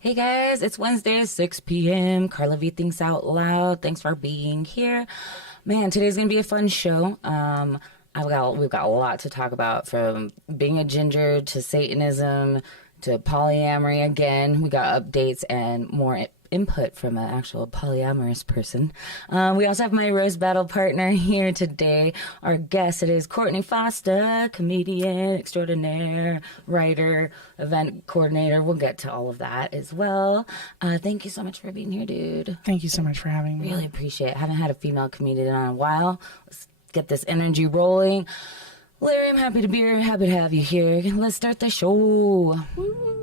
Hey guys, it's Wednesday, 6 p.m. Carla V Thinks Out Loud. Thanks for being here. Man, today's going to be a fun show. We've got a lot to talk about, from being a ginger to Satanism to polyamory again. We got updates and more input from an actual polyamorous person. We also have my roast battle partner here today. Our guest today is Courtney Foster, comedian extraordinaire, writer, event coordinator. We'll get to all of that as well. Thank you so much for being here, dude. Thank you so much for having me. Really appreciate it. Haven't had a female comedian in a while. Let's get this energy rolling. Larry, I'm happy to be here. Happy to have you here. Let's start the show.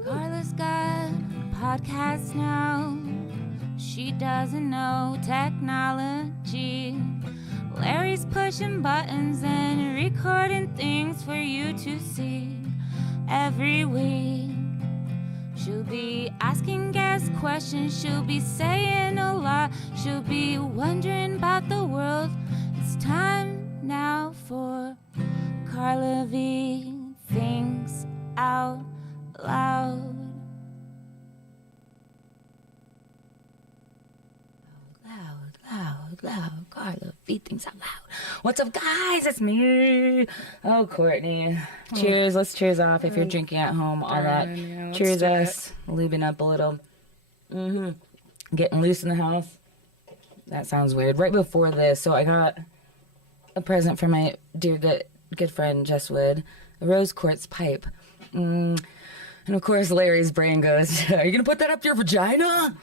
Carla's got a podcast now. She doesn't know technology. Larry's pushing buttons and recording things for you to see every week. She'll be asking guest questions. She'll be saying a lot. She'll be wondering about the world. It's time now for Carla V Thinks Out Loud. Loud, Carla V Thinks Out Loud. What's up, guys? It's me. Oh, Courtney. Cheers. Let's cheers off if you're drinking at home. All that. Yeah, Cheers us. Leaving up a little. Getting loose in the house. That sounds weird. Right before this, so I got a present for my dear good friend Jess Wood, a rose quartz pipe. And of course, Larry's brain goes, "Are you gonna put that up your vagina?"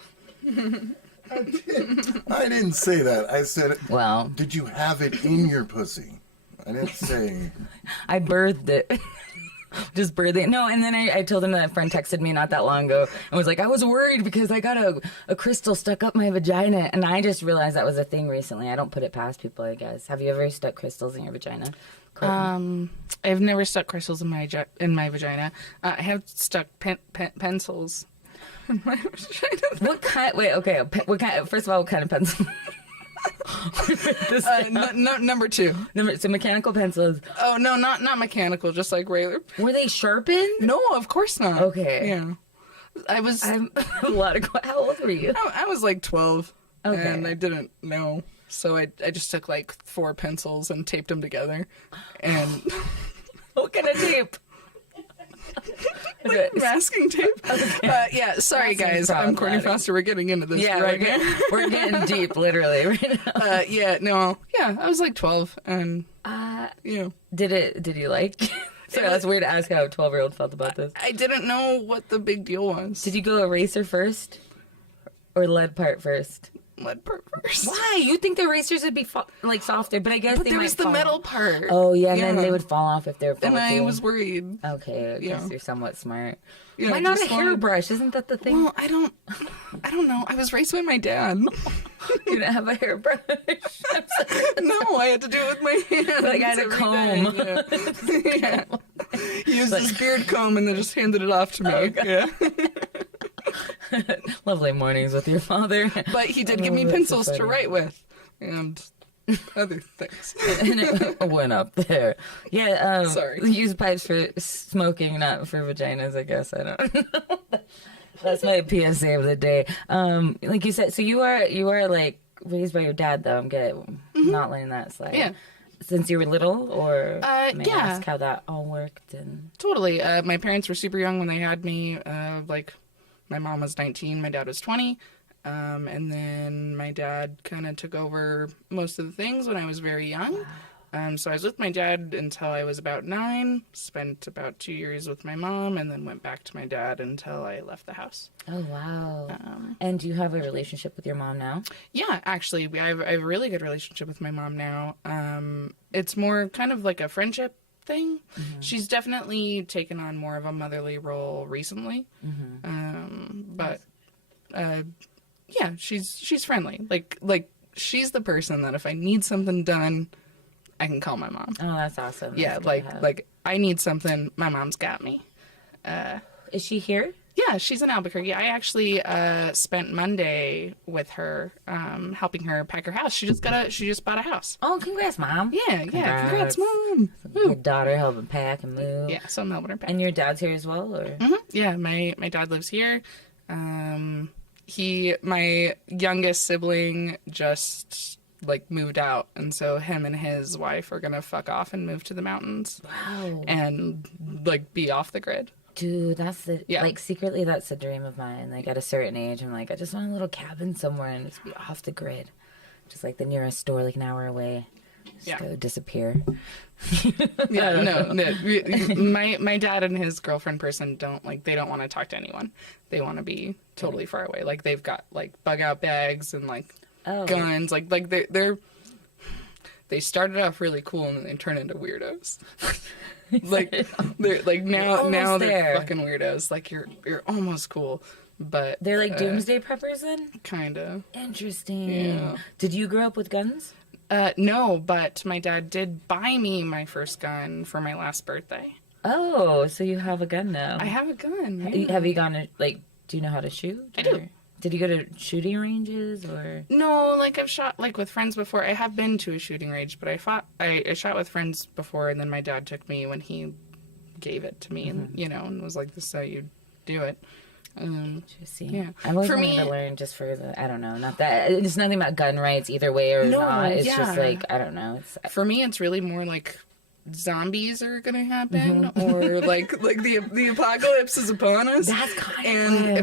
I didn't say that. I said, Well, did you have it in your pussy? I didn't say. I birthed it. Just birthed it. No, and then I told him that a friend texted me not that long ago and was like, I was worried because I got a crystal stuck up my vagina. And I just realized that was a thing recently. I don't put it past people, I guess. Have you ever stuck crystals in your vagina? Courtney? I've never stuck crystals in my vagina. I have stuck pencils in my vagina. What kind? Wait, okay. What kind? First of all, what kind of pencil? Number two. So mechanical pencils. Oh no, not mechanical, just like regular. Were they sharpened? No, of course not. Okay. Yeah. I'm a lot of. How old were you? I was like 12, Okay. and I didn't know, so I just took like 4 pencils and taped them together, and What kind of tape? like masking tape. Okay. Yeah, sorry That seems guys, I'm Courtney problematic. Foster. We're getting into this Yeah, right we're getting deep, literally, right now. I was like 12, and Did you like? Sorry, that's weird to ask how a 12-year-old felt about this. I didn't know what the big deal was. Did you go eraser first, or lead part first? Lead part first? Why? You'd think the erasers would be like softer, but I guess But they there might was the fall metal off. part. Oh yeah, and then they would fall off if they were faulty. And I was worried. Okay, I guess Yeah. you're somewhat smart. You know, Why not a just wanted- hairbrush? Isn't that the thing? Well, I don't know. I was raised by my dad. You didn't have a hairbrush. No, I had to do it with my hands. Like I had a every day. comb. Yeah. He used his beard comb and then just handed it off to me. Oh, Yeah. Lovely mornings with your father. But he did give me Oh, that's so pencils to funny. write with and other things. And it went up there. Yeah, Sorry. Use pipes for smoking, not for vaginas, I guess. I don't know. That's my PSA of the day. Like you said, so you are like raised by your dad, though. I'm not letting that slide. Yeah. Since you were little, or may I yeah. ask how that all worked? And Totally. My parents were super young when they had me. My mom was 19, my dad was 20. And then my dad kind of took over most of the things when I was very young. So I was with my dad until I was about 9, spent about 2 years with my mom, and then went back to my dad until I left the house. oh wow! And do you have a relationship with your mom now? Yeah, actually, I have a really good relationship with my mom now. It's more kind of like a friendship thing. Mm-hmm. She's definitely taken on more of a motherly role recently. Yeah, she's friendly. Like she's the person that if I need something done, I can call my mom. Oh, that's awesome. Yeah, That's good to have. like I need something, my mom's got me. Is she here? Yeah, she's in Albuquerque. I actually spent Monday with her, helping her pack her house. She just bought a house. Oh, congrats, Mom. Yeah, congrats, Mom. Your daughter helping pack and move. Yeah, so I'm helping her pack. And your dad's here as well, or? Yeah, my dad lives here. My youngest sibling just like moved out, and so him and his wife are gonna fuck off and move to the mountains. Wow. And like be off the grid. Dude, like secretly that's the dream of mine. Like at a certain age, I'm like, I just want a little cabin somewhere and just be off the grid. Just like the nearest store, like an hour away. Just go disappear. My dad and his girlfriend person don't want to talk to anyone. They want to be totally far away. Like they've got like bug out bags and like guns. Like they started off really cool and then they turn into weirdos. Like they're like now they're fucking weirdos. Like you're almost cool, but they're like doomsday preppers then? Kinda. Interesting. Yeah. Did you grow up with guns? No, but my dad did buy me my first gun for my last birthday. Oh, so you have a gun now. I have a gun. Yeah. Have you gone to, like, do you know how to shoot? I do. Did you go to shooting ranges or? No, like I've shot like with friends before. I have been to a shooting range, but I shot with friends before, and then my dad took me when he gave it to me, and and was like, "This is how you do it." Interesting. Yeah. I've always wanted to learn just for the, I don't know, not that, it's nothing about gun rights either way or not. It's just like, I don't know. For me, it's really more like zombies are gonna happen or like the apocalypse is upon us. That's kind and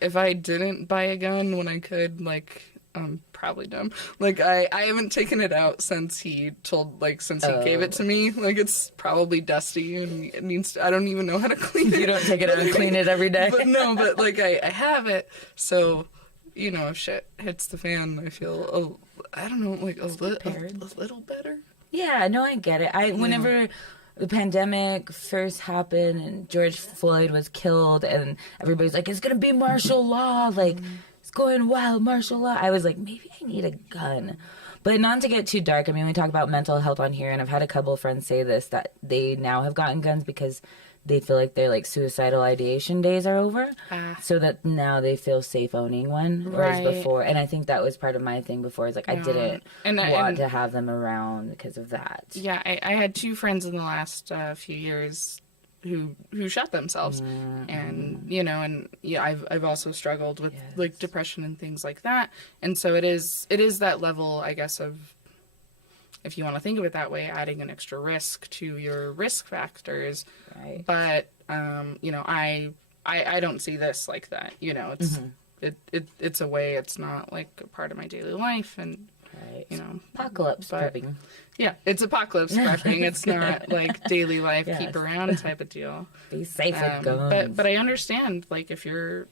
if I didn't buy a gun when I could, like, I'm probably dumb. Like I haven't taken it out since he gave it to me. Like it's probably dusty and it needs to, I don't even know how to clean it. You don't take it out and clean it every day? But like I have it. So, if shit hits the fan, I feel a little better. Yeah, no, I get it. Whenever the pandemic first happened and George Floyd was killed and everybody's like, it's going to be martial law, like, it's going wild, martial law. I was like, maybe I need a gun. But not to get too dark, I mean, we talk about mental health on here, and I've had a couple of friends say this, that they now have gotten guns because they feel like their, like, suicidal ideation days are over. So that now they feel safe owning one. Whereas before, and I think that was part of my thing before, is like, I didn't want to have them around because of that. Yeah, I had two friends in the last few years who shot themselves. And, I've also struggled with, like, depression and things like that. And so it is that level, I guess, of, if you want to think of it that way, adding an extra risk to your risk factors. Right. But, I don't see this like that. It's it's a way. It's not like a part of my daily life, and apocalypse prepping. Yeah, it's apocalypse prepping. It's not like daily life keep around type of deal. Be safe with guns. But I understand, like, if you're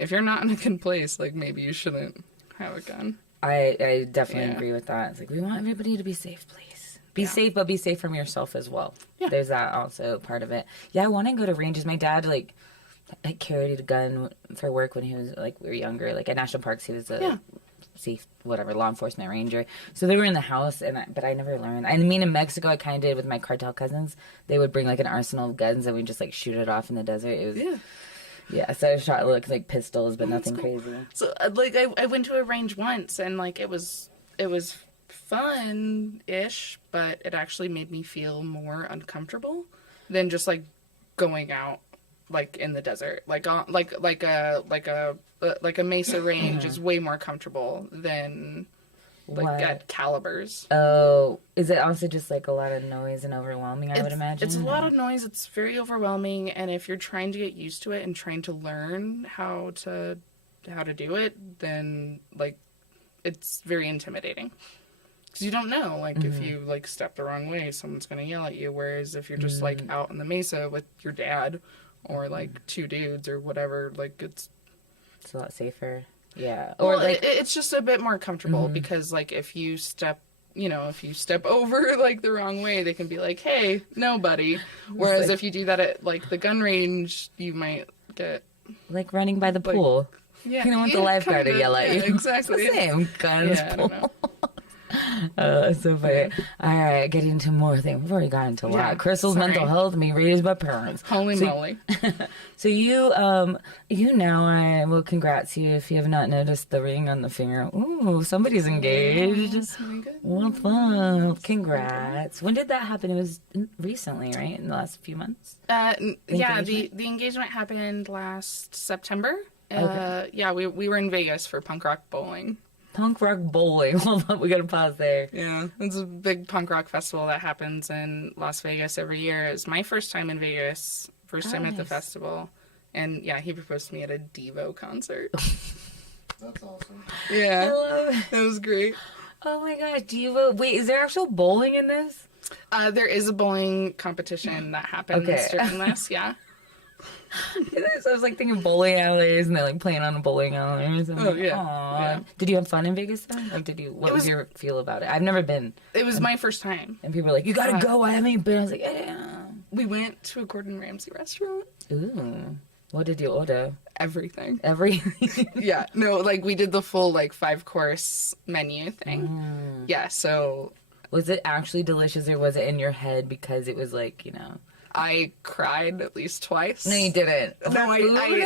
not in a good place, like, maybe you shouldn't have a gun. I definitely agree with that. It's like, we want everybody to be safe, please. Be safe, but be safe from yourself as well. Yeah. There's that also part of it. Yeah, I want to go to ranges. My dad, like carried a gun for work when he was, like, we were younger. Like, at national parks, he was a law enforcement ranger. So they were in the house, but I never learned. I mean, in Mexico, I kind of did with my cartel cousins. They would bring, like, an arsenal of guns, and we'd just, like, shoot it off in the desert. It was... Yeah, so I shot like pistols, but nothing crazy. So like I went to a range once, and like it was fun-ish, but it actually made me feel more uncomfortable than just like going out like in the desert. Like a mesa range is way more comfortable than like at calibers. Oh, is it also just like a lot of noise and overwhelming? I would imagine it's a lot of noise. It's very overwhelming, and if you're trying to get used to it and trying to learn how to do it, then like it's very intimidating because you don't know. Like if you like step the wrong way, someone's gonna yell at you. Whereas if you're just like out in the mesa with your dad or like two dudes or whatever, like it's a lot safer. Yeah. Or like it's just a bit more comfortable because like if you step over like the wrong way, they can be like, "Hey, no, buddy." Whereas if you do that at like the gun range, you might get like running by the pool. Yeah, you don't want the lifeguard to yell at you. Exactly. It's the same gun pool. It's so funny. All right, getting into more things. We've already gotten into a lot. Yeah, Crystal's sorry. mental health, me raised by parents. Holy moly. So you now, well, congrats you if you have not noticed the ring on the finger. Ooh, somebody's engaged. That's really good. What's up? Congrats. When did that happen? It was recently, right? In the last few months? Yeah, engagement? the engagement happened last September. Okay. Yeah, we were in Vegas for punk rock bowling. Punk rock bowling. Hold on, we gotta pause there. Yeah, it's a big punk rock festival that happens in Las Vegas every year. It's my first time in Vegas, first time at the nice. festival. And yeah, he proposed to me at a Devo concert. That's awesome. Yeah, I love it. that was great. Oh my gosh, Diva. Wait, is there actual bowling in this? There is a bowling competition that happens Okay. during this, yeah. So I was like thinking bowling alleys and they're like playing on a bowling alley or something. Oh, yeah. Aw. Yeah. Did you have fun in Vegas then? Like, what was your feel about it? I've never been. It was my first time. And people were like, you gotta go. I haven't been. I was like, yeah. We went to a Gordon Ramsay restaurant. Ooh. What did you order? Everything. Everything. Yeah, no, like we did the full like 5-course menu thing. Yeah, so Was it actually delicious or was it in your head because it was like, I cried at least twice. No, you didn't. No, I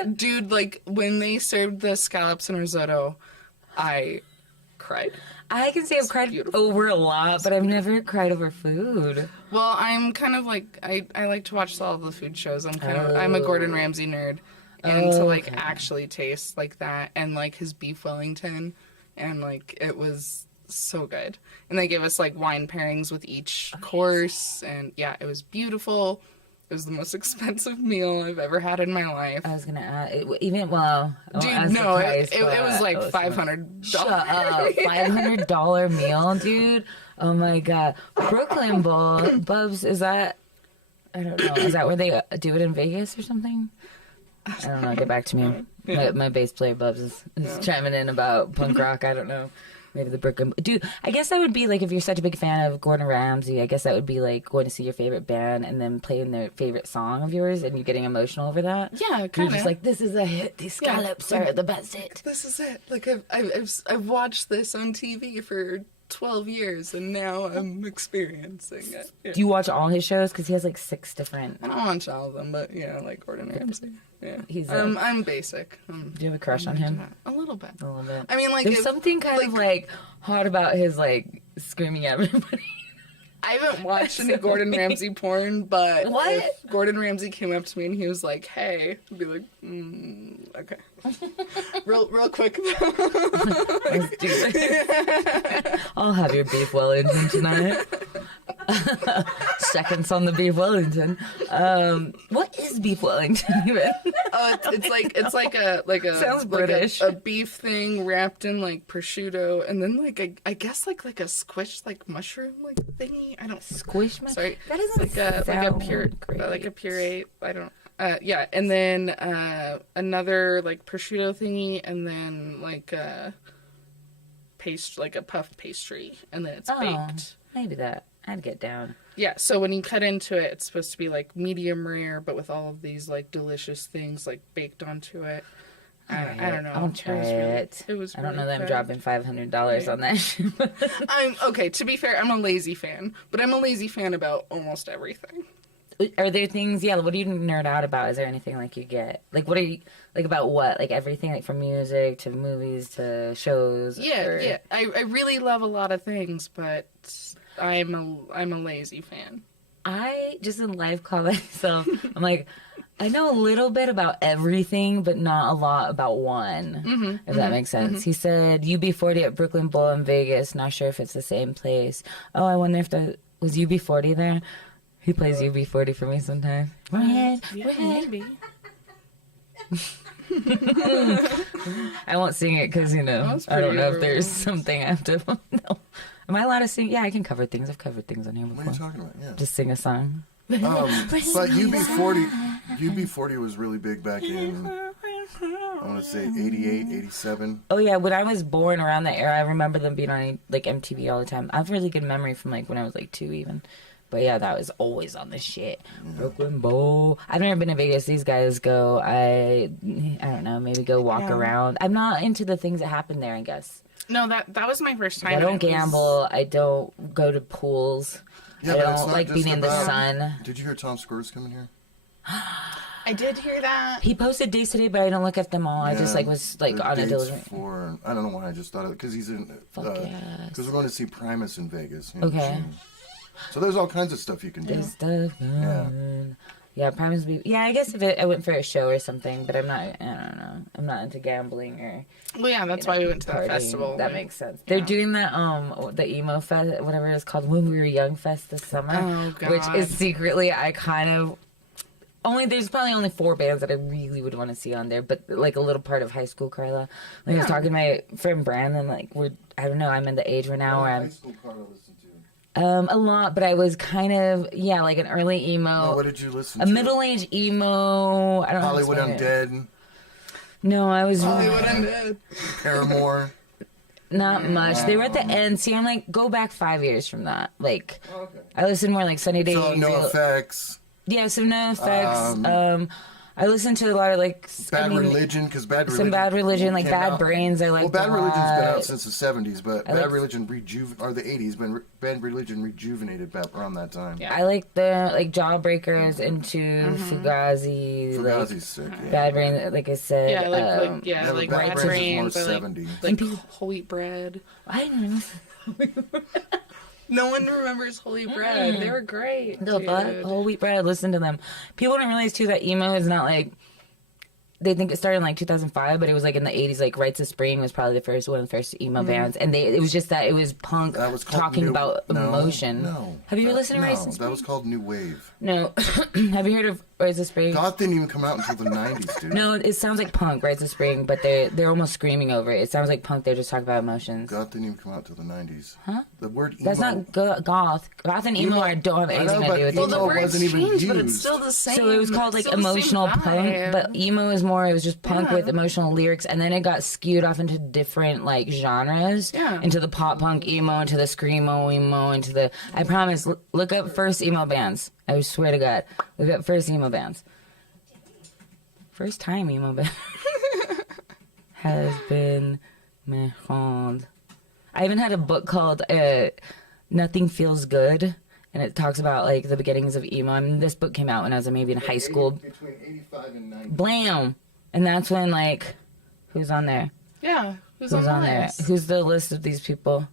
Food? dude, like when they served the scallops and risotto, I cried. I can say I've cried beautiful. over a lot, but I've never cried over food. Well, I'm kind of like I like to watch all the food shows. I'm a Gordon Ramsay nerd, and to like actually taste like that and like his beef Wellington, and like it was so good. And they gave us like wine pairings with each course, and yeah, it was beautiful. It was the most expensive meal I've ever had in my life. I was gonna ask, even well, I won't Dude, ask the no, price, it was but like it was $500. Shut up, $500 meal, dude. Oh my god, Brooklyn Bowl, Bubs. Is that? I don't know. Is that where they do it in Vegas or something? I don't know. Get back to me. My bass player Bubs is chiming in about punk rock. I don't know. Maybe the Brooklyn. Dude, I guess that would be like if you're such a big fan of Gordon Ramsay. I guess that would be like going to see your favorite band and then playing their favorite song of yours and you getting emotional over that. Yeah, You're kind just of. like, this is a hit. These scallops are the best hit. This is it. Like I've watched this on TV for 12 years and now I'm experiencing it. Yeah. Do you watch all his shows? Because he has like 6 different. I don't watch all of them, but yeah, like Gordon Ramsay. Yeah, He's I'm basic. Do you have a crush on him? A little bit. A little bit. I mean, like There's if- something kind of like hot about his like screaming at everybody. I haven't watched any Gordon Ramsay porn, but What? if Gordon Ramsay came up to me and he was like, "Hey," I'd be like, "Okay." real quick though. Let's do it. I'll have your beef Wellington tonight. Seconds on the beef Wellington. What is beef Wellington even? It's like a Sounds like British. a beef thing wrapped in like prosciutto and then like I guess like a squished like mushroom like thingy. I don't Squish my. sorry. That doesn't like a sound pure great. like a puree. I don't. Yeah, and then another like prosciutto thingy, and then like a like a puffed pastry, and then it's baked. Maybe that. I'd get down. Yeah, so when you cut into it, it's supposed to be like medium rare, but with all of these like delicious things like baked onto it. I don't know. I'll try it. It was. I don't really know that I'm good. dropping $500 on that shit. I'm okay. To be fair, I'm a lazy fan, but I'm a lazy fan about almost everything. Are there things, what do you nerd out about? Is there anything like you get? Like, what are you, like about what? Like everything, like from music to movies to shows? Yeah. I really love a lot of things, but I'm a lazy fan. I just in life call myself, I'm like, I know a little bit about everything, but not a lot about one, if that makes sense. He said, UB40 at Brooklyn Bowl in Vegas. Not sure if it's the same place. Oh, I wonder if was UB40 there? He plays UB40 for me sometimes. Red. Maybe. I won't sing it because, That's I don't pretty know if there's adorable. something I have to. No. Am I allowed to sing? Yeah, I can cover things. I've covered things on here What are before. you talking about? Yeah. Just sing a song. But UB40 was really big back in, I want to say 88, 87. Oh yeah, when I was born around that era, I remember them being on like MTV all the time. I have really good memory from like when I was like 2 even. But yeah, that was always on the shit. Brooklyn Bowl. I've never been to Vegas. These guys go. I don't know. Maybe go walk around. I'm not into the things that happen there, I guess. No, that was my first time. I don't gamble. I don't go to pools. Yeah, I but it's don't not like just being in the about- sun. Did you hear Tom Squirt's coming here? I did hear that. He posted dates today, but I don't look at them all. I just was The on a dates diligent. for, I don't know why I just thought of it, because he's in, Yes. because we're going to see Primus in Vegas. in Okay. June. So there's all kinds of stuff you can do. Stuff. Yeah, Primus. Yeah, I guess I went for a show or something, but I'm not. I don't know. I'm not into gambling or. Well, yeah, that's why we went to that partying. festival. That makes sense. They're doing that the emo fest, whatever it's called, When We Were Young fest this summer, Oh, God. which is secretly I kind of. There's probably only 4 bands that I really would want to see on there, but like a little part of high school, Carla. Like I was talking to my friend Brandon, like I don't know, I'm in the age right now where High I'm school Carla listened to. a lot, but I was kind of like an early emo, What did you listen a to? middle-aged emo. I don't know. how to Hollywood explain it. Undead, No, I was Hollywood Undead. Paramore. not much. They were at the end. See, I'm like, go back 5 years from that. Like, Okay. I listened more like Sunny Day. So no effects. Yeah, some No Effects. I listened to a lot of like Bad Religion, because Bad Religion. some Bad Religion, like came Bad out- Brains. I like. Well, Bad Religion's been out lot. since the 70s, but Bad like- Religion or the 80s, Bad Religion rejuvenated back around that time. Yeah. I like the Jawbreakers into Fugazi. Fugazi's sick, yeah. Bad Brains, like I said. Yeah, like Yeah, like but Bad Bad Brains is Brains, more but, 70. like whole wheat bread. I don't know. No one remembers Holy Bread. They were great. The fuck? dude. Whole wheat bread. Listen to them. People don't realize too that emo is not like. They think it started in like 2005, but it was like in the 80s. Like Rites of Spring was probably one of the first emo bands, and it was just that it was punk That was called talking new, about emotion. No. Have you listened to No, Rites of Spring? that was called New Wave. No. Have you heard of Rites of Spring? Goth didn't even come out until the 90s, dude. No, it sounds like punk, Rites of Spring, but they're almost screaming over it. It sounds like punk. They're just talking about emotions. Goth didn't even come out until the 90s. Huh? The word emo. That's not goth. Goth and emo don't have I anything know, to but do with emo it. The word wasn't even changed, but it's used. still the same. So it was called like It's still the same emotional punk, vibe. but emo is more. It was just punk with emotional lyrics, and then it got skewed off into different like genres. Yeah. Into the pop punk emo, into the screamo emo, into the. I promise. Look up first emo bands. I swear to God, look up first emo bands. First time emo band has been mentioned. I even had a book called "Nothing Feels Good." And it talks about like the beginnings of emo. I mean, this book came out when I was maybe in high school. Between 85 and 90. Blam! And that's when like, who's on there? Yeah. Who's Who's on the there? list? Who's the list of these people?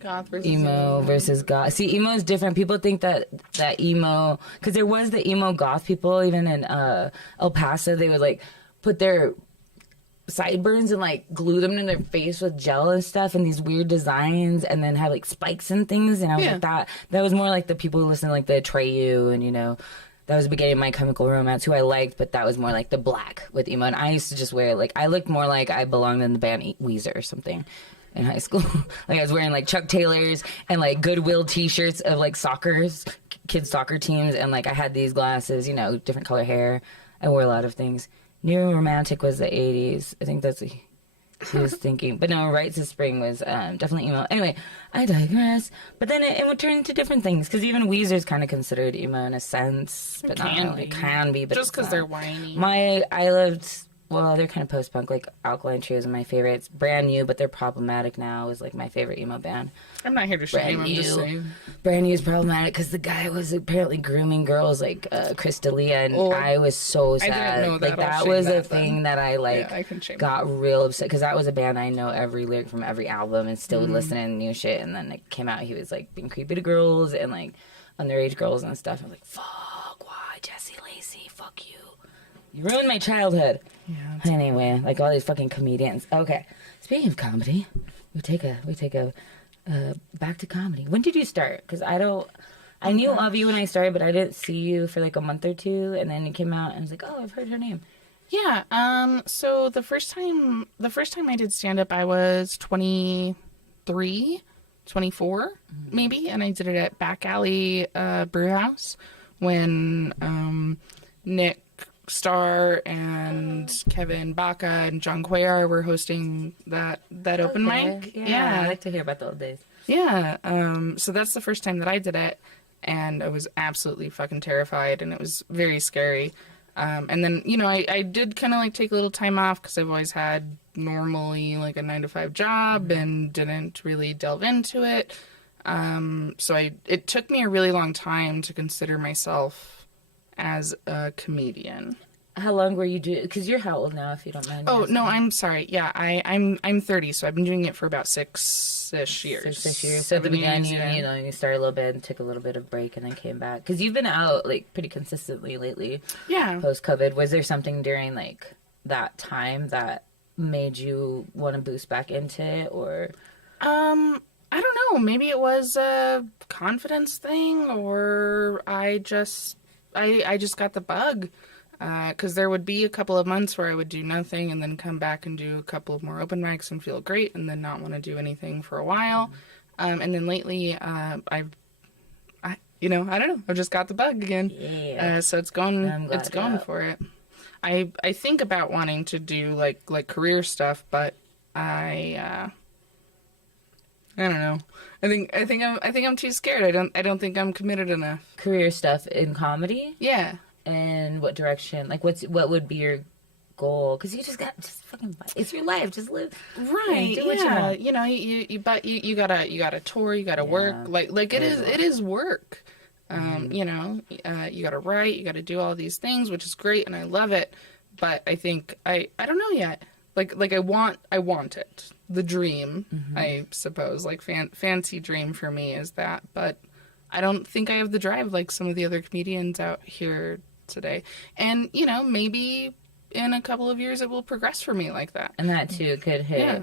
Goth versus Emo versus goth. See, emo is different. People think that emo, because there was the emo goth people even in El Paso. They would like put their sideburns and like glue them to their face with gel and stuff and these weird designs, and then have like spikes and things. And I was Yeah. like, that was more like the people who listen to like the Atreyu and that was the beginning of My Chemical Romance, who I liked, but that was more like the black with emo. And I used to just wear like, I looked more like I belonged in the band Weezer or something in high school. Like I was wearing like Chuck Taylors and like Goodwill t-shirts of like kids soccer teams, and like I had these glasses, different color hair. I wore a lot of things. New Romantic was the 80s. I think that's what he was thinking. But no, Rites of Spring was definitely emo. Anyway, I digress. But then it would turn into different things, because even Weezer's kind of considered emo in a sense. But not really. It can be, but Just it's because not. they're whiny. I loved, well, they're kind of post-punk, like Alkaline Trio is my favorite. It's brand new, but they're problematic now, is like my favorite emo band. I'm not here to shame. I'm just saying. Brand new is problematic because the guy was apparently grooming girls like Chris D'Elia, and I was so sad. I didn't know that. Like I'll that shame was a that thing then. that I like Yeah, I can shame got real upset, because that was a band I know every lyric from every album and still would listen to new shit. And then it came out, he was like being creepy to girls and like underage girls and stuff. I was like, fuck, why, Jesse Lacey, fuck you. You ruined my childhood. Yeah. Anyway, like all these fucking comedians. Okay, speaking of comedy, we take a back to comedy. When did you start? Because I knew of you when I started, but I didn't see you for like a month or two, and then it came out and I was like, oh, I've heard her name. Yeah. So the first time I did stand up, I was 23, 24 maybe, and I did it at Back Alley Brew House when Nick Starr and Kevin Baca and John Cuellar were hosting that open mic. Yeah, I like to hear about the old days. Yeah. So that's the first time that I did it. and I was absolutely fucking terrified, and it was very scary. And then, I did kind of like take a little time off because I've always had normally like a 9-to-5 job and didn't really delve into it. So it took me a really long time to consider myself as a comedian. How long were you doing? Because you're how old now, if you don't mind? Oh, no, I'm sorry. Yeah, I'm 30, so I've been doing it for about 6-ish years. 6 years. So at the beginning, you started a little bit and took a little bit of break and then came back. Because you've been out, like, pretty consistently lately. Yeah. Post-COVID. Was there something during, like, that time that made you want to boost back into it, or? I don't know. Maybe it was a confidence thing, or I just got the bug. Because there would be a couple of months where I would do nothing and then come back and do a couple of more open mics and feel great and then not want to do anything for a while. And then lately, I don't know. I've just got the bug again. Yeah. So it's going for it. I think about wanting to do like career stuff, but I don't know. I think I'm too scared. I don't think I'm committed enough. Career stuff in comedy? Yeah. And what direction? Like, what would be your goal? Because you just fucking, it's your life. Just live. Right. Do what you want. You gotta tour. You gotta work. Like it is work. You gotta write. You gotta do all these things, which is great, and I love it. But I think I don't know yet. Like I want it. The dream, I suppose, like fancy dream for me is that, but I don't think I have the drive like some of the other comedians out here today. And, maybe in a couple of years it will progress for me like that. And that too could hit,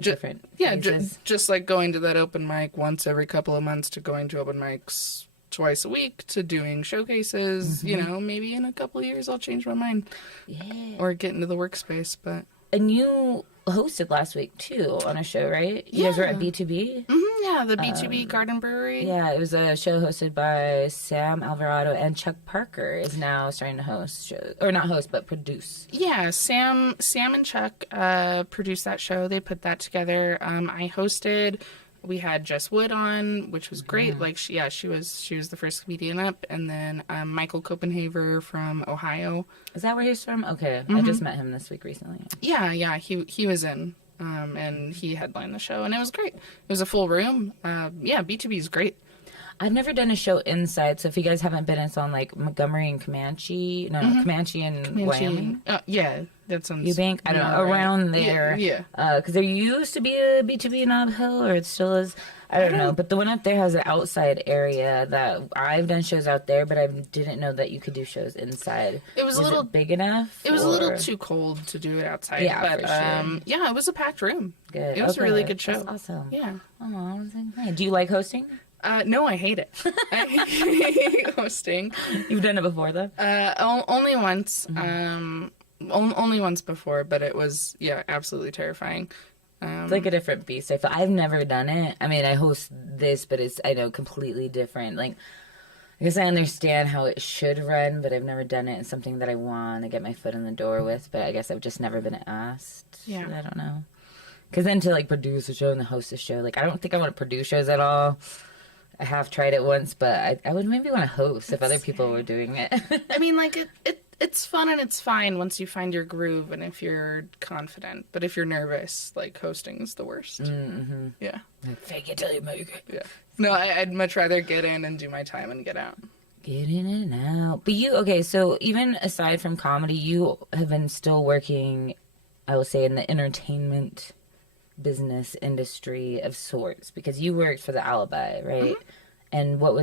different phases. Just like going to that open mic once every couple of months to going to open mics twice a week to doing showcases. Maybe in a couple of years I'll change my mind. Yeah. Or get into the workspace, but... And you hosted last week too on a show, right? You guys were at B2B? Yeah, the B2B Garden Brewery. Yeah, it was a show hosted by Sam Alvarado, and Chuck Parker is now starting to host shows, or not host, but produce. Yeah, Sam and Chuck produced that show. They put that together. I hosted. We had Jess Wood on, which was great. Like, she was the first comedian up, and then Michael Copenhaver from Ohio. Is that where he's from? Okay, I just met him this week recently. Yeah, he was in, and he headlined the show, and it was great. It was a full room. B2B is great. I've never done a show inside, so if you guys haven't been, it's on like Montgomery and Comanche. No, Comanche and Wyoming. Yeah, that sounds. Eubank, I don't know, around there. Yeah. Because there used to be a B2B in Nob Hill, or it still is. I don't know, but the one up there has an outside area that I've done shows out there, but I didn't know that you could do shows inside. It was a little big enough. It was a little too cold to do it outside. Yeah, but for sure. Yeah, it was a packed room. Good. It was a really good show. That's awesome. Yeah. Oh, do you like hosting? No, I hate it. I hate hosting. You've done it before, though? Only once. Only once before, but it was, absolutely terrifying. It's like a different beast. I've never done it. I mean, I host this, but it's, I know, completely different. Like, I guess I understand how it should run, but I've never done it. It's something that I want to get my foot in the door with, but I guess I've just never been asked. Yeah. I don't know. Because then to, like, produce a show and host a show, like, I don't think I want to produce shows at all. I have tried it once, but I would maybe want to host if other people were doing it. I mean, like, it's fun and it's fine once you find your groove and if you're confident. But if you're nervous, like, hosting is the worst. Mm-hmm. Yeah. Fake it till you make it. Yeah. No, I'd much rather get in and do my time and get out. Get in and out. But so even aside from comedy, you have been still working, I will say, in the entertainment business industry of sorts, because you worked for the Alibi, right? And what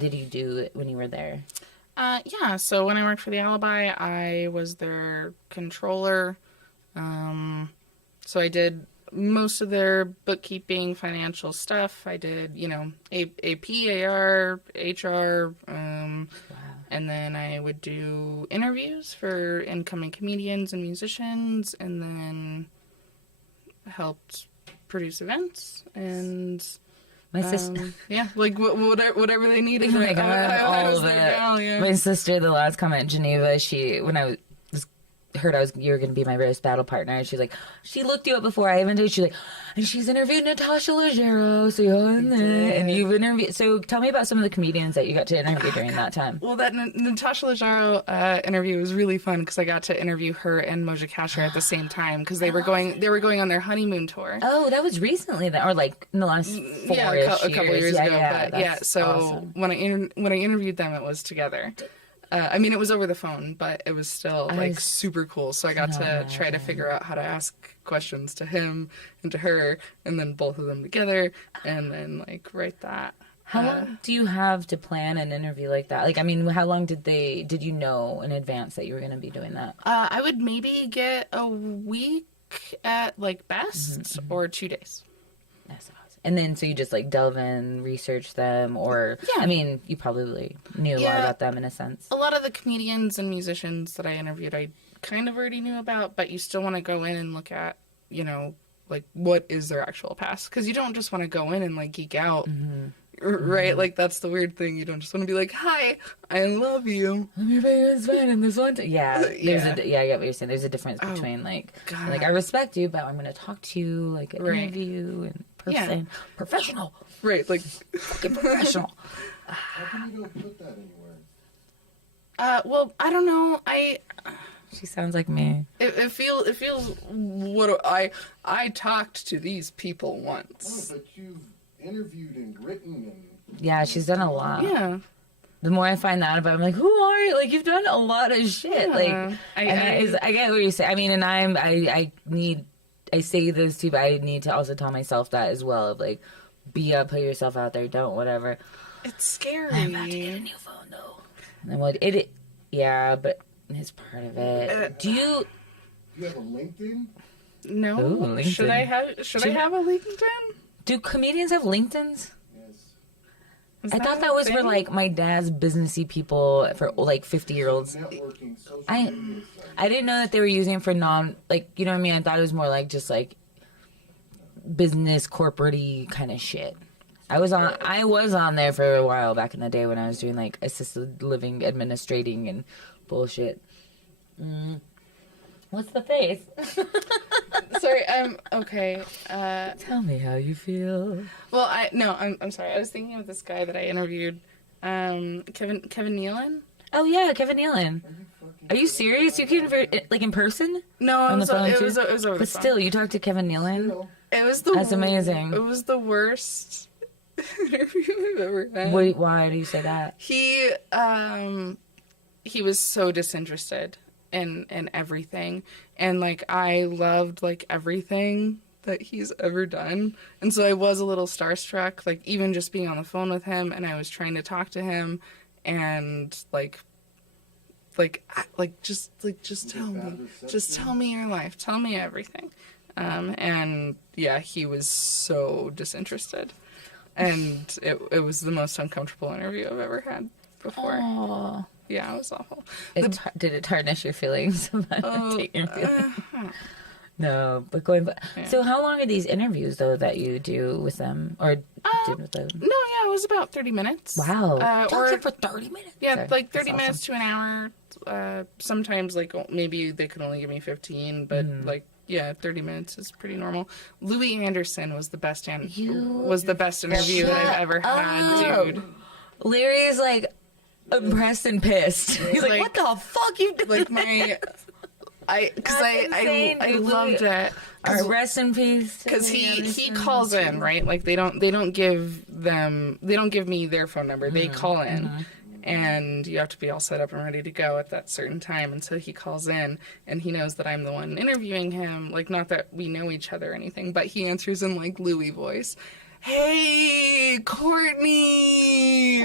did you do when you were there? So when I worked for the Alibi, I was their controller. So I did most of their bookkeeping, financial stuff. I did, AP, AR, HR, and then I would do interviews for incoming comedians and musicians, and then helped produce events and my sister, like whatever they needed. All of it. My sister, the last comment, Geneva, when I was heard you were going to be my roast battle partner. And she's like, she looked you up before I even did. She's like, and she's interviewed Natasha Lejaro. So you're in there. And you've interviewed. So tell me about some of the comedians that you got to interview during that time. Well, that Natasha Lejaro interview was really fun because I got to interview her and Moja Kasher at the same time because they were going on their honeymoon tour. Oh, that was recently then, or like in the last 4 years. A couple years ago. But so awesome. when I interviewed them, it was together. I mean, it was over the phone, but it was still like super cool. So I got to try to figure out how to ask questions to him and to her, and then both of them together, and then like write that. How long do you have to plan an interview like that? Like, I mean, how long did you know in advance that you were going to be doing that? I would maybe get a week at like best, or 2 days. That's awesome. And then, so you just like delve in, research them, or, I mean, you probably knew a lot about them in a sense. A lot of the comedians and musicians that I interviewed, I kind of already knew about, but you still want to go in and look at, you know, like what is their actual past? Because you don't just want to go in and like geek out, right? Like that's the weird thing. You don't just want to be like, hi, I love you. I'm your favorite fan in this one. Yeah, I get what you're saying. There's a difference between like I respect you, but I'm going to talk to you like an interview and professional. Right, like fucking professional. How come you don't put that anywhere? Well, I don't know. She sounds like me. It feels what I talked to these people once. Oh, but you've interviewed and written and... Yeah, she's done a lot. Yeah. The more I find that about, I'm like, who are you? Like, you've done a lot of shit. Yeah. Like, I get what you say. I mean, and I say this too, but I need to also tell myself that as well. Of like, be up, put yourself out there, don't whatever. It's scary. I'm about to get a new phone though. And what yeah, but it's part of it. Do you have a LinkedIn? No. Ooh, LinkedIn. Should I have a LinkedIn? Do comedians have LinkedIns? Yes. I thought that was for like my dad's businessy people, for like 50-year-olds. Networking, social I didn't know that they were using it for like, you know what I mean? I thought it was more like just like business corporate-y kind of shit. I was on there for a while back in the day when I was doing like assisted living administrating and bullshit. What's the face? Sorry, I'm okay. Tell me how you feel. Well, I'm sorry. I was thinking of this guy that I interviewed, Kevin Nealon. Oh yeah, Kevin Nealon. Are you serious? You can like in person? No, it was over But the phone. still, you talked to Kevin Nealon? That's amazing. It was the worst interview I've ever had. Wait, why do you say that? He was so disinterested in everything, and like I loved like everything that he's ever done, and so I was a little starstruck, like even just being on the phone with him, and I was trying to talk to him, and just tell me your life, tell me everything, and yeah, he was so disinterested, and it was the most uncomfortable interview I've ever had before. Aww. Yeah, it was awful. Did it tarnish your feelings? No, but going back. Yeah. So how long are these interviews, though, that you do with them? Or did with them? No, yeah, it was about 30 minutes. Wow. Talking for 30 minutes? Yeah, Sorry. like 30 minutes to an hour. Sometimes, like, maybe they could only give me 15, but, like, yeah, 30 minutes is pretty normal. Louis Anderson was the best interview that I've ever had, dude. Larry's, like, impressed and pissed. He's like, what the fuck you doing? Like I loved it. Rest in peace. Because he calls in, right? Like they don't give me their phone number. They call in, and you have to be all set up and ready to go at that certain time. And so he calls in, and he knows that I'm the one interviewing him. Like, not that we know each other or anything, but he answers in like Louis voice. Hey, Courtney.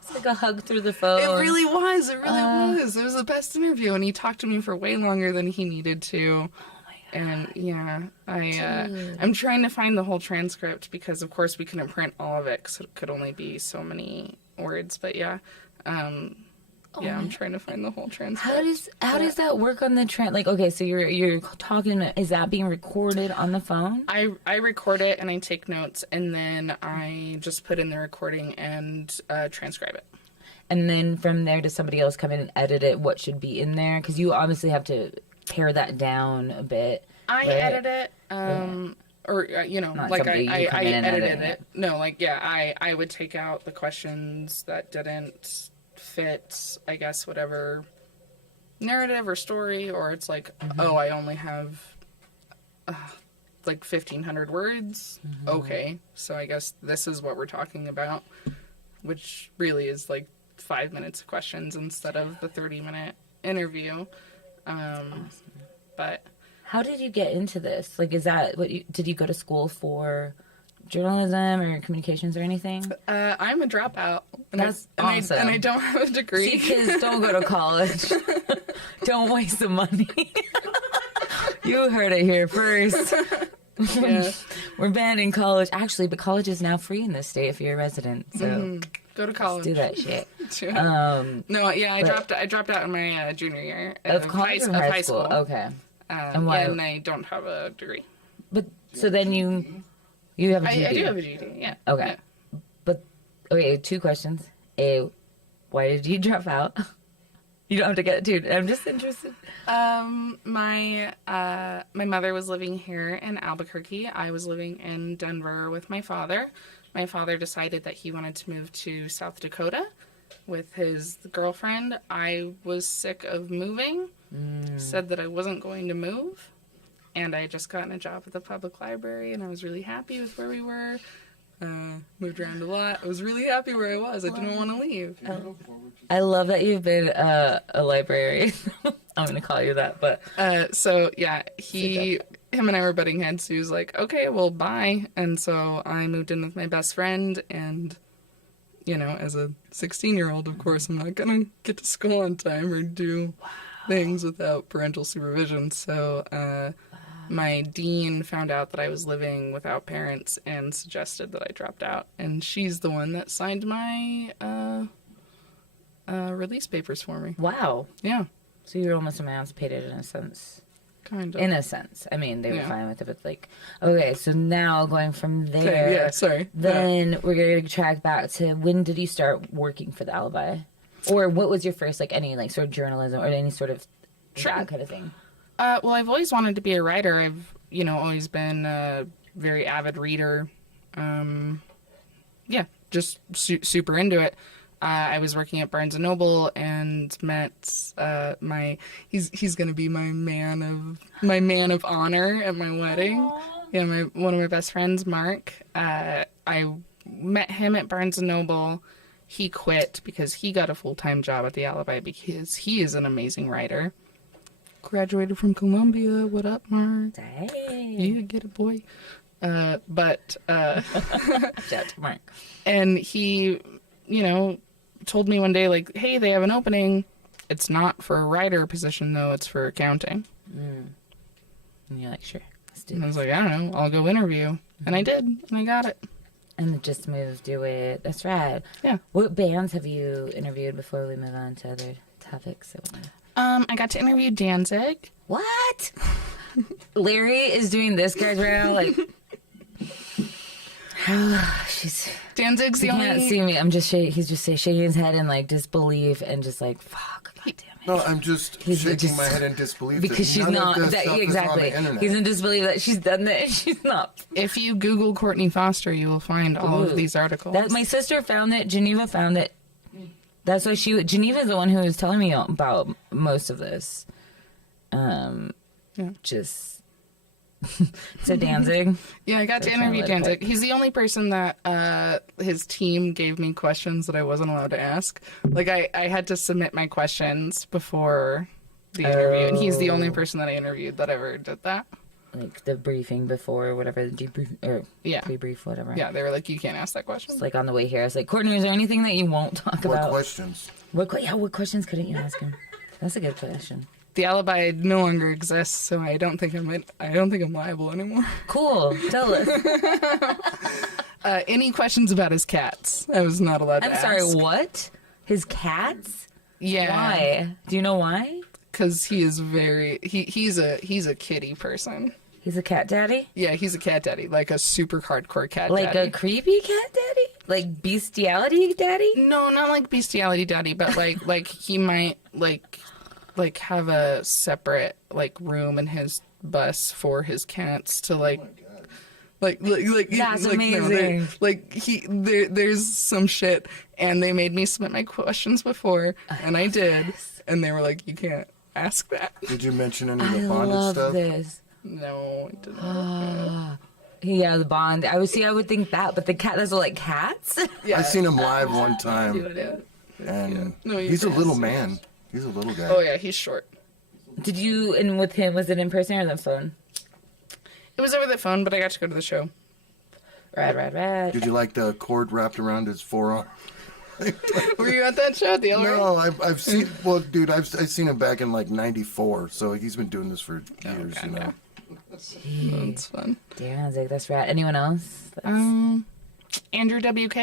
It's like a hug through the phone. It really was. It was the best interview, and he talked to me for way longer than he needed to. Oh my God. And yeah, I'm trying to find the whole transcript because, of course, we couldn't print all of it because it could only be so many words. But yeah, I'm trying to find the whole transcript. How does that work on the Like, okay, so you're talking. Is that being recorded on the phone? I record it and I take notes, and then I just put in the recording and transcribe it. And then from there, does somebody else come in and edit it? What should be in there? Because you obviously have to pare that down a bit. I right? edit it, or Not like somebody I you come in and edited edit it. No, like I would take out the questions that didn't fit, I guess, whatever narrative or story, or it's like, oh, I only have like 1,500 words. Okay, so I guess this is what we're talking about, which really is like 5 minutes of questions instead of the 30-minute interview. But how did you get into this? Like, is that what did you go to school for journalism or communications or anything? I'm a dropout. And That's awesome. And I don't have a degree. See, kids, don't go to college. Don't waste the money. You heard it here first. Yeah. We're banning college. Actually, but college is now free in this state if you're a resident. So Go to college. do that shit. No, yeah, I dropped out in my junior year Of college or high school? Okay. And why? and I don't have a degree. But so then you have a GED. I do have a GED. Yeah. Okay. But okay, 2 questions. A, why did you drop out? You don't have to get it, dude. I'm just interested. My mother was living here in Albuquerque. I was living in Denver with my father. My father decided that he wanted to move to South Dakota with his girlfriend. I was sick of moving, said that I wasn't going to move, and I had just gotten a job at the public library, and I was really happy with where we were. Moved around a lot. I was really happy where I was. I didn't want to leave. I love that you've been a librarian. I'm going to call you that, but... So, yeah, him and I were butting heads. He was like, okay, well, bye. And so I moved in with my best friend, and, as a 16-year-old, of course, I'm not going to get to school on time or do things without parental supervision. So, my dean found out that I was living without parents and suggested that I dropped out. And she's the one that signed my release papers for me. Wow. Yeah. So you were almost emancipated in a sense. Kind of. In a sense. I mean, they were Yeah. fine with it, but like... Okay, so now going from there... Okay, yeah, sorry. Then we're going to track back to when did you start working for the Alibi? Or what was your first, like, any, like, sort of journalism or any sort of that kind of thing? Well, I've always wanted to be a writer. I've, always been a very avid reader. Yeah, just super into it. I was working at Barnes & Noble and met he's going to be my man of honor at my wedding. Aww. Yeah, one of my best friends, Mark. I met him at Barnes & Noble. He quit because he got a full-time job at the Alibi because he is an amazing writer. Graduated from Columbia. What up, Mark? Dang. Yeah, get it, boy. Shout out to Mark. And he, told me one day, like, hey, they have an opening. It's not for a writer position, though. It's for accounting. And you're like, sure, let's do And I this. was like, I don't know. I'll go interview. And I did. And I got it. And just move, do it. That's right. Yeah. What bands have you interviewed before we move on to other topics? I got to interview Danzig. What? Larry is doing this, guys, right now. Like, Danzig's the you can't only... see me. I'm just he's just shaking his head in like disbelief and just like, fuck, God damn it. No, I'm just shaking my head in disbelief because she's none not of this stuff exactly. is on the internet. He's in disbelief that she's done that. She's not. If you Google Courtney Foster, you will find all of these articles. That my sister found it. Geneva found it. That's why Geneva's the one who was telling me about most of this. Just so Danzig. Yeah, I got to interview Danzig. He's the only person that his team gave me questions that I wasn't allowed to ask. Like, I had to submit my questions before the interview, and he's the only person that I interviewed that ever did that. Like the briefing before, whatever, the debrief, or debrief, whatever. Yeah, they were like, you can't ask that question. It's like on the way here, I was like, Courtney, is there anything that you won't talk about? What questions? What questions couldn't you ask him? That's a good question. The Alibi no longer exists, so I don't think I'm liable anymore. Cool. Tell us. Any questions about his cats? I was not allowed to ask. I'm sorry, what? His cats? Yeah. Why? Do you know why? Because he is he's a kitty person. He's a cat daddy? Yeah, he's a cat daddy, like a super hardcore cat daddy. Like a creepy cat daddy? Like bestiality daddy? No, not like bestiality daddy, but like he might like have a separate like room in his bus for his cats to like. Like That's like, amazing. No, like there's some shit, and they made me submit my questions before, and I did, and they were like, you can't ask that. Did you mention any of I the bonded love stuff? this. No, I didn't. Yeah, the bond. I would think that, but the cat, those are like cats. Yeah, I seen him live one time, Yeah. and No, you he's a can little ask. man. He's a little guy. Oh yeah, he's short. Did you, and with him, was it in person or the phone? It was over the phone, but I got to go to the show. Rad. Did you like the cord wrapped around his forearm? Were you at that show at the Ellery? No, I've seen. Well, dude, I've seen him back in like '94, so he's been doing this for years, Okay, you know. Jeez. That's fun. Damn, Zig, that's rad. Anyone else? Andrew WK?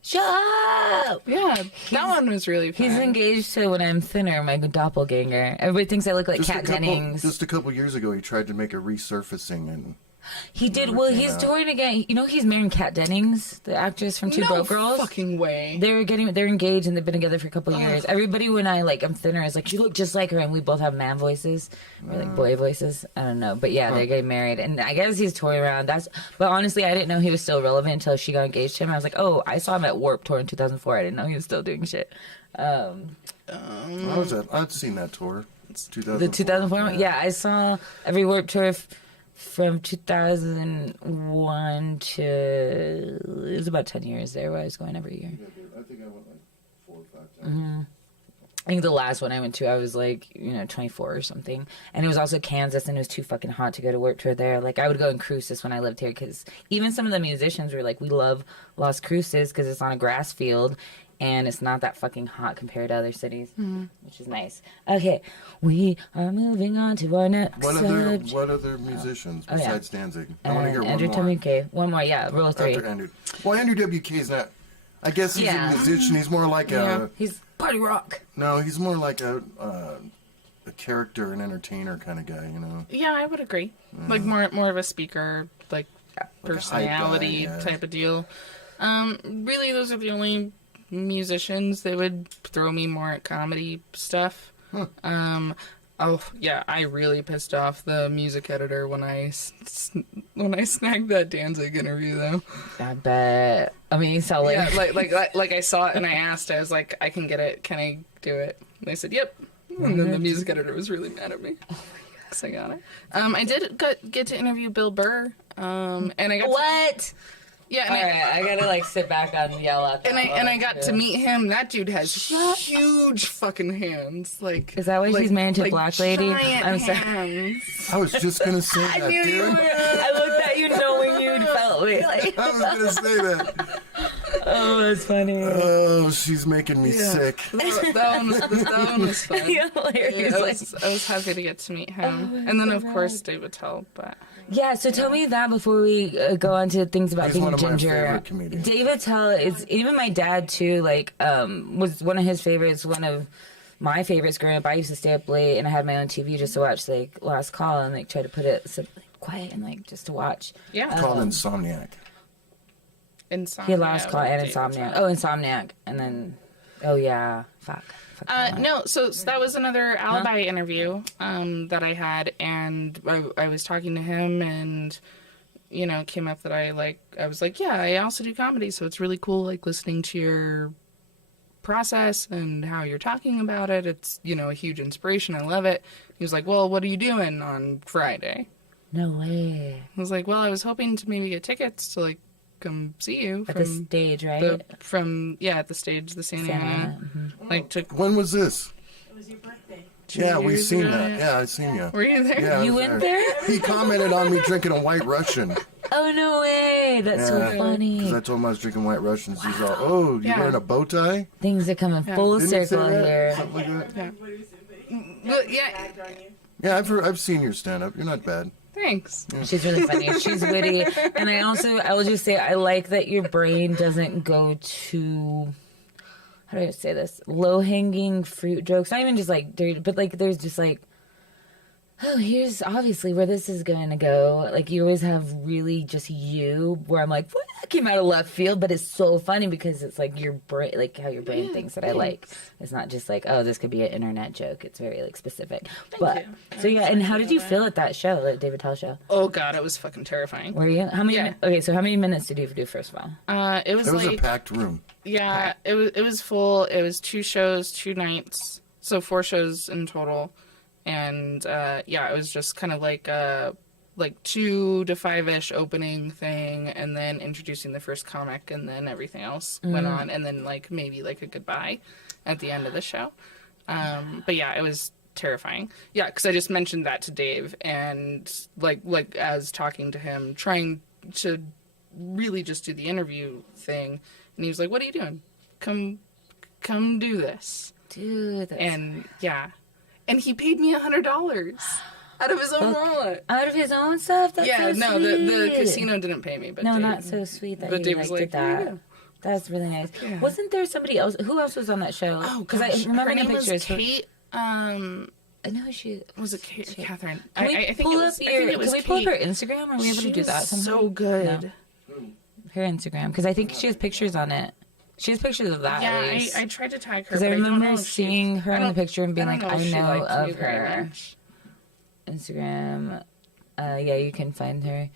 Shut up! Yeah, that one was really fun. He's engaged to When I'm Thinner, my doppelganger. Everybody thinks I look like Kat Dennings. Just a couple years ago, he tried to make a resurfacing, and He did. Well, he's touring again. You know, he's marrying Kat Dennings, the actress from Two no Broke Girls. fucking way. They're engaged and they've been together for a couple of years. Everybody, when I'm thinner, is like, you look just like her, and we both have man voices or like boy voices. I don't know, but yeah, they're getting married, and I guess he's touring around. But honestly, I didn't know he was still relevant until she got engaged to him. I was like, oh, I saw him at Warped Tour in 2004. I didn't know he was still doing shit. what was that? I'd seen that tour. It's 2004. The 2004, yeah, I saw every Warped Tour. From 2001 to, it was about 10 years there where I was going every year. I think I went like 4 or 5 times. I think the last one I went to, I was 24 or something. And it was also Kansas, and it was too fucking hot to go to work tour there. Like, I would go in Cruces when I lived here, because even some of the musicians were like, we love Las Cruces because it's on a grass field. And it's not that fucking hot compared to other cities, which is nice. Okay, we are moving on to our next subject. What other musicians besides Danzig? I want to hear Andrew one more. WK. One more, yeah. Rule of three. After Andrew. Well, Andrew WK is not. I guess he's Yeah. a musician. He's more like a. He's party rock. No, he's more like a character, an entertainer kind of guy. You know. Yeah, I would agree. Like more of a speaker, like a hype personality guy, yeah. type of deal. Really, those are the only musicians that would throw me more at comedy stuff. Oh yeah, I really pissed off the music editor when I snagged that Danzig interview though. I bet. I mean, so like, Yeah, like I saw it and I asked. I was like, I can get it. Can I do it? And they said, yep. And then the music editor was really mad at me. Oh my god, 'cause I got it. I did get to interview Bill Burr. And I got what? yeah, and All right, I gotta sit back and yell at that. and I got to meet him. That dude has huge fucking hands. Like, Is that why she's married to a black lady? giant I'm sorry. hands. I was just gonna say that, I dude. looked at you knowing you felt me. Like, I was gonna say that. oh, that's funny. Oh, she's making me sick. That one was fun. You're hilarious. Yeah, Like, I was happy to get to meet him, and then of course Dave Attell. But yeah, so tell me that before we go on to things about He's being one of my ginger. favorite comedians. David Tell is, even my dad too, was one of his favorites, one of my favorites growing up. I used to stay up late and I had my own TV just to watch Last Call and try to put it quiet and just to watch. yeah, Called Insomniac. Insomniac. He had Last Call and Dave Insomniac. Attell. Oh, Insomniac. And then, oh yeah, fuck that. No, so that was another alibi interview that I had, and I was talking to him, and came up that I was like, yeah, I also do comedy, so it's really cool listening to your process and how you're talking about it. It's a huge inspiration. I love it. He was like, well, what are you doing on Friday? No way. I was like, well, I was hoping to maybe get tickets to come see you At the stage, right? at the stage, the Santa Ana. When was this? It was your birthday. Yeah, we've years seen ago, that. yeah. Yeah, I've seen you. Were you there? Yeah, I You was went there? He commented on me drinking a White Russian. Oh, no way. That's so Because funny. I told him I was drinking White Russians. He's all, oh, you Yeah. wearing a bow tie? Things are coming full Didn't he say circle that? here. Something like that? Yeah. What is it? Well, yeah. Bagged on you. Yeah, I've seen your stand-up. You're not bad. Thanks. She's really funny. She's witty. And I will just say, I like that your brain doesn't go to, how do I say this? Low-hanging fruit jokes. Not even just dirty, but there's just oh, here's obviously where this is going to go. Like, you always have really just you, where I'm like, what? That came out of left field, but it's so funny because it's like your brain, like how your brain thinks that I like. It's not just like, oh, this could be an internet joke. It's very like specific. Thank you. So yeah, and how did you feel at that show, the David Tell show? Oh God, it was fucking terrifying. Were you? How many? Yeah. Okay, so how many minutes did you do first of all? It was It was like a packed room. yeah, it was full. It was 2 shows, 2 nights, so 4 shows in total. And yeah, it was just kind of like 2 to 5-ish opening thing, and then introducing the first comic, and then everything else went on, and then like maybe like a goodbye at the end of the show. But yeah, it was terrifying. Yeah, because I just mentioned that to Dave, and like as talking to him, trying to really just do the interview thing, and he was like, "What are you doing? Come do this." Dude, And yeah. And he paid me $100 out of his own wallet. out of his own stuff? That's Yeah, so no, the sweet. casino didn't pay me, but No, Dave, not so sweet that but he Dave like, was did like, "Here you that. go." That's really nice. Yeah. Wasn't there somebody else? Who else was on that show? Oh, Because I gosh. remember Her the name was pictures. Kate. I know she. Was it Kate? Catherine? Can we I think pull it was. up I think your? it was Can we pull up her Kate. Instagram? Are we able She to do was that? somehow? so good. Her Instagram, because I think she has pictures on it. She has pictures of that. Yeah, at least. I tried to tag her. Because I but don't remember know if she- seeing her I in the don't- picture and being I like, don't I if she know liked me of very her. much. Instagram. Yeah, you can find her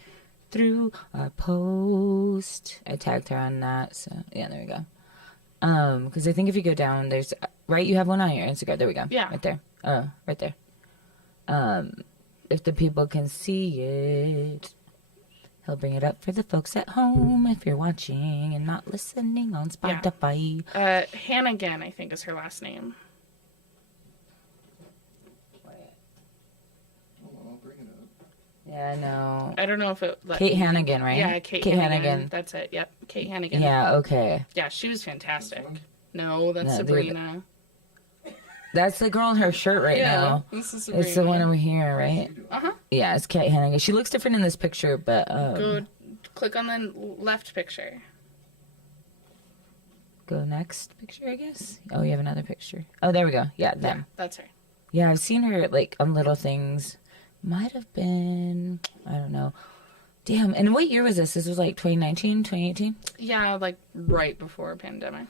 through our post. I tagged her on that, so yeah, there we go. Because I think if you go down, there's right. You have one on your Instagram. There we go. Yeah. right there. Right there. If the people can see it, he'll bring it up for the folks at home. If you're watching and not listening on Spotify. Hannigan, I think, is her last name. I'll bring it up. Yeah, I know. I don't know if it. Kate Hannigan, right? Yeah, Kate Hannigan. That's it. Yep, Kate Hannigan. Yeah. Okay. Yeah, she was fantastic. No, that's No, dude. Sabrina. That's the girl in her shirt right now. This is Sabrina. It's the one over here, right? Uh-huh. Yeah, it's Kate Hannigan. She looks different in this picture, but Go click on the left picture. go next picture, I guess. Oh, you have another picture. Oh, there we go. Yeah, them. Yeah, that's her. Yeah, I've seen her like on little things. Might have been, I don't know. Damn. And what year was this? This was like 2019, 2018? Yeah, like right before pandemic.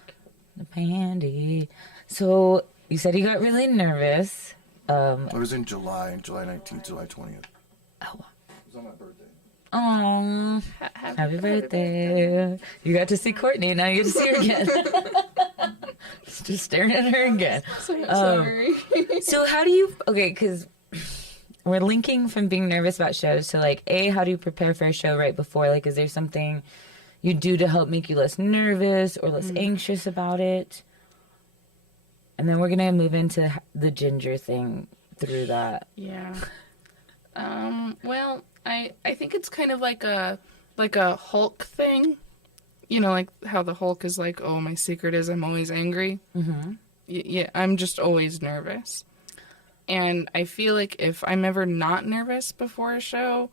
The pandy. So you said you got really nervous. It was in July 19th, July 20th. Oh. It was on my birthday. Aw. Happy birthday. You got to see Courtney. Now you get to see her again. Just staring at her again. Sorry. So how do you, okay, because we're linking from being nervous about shows to like, how do you prepare for a show right before? Like, is there something you do to help make you less nervous or less anxious about it? And then we're going to move into the ginger thing through that. Yeah. Well, I think it's kind of like a Hulk thing. You know, like how the Hulk is like, oh, my secret is I'm always angry. Mm-hmm. Yeah, I'm just always nervous. And I feel like if I'm ever not nervous before a show,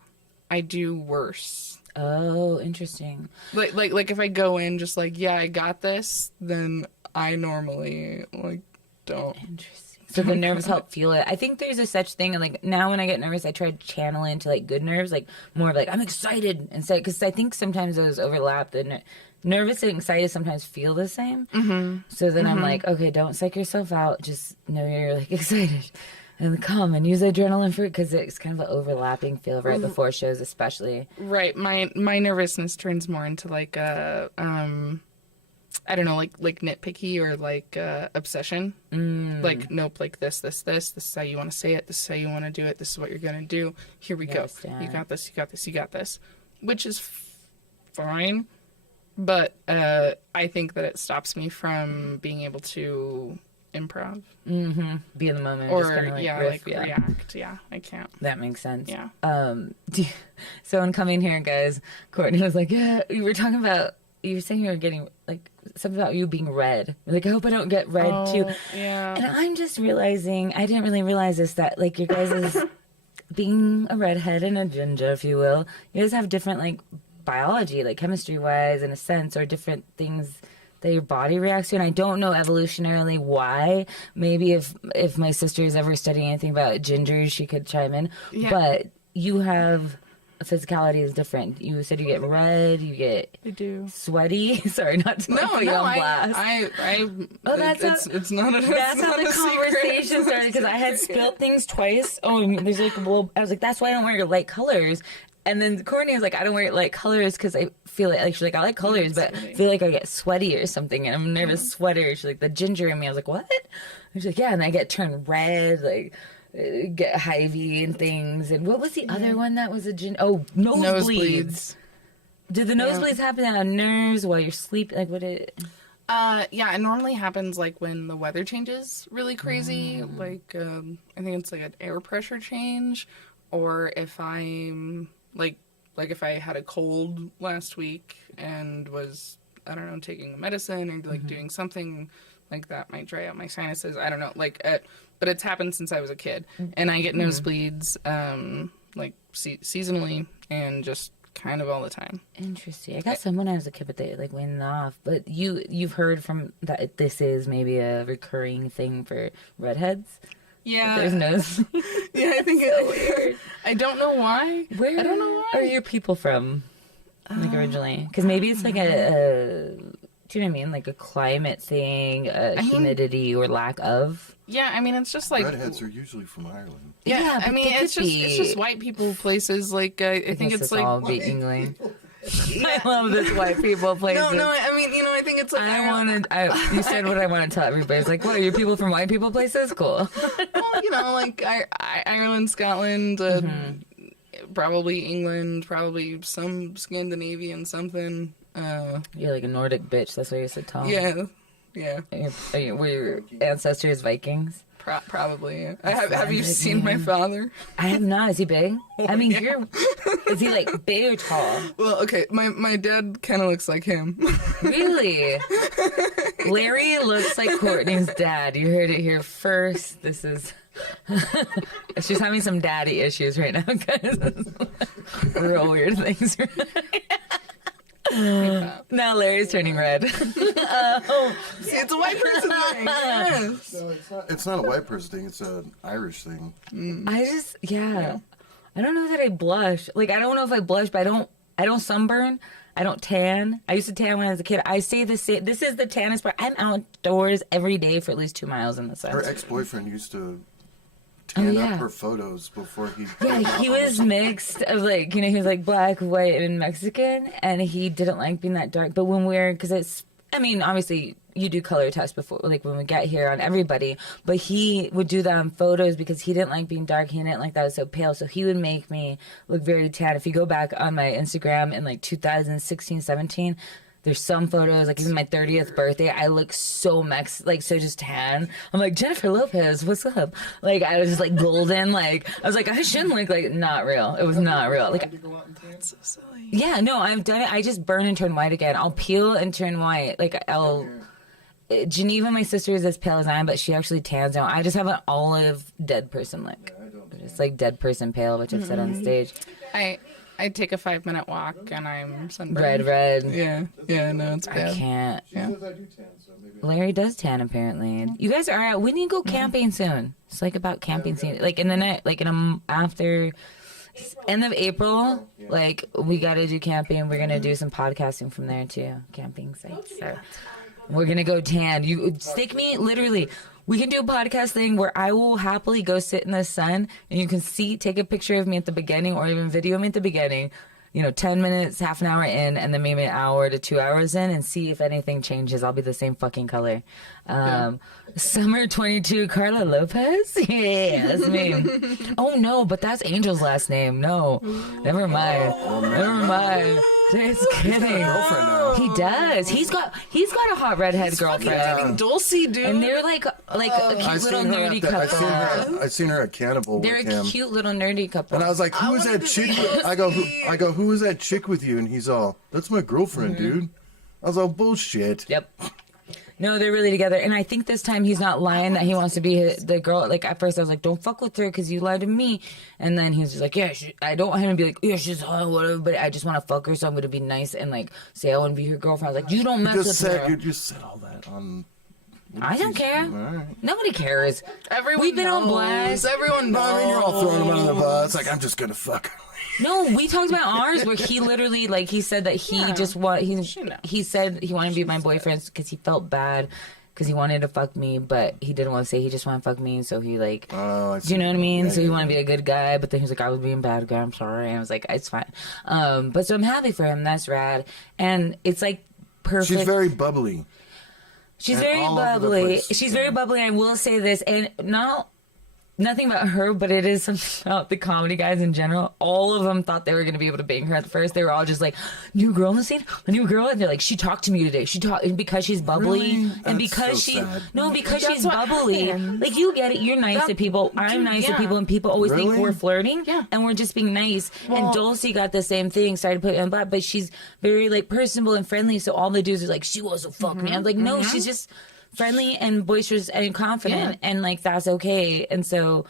I do worse. Oh, interesting. Like if I go in just like, yeah, I got this, then I normally like don't. Interesting. So the nerves help feel it. I think there's a such thing, and like now when I get nervous, I try to channel into like good nerves, like more of like I'm excited instead, because I think sometimes those overlap. The nervous and excited sometimes feel the same. Mm-hmm. So then I'm like, okay, don't psych yourself out. Just know you're like excited and calm and use adrenaline for it, because it's kind of an overlapping feel right before shows, especially. Right. My nervousness turns more into like a I don't know, like nitpicky or like obsession. Like, nope, like this is how you want to say it, this is how you want to do it, this is what you're gonna do, here we go, you got this, which is fine, but I think that it stops me from being able to improv. Be in the moment. Or just kinda, riff, react. Yeah, I can't. That makes sense. Yeah. So in coming here, guys, Courtney was like, yeah, you were talking about, you were saying you were getting like something about you being red. Like, I hope I don't get red too. Yeah. And I'm just realizing, I didn't really realize this, that like your guys is being a redhead and a ginger, if you will, you guys have different like biology, like chemistry wise in a sense, or different things that your body reacts to, and I don't know evolutionarily why. Maybe if my sister is ever studying anything about gingers, she could chime in. Yeah. But you have physicality is different. You said you get red, you get I do. sweaty. Sorry, not to put you on blast. It's not a That's how the conversation started, because I had spilled things twice. Oh, and there's like a little. I was like, that's why I don't wear light colors. And then Courtney was like, I don't wear light colors because I feel like she's like, I like colors, but I feel like I get sweaty or something, and I'm a nervous sweater. She's like, the ginger in me. I was like, what? And she's like, yeah, and I get turned red, like get hivey and things. And what was the other one that was a ginger? Oh, nosebleeds. Did the nosebleeds happen on nerves while you're sleeping? Like what it? Yeah, it normally happens like when the weather changes really crazy. Like I think it's like an air pressure change, or if I'm like if I had a cold last week and was, I don't know, taking medicine or like doing something like that might dry out my sinuses. I don't know, but it's happened since I was a kid, and I get nosebleeds like seasonally and just kind of all the time. Interesting. I got some when I was a kid, but they like went off. But you've heard from that this is maybe a recurring thing for redheads. Yeah, there's nose. Yeah, I think weird. I don't know why. Where I don't know why. Are your people from? Like originally, because maybe it's like a do you know what I mean? Like a climate thing, humidity or lack of. Yeah, I mean it's just like redheads are usually from Ireland. Yeah, I mean it's just white people places. Like I think it's like all be England. I love this white people places. No, I mean, I think it's like you said what I want to tell everybody. It's like, what, are you people from white people places? Cool. Well, like Ireland, Scotland, probably England, probably some Scandinavian something. You're like a Nordic bitch. That's why you're so tall. Yeah. Were your ancestors Vikings? Probably. Yeah. Have you seen my father? I have not. Is he big? I mean, is he like big or tall? Well, okay. My dad kind of looks like him. Really? Larry looks like Courtney's dad. You heard it here first. This is. She's having some daddy issues right now, guys. Real weird things. Now Larry's turning red. See, it's a white person thing. Yes. No, it's not a white person thing. It's an Irish thing. I just, I don't know that I blush. Like, I don't know if I blush, but I don't sunburn. I don't tan. I used to tan when I was a kid. I say this is the tannest part. I'm outdoors every day for at least 2 miles in the sun. Her ex-boyfriend used to tan up her photos before he... Yeah, he was mixed of like, he was like black, white, and Mexican, and he didn't like being that dark. But when because it's, I mean, obviously you do color tests before, like when we get here on everybody, but he would do that on photos because he didn't like being dark. He didn't like that I was so pale. So he would make me look very tan. If you go back on my Instagram in like 2016, 17, there's some photos, like even my 30th birthday, I look so so just tan. I'm like, Jennifer Lopez, what's up? Like, I was just like golden. Like, I was like, I shouldn't look like, not real. It was not real. Like, that's so silly. Yeah, no, I've done it. I just burn and turn white again. I'll peel and turn white. Like, Geneva, my sister, is as pale as I am, but she actually tans now. I just have an olive dead person look. It's like dead person pale, which I've said on stage. I take a 5-minute walk and I'm sunburned. Red. Yeah, no, it's bad. I can't. Yeah. Larry does tan apparently. You guys are out. We need to go camping soon. It's like about camping scene. Like in the night, like after end of April, like we got to do camping. We're going to do some podcasting from there too. Camping sites. So we're going to go tan. You stick me literally. We can do a podcast thing where I will happily go sit in the sun and you can take a picture of me at the beginning or even video me at the beginning, 10 minutes, half an hour in, and then maybe an hour to 2 hours in and see if anything changes. I'll be the same fucking color. Summer 22, Carla Lopez? Yeah, that's me. Oh, no, but that's Angel's last name. No, never mind. Never mind. Just kidding. He does. He's got a hot redhead girlfriend. Dating Dulcie, dude. And they're like a cute little nerdy couple. I've seen her at Cannibal. They're with him. A cute little nerdy couple. And I was like, who is that chick? I go, who is that chick with you? And he's all, that's my girlfriend, dude. I was all, bullshit. Yep. No, they're really together. And I think this time he's not lying that he wants to be the girl. Like, at first I was like, don't fuck with her because you lied to me. And then he was just like, yeah, I don't want him to be like, yeah, she's hot, whatever, but I just want to fuck her, so I'm going to be nice and, like, say I want to be her girlfriend. I was like, you don't mess with her. You just said all that on... I don't care. Right. Nobody cares. We've been on blast. Everyone knows. I mean, you're all throwing him under the bus. Like, I'm just going to fuck her. No, we talked about ours where he literally, like, he said that he just he said he wanted to be my boyfriend because he felt bad because he wanted to fuck me, but he didn't want to say he just wanted to fuck me, so he, like, do you know what I mean? Yeah, so he wanted to be a good guy, but then he was like, I was being a bad guy, I'm sorry. And I was like, it's fine. But so I'm happy for him. That's rad. And it's, like, perfect. She's very bubbly. She's very bubbly. She's very bubbly. I will say this, and nothing about her, but it is something about the comedy guys in general. All of them thought they were going to be able to bang her at first. They were all just like, new girl in the scene? A new girl? And they're like, she talked to me today. And because she's bubbly. Really? And because so sad. because she's bubbly. Like, you get it. You're nice to people. I'm nice to people. And people always think we're flirting. Yeah. And we're just being nice. Well, and Dulcie got the same thing. Started putting on black. But she's very, like, personable and friendly. So all the dudes are like, she wants to fuck me. I'm like, no, she's just friendly and boisterous and confident, and, like, that's okay. And so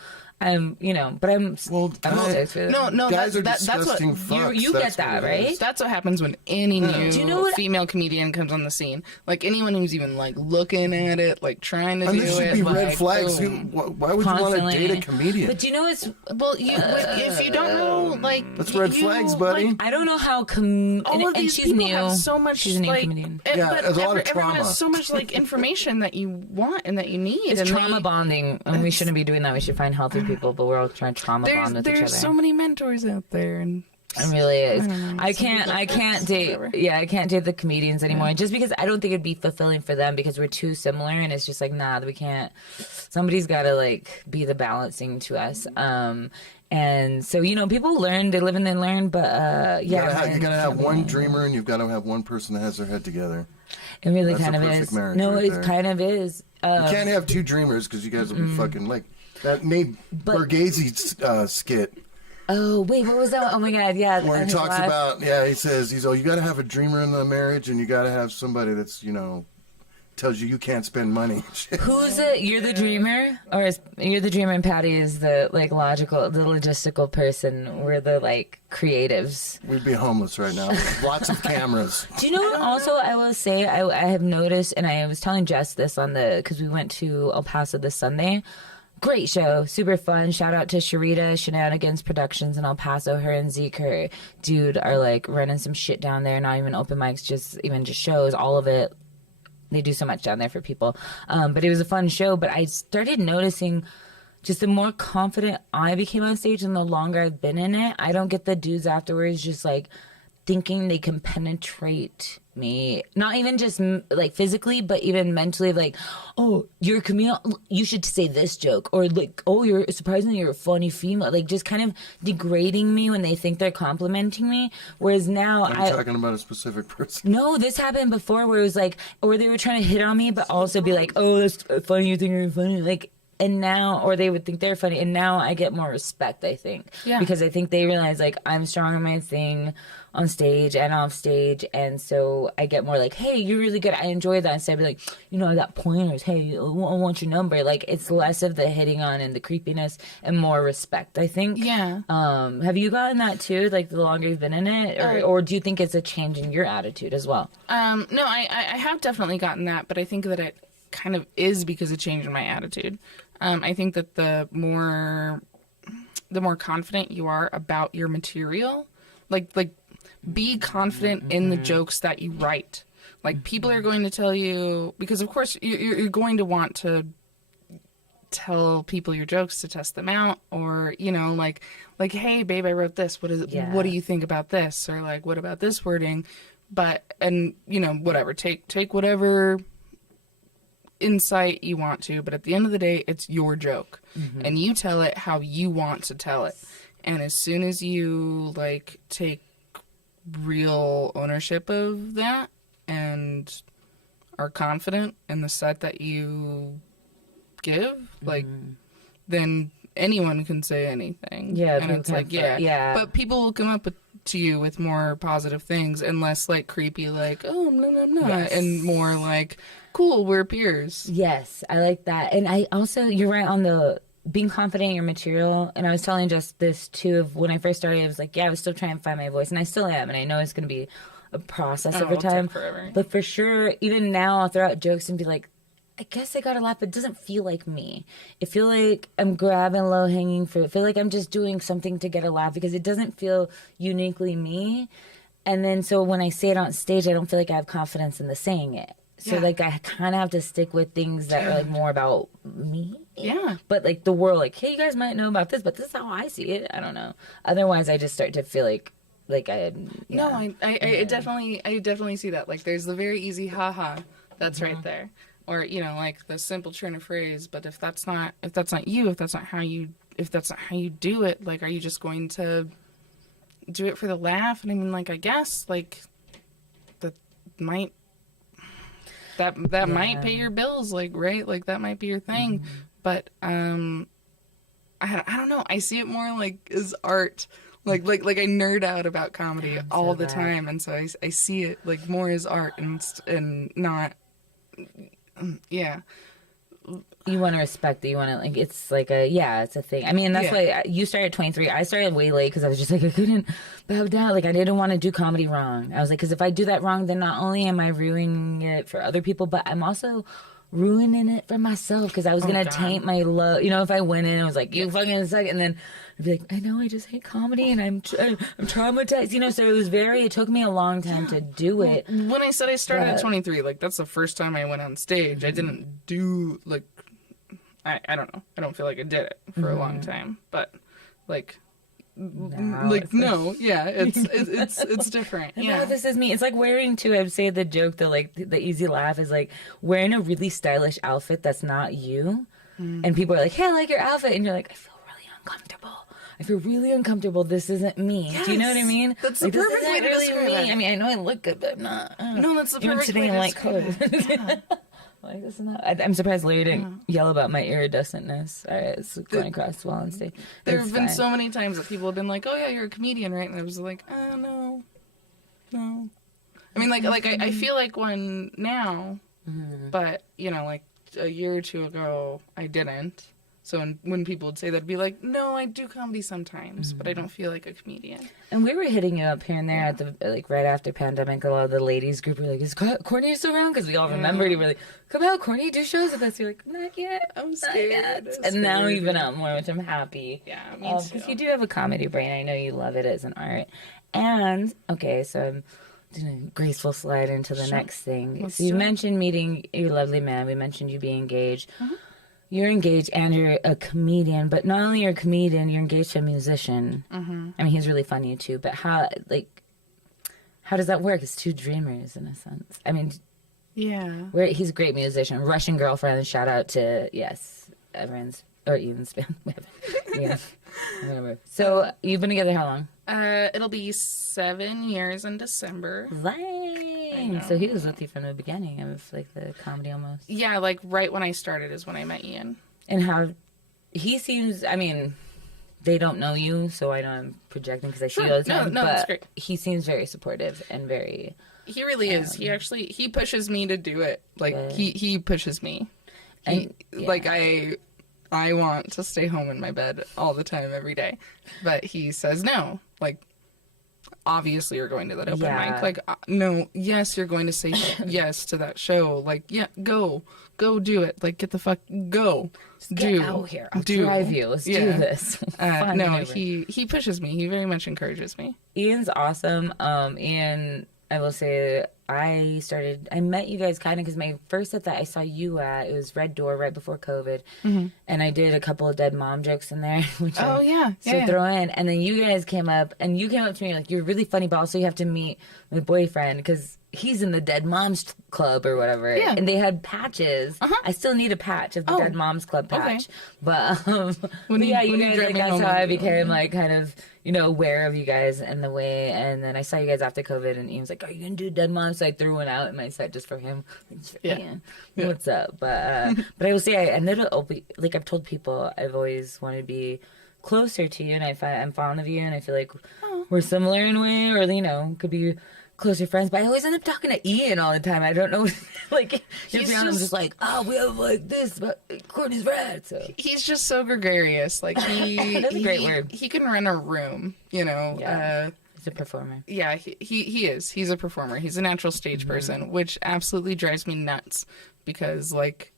you know, but I'm guys are disgusting fucks. You get that, right? That's what happens when any new female comedian comes on the scene. Like, anyone who's even, like, looking at it, like, trying to do it. And there should be red flags. Why would you want to date a comedian? But do you know it's... Well, if you don't know, like... That's red flags, buddy. Like, I don't know how... all of these people have so much... She's a new comedian. Yeah, there's a lot of trauma. Everyone has so much, like, information that you want and that you need. It's trauma bonding, and we shouldn't be doing that. We should find healthy people, but we're all trying to trauma bond with each other. There's so many mentors out there, and it really is. I can't date the comedians anymore, just because I don't think it'd be fulfilling for them because we're too similar, and it's just like, nah, we can't. Somebody's got to, like, be the balancing to us. And so, you know, people learn, they live and they learn, but you gotta have one dreamer, and you've got to have one person that has their head together. It really kind of is. No, it kind of is. You can't have two dreamers because you guys will be fucking like. That Nate Borghese skit. Oh, wait, what was that one? Oh, my God, yeah. Where he talks about, he says, you got to have a dreamer in the marriage, and you got to have somebody that's, tells you can't spend money. Who's it? You're the dreamer? Or you're the dreamer and Patty is the, like, logistical person. We're the, like, creatives. We'd be homeless right now. Lots of cameras. Do you know what also I will say I have noticed, and I was telling Jess this because we went to El Paso this Sunday. Great show, super fun. Shout out to Sharita Shenanigans Productions in El Paso. Her and Zeke, her dude, are, like, running some shit down there. Not even open mics, just shows. All of it. They do so much down there for people. But it was a fun show. But I started noticing just the more confident I became on stage and the longer I've been in it, I don't get the dudes afterwards just, like, thinking they can penetrate me, not even just, like, physically, but even mentally, like, oh, you're a comedian, you should say this joke, or, like, oh, you're a funny female, like, just kind of degrading me when they think they're complimenting me. Whereas now Are you talking about a specific person? No, this happened before where it was like, or they were trying to hit on me, but also be like, oh, that's funny, you think you're funny, like. And now, or they would think they're funny, and now I get more respect, I think. Yeah. Because I think they realize, like, I'm strong on my thing on stage and off stage, and so I get more like, hey, you're really good, I enjoy that, instead of like, I got pointers, hey, I want your number. Like, it's less of the hitting on and the creepiness and more respect, I think. Yeah. Have you gotten that too, like, the longer you've been in it? Or do you think it's a change in your attitude as well? No, I have definitely gotten that, but I think that it kind of is because of change in my attitude. I think that the more confident you are about your material, like be confident in the jokes that you write. Like, people are going to tell you, because of course you're going to want to tell people your jokes to test them out, or like, hey babe, I wrote this. What is it? Yeah. What do you think about this? Or like, what about this wording? And whatever. Take whatever insight you want to, but at the end of the day, it's your joke, and you tell it how you want to tell it. And as soon as you, like, take real ownership of that and are confident in the set that you give, like, then anyone can say anything. Yeah, and it's like, yeah. But people will come up to you with more positive things and less like creepy, like, oh, no, Yes. and more like, cool, we're peers. Yes, I like that. And I also, you're right on the being confident in your material. And I was telling just this too, of when I first started, I was like, I was still trying to find my voice, and I still am. And I know it's going to be a process over it'll time. take forever. But for sure, even now, I'll throw out jokes and be like, I guess I got a laugh, but it doesn't feel like me. It feel like I'm grabbing low hanging fruit. I feel like I'm just doing something to get a laugh because it doesn't feel uniquely me. And then so when I say it on stage, I don't feel like I have confidence in the saying it. So like I kind of have to stick with things that are like more about me. Yeah. But like the world, like, hey, you guys might know about this, but this is how I see it. I don't know. Otherwise, I just start to feel like I. No, I definitely see that. Like, there's the very easy haha that's right there. Or, you know, like the simple turn of phrase, but if that's not you, if that's not how you do it, like, are you just going to do it for the laugh? And I mean, like, I guess, like, that might pay your bills, like, right? Like, that might be your thing. But I don't know. I see it more like as art. Like I nerd out about comedy all the time, and so I see it like more as art and not. Yeah. You want to respect it. You want to, like, it's like it's a thing. I mean, that's why you started at 23. I started way late because I was just like, I couldn't bow down. Like, I didn't want to do comedy wrong. I was like, because if I do that wrong, then not only am I ruining it for other people, but I'm also ruining it for myself because I was going to taint my love. You know, if I went in and was like, you fucking suck, and then I'd be like, I know, I just hate comedy and I'm traumatized. You know, so it took me a long time to do it. When I said I started at 23, like, that's the first time I went on stage. I didn't do, like, I don't know. I don't feel like I did it for a long time, but like, it's different. Yeah, No, this is me. It's like wearing too. I would say the joke, the easy laugh is like wearing a really stylish outfit that's not you, and people are like, "Hey, I like your outfit," and you're like, "I feel really uncomfortable. I feel really uncomfortable. This isn't me." Yes, do you know what I mean? That's like, the perfect way to describe it. I mean, I know I look good, but I'm not. No, that's the Even perfect today way in to light describe colors. it. Yeah. Like, this is not. I'm surprised Larry didn't yell about my iridescentness. All right, it's going across the wall and stay. There have been so many times that people have been like, "Oh yeah, you're a comedian, right?" And I was like, "Oh no." I mean, like I feel like one now, but you know, like a year or two ago, I didn't. So when people would say that, I'd be like, "No, I do comedy sometimes, but I don't feel like a comedian." And we were hitting you up here and there at the right after pandemic. A lot of the ladies group were like, "Is Courtney still around?" Because we all remembered. You were like, "Come out, Courtney, do shows with us." You're like, "Not yet. I'm scared. And now you've been out more, which I'm happy. Yeah, me too. Because you do have a comedy brain. I know you love it as an art. And okay, so I'm doing a graceful slide into the next thing. So you mentioned meeting your lovely man. We mentioned you being engaged. You're engaged and you're a comedian, but not only you're a comedian, you're engaged to a musician. I mean, he's really funny too, but how does that work? It's two dreamers in a sense. I mean, he's a great musician. Russian girlfriend, shout out to, Ian's band. Whatever. So you've been together how long? It'll be 7 years in December. Dang. So he was with you from the beginning of like the comedy almost. Yeah, like right when I started is when I met Ian. And how he seems, I mean, they don't know you, so I know I'm projecting because I see you all the time. No, but that's great. He seems very supportive and very... He really is. He pushes me to do it. Like, he pushes me. Like, I want to stay home in my bed all the time, every day. But he says no. Like, obviously you're going to that open mic. Like, no, yes, you're going to say yes to that show. Like, yeah, go do it. Like, get the fuck, go. Get out here. I'll drive you. Let's do this. No, he pushes me. He very much encourages me. Ian's awesome. Ian, I will say, I met you guys kind of because my first set that I saw you at, it was Red Door right before COVID. And I did a couple of dead mom jokes in there. Which throw in. And then you guys came up, and you came up to me like, you're really funny, but also you have to meet my boyfriend because he's in the Dead Moms Club or whatever. Yeah. And they had patches. I still need a patch of the Dead Moms Club patch. Okay. But, When yeah, you you guys, drive like, me that's home, how I I'll do became, it. like, kind of, you know, aware of you guys and the way. And then I saw you guys after COVID, and Ian was like, are you going to do Dead Moms? So I threw one out in my set just for him. Just for Ian. What's up? But I will say, I ended up, like, I've told people I've always wanted to be closer to you, and I'm fond of you, and I feel like we're similar in a way, or, you know, could be closer friends, but I always end up talking to Ian all the time. I don't know, like, I'm just like, oh, we have like this, but Courtney's rad. So He's just so gregarious. Like That's a great word. He can run a room, you know. Yeah. He's a performer. Yeah, he is. He's a performer. He's a natural stage person, which absolutely drives me nuts because, like,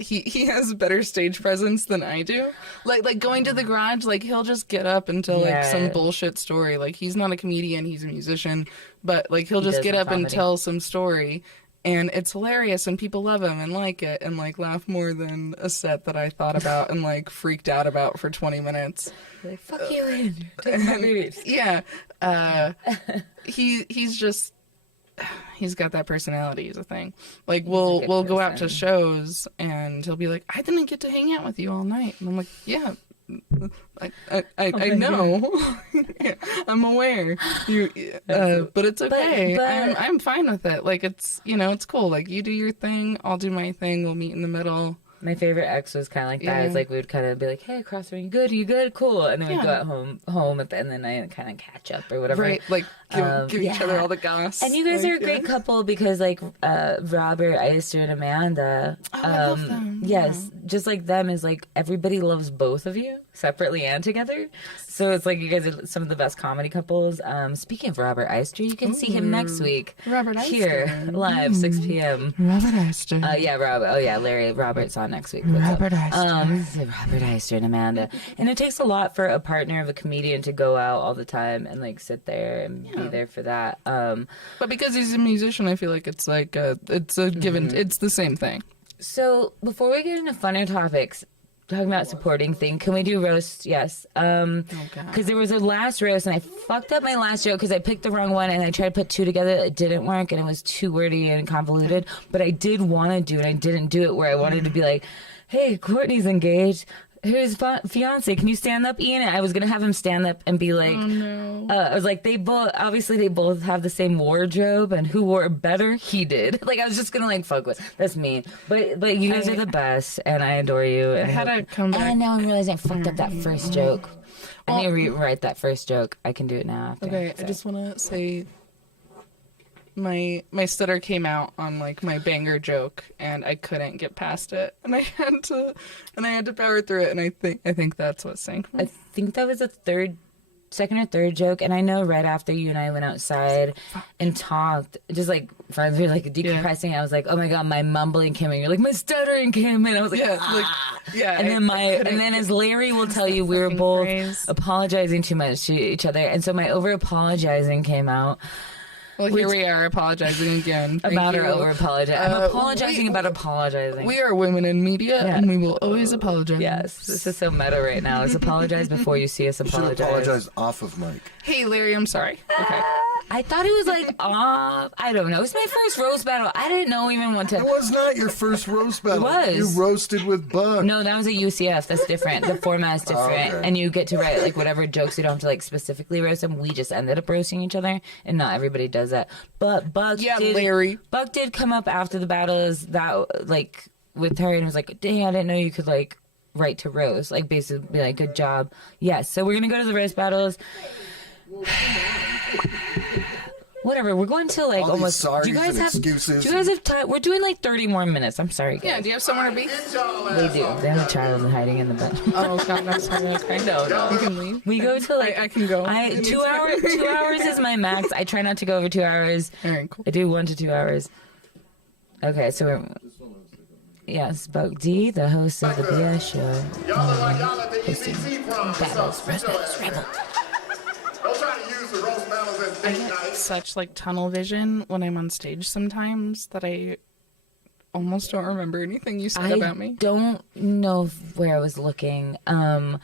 he has better stage presence than I do. Like going to the garage, like, he'll just get up and tell, like, some bullshit story. Like, he's not a comedian, he's a musician, but, like, he'll just get up and tell some story, and it's hilarious, and people love him and like it, and, like, laugh more than a set that I thought about and, like, freaked out about for 20 minutes. Like, fuck you, Ian. Take my babies. Yeah. He's just... He's got that personality is a thing. Like, we'll go out to shows, and he'll be like, I didn't get to hang out with you all night. And I'm like, yeah, I know. Yeah, I'm aware. But it's okay. But I'm fine with it. Like, it's, you know, it's cool. Like, you do your thing, I'll do my thing, we'll meet in the middle. my favorite ex was kind of like that. It's like we would kind of be like, "Hey, crossroad, you good? You good? Cool." And then we'd go at home at the end of the night and kind of catch up or whatever. Right, like give each other all the goss. And you guys are a great couple because, like, Robert, Ister, and Amanda. I love them. Yes, just like them is like everybody loves both of you separately and together. So it's like you guys are some of the best comedy couples. Speaking of Robert Ister, you can see him next week. Robert here Ister. live 6 p.m. Robert Ister. Yeah, Robert. Oh yeah, Larry Robert's on next week. Robert Ister. Robert Ister and Amanda. And it takes a lot for a partner of a comedian to go out all the time and like sit there and be there for that. But because he's a musician, I feel like it's like it's a given. It's the same thing. So before we get into funner topics, talking about supporting thing, can we do roast? Yes. Because there was a last roast and I fucked up my last joke because I picked the wrong one and I tried to put two together. It didn't work and it was too wordy and convoluted. But I did want to do it. I didn't do it where I wanted to be like, hey, Courtney's engaged. Who's fiance? Can you stand up, Ian? And I was gonna have him stand up and be like, Oh no. I was like, they both have the same wardrobe, and who wore it better? He did. Like I was just gonna like fuck with. That's mean. But you guys are the best, and I adore you. I had to come back. And now I'm realizing I fucked up that first joke. I need to rewrite that first joke. I can do it now. After. Okay, I just want to say my stutter came out on like my banger joke and I couldn't get past it and I had to power through it, and I think that's what sank me. I think that was second or third joke, and I know right after you and I went outside and talked, just like friends, we were like decompressing. I was like, oh my god, my mumbling came in. You're like, my stuttering came in. I was like, and then as Larry will tell you, we were both apologizing too much to each other, and so my over apologizing came out. Well, here we are apologizing again. About our over apologizing. I'm apologizing about apologizing. We are women in media, and we will always apologize. Yes, this is so meta right now. Let's apologize before you see us apologize. You should apologize off of mic. Hey, Larry, I'm sorry. Okay. I thought it was like off. I don't know. It was my first roast battle. I didn't know even what to. It was not your first roast battle. It was. You roasted with Buck. No, that was a UCF. That's different. The format is different, and you get to write like whatever jokes. You don't have to like specifically roast them. We just ended up roasting each other, and not everybody does that. But Buck, Larry. Buck did come up after the battles that like with her, and was like, "Dang, I didn't know you could like write to roast." Like basically, be like, "Good job." Yes. So we're gonna go to the roast battles. Whatever, we're going to like all almost. Do you guys have time? We're doing like 30 more minutes. I'm sorry, guys. Yeah, do you have somewhere to be? They do. They have a child hiding in the bed. Oh god, I'm sorry. Okay. No, you can leave. We go to like I can go. 2 hours. 2 hours is my max. I try not to go over 2 hours. All right, cool. I do 1 to 2 hours. Okay, so we're. Yes, Buck D, the host of the BS show. Hosting battles, roast battles, rebel. I get such like tunnel vision when I'm on stage sometimes that I almost don't remember anything you said about me. I don't know where I was looking. I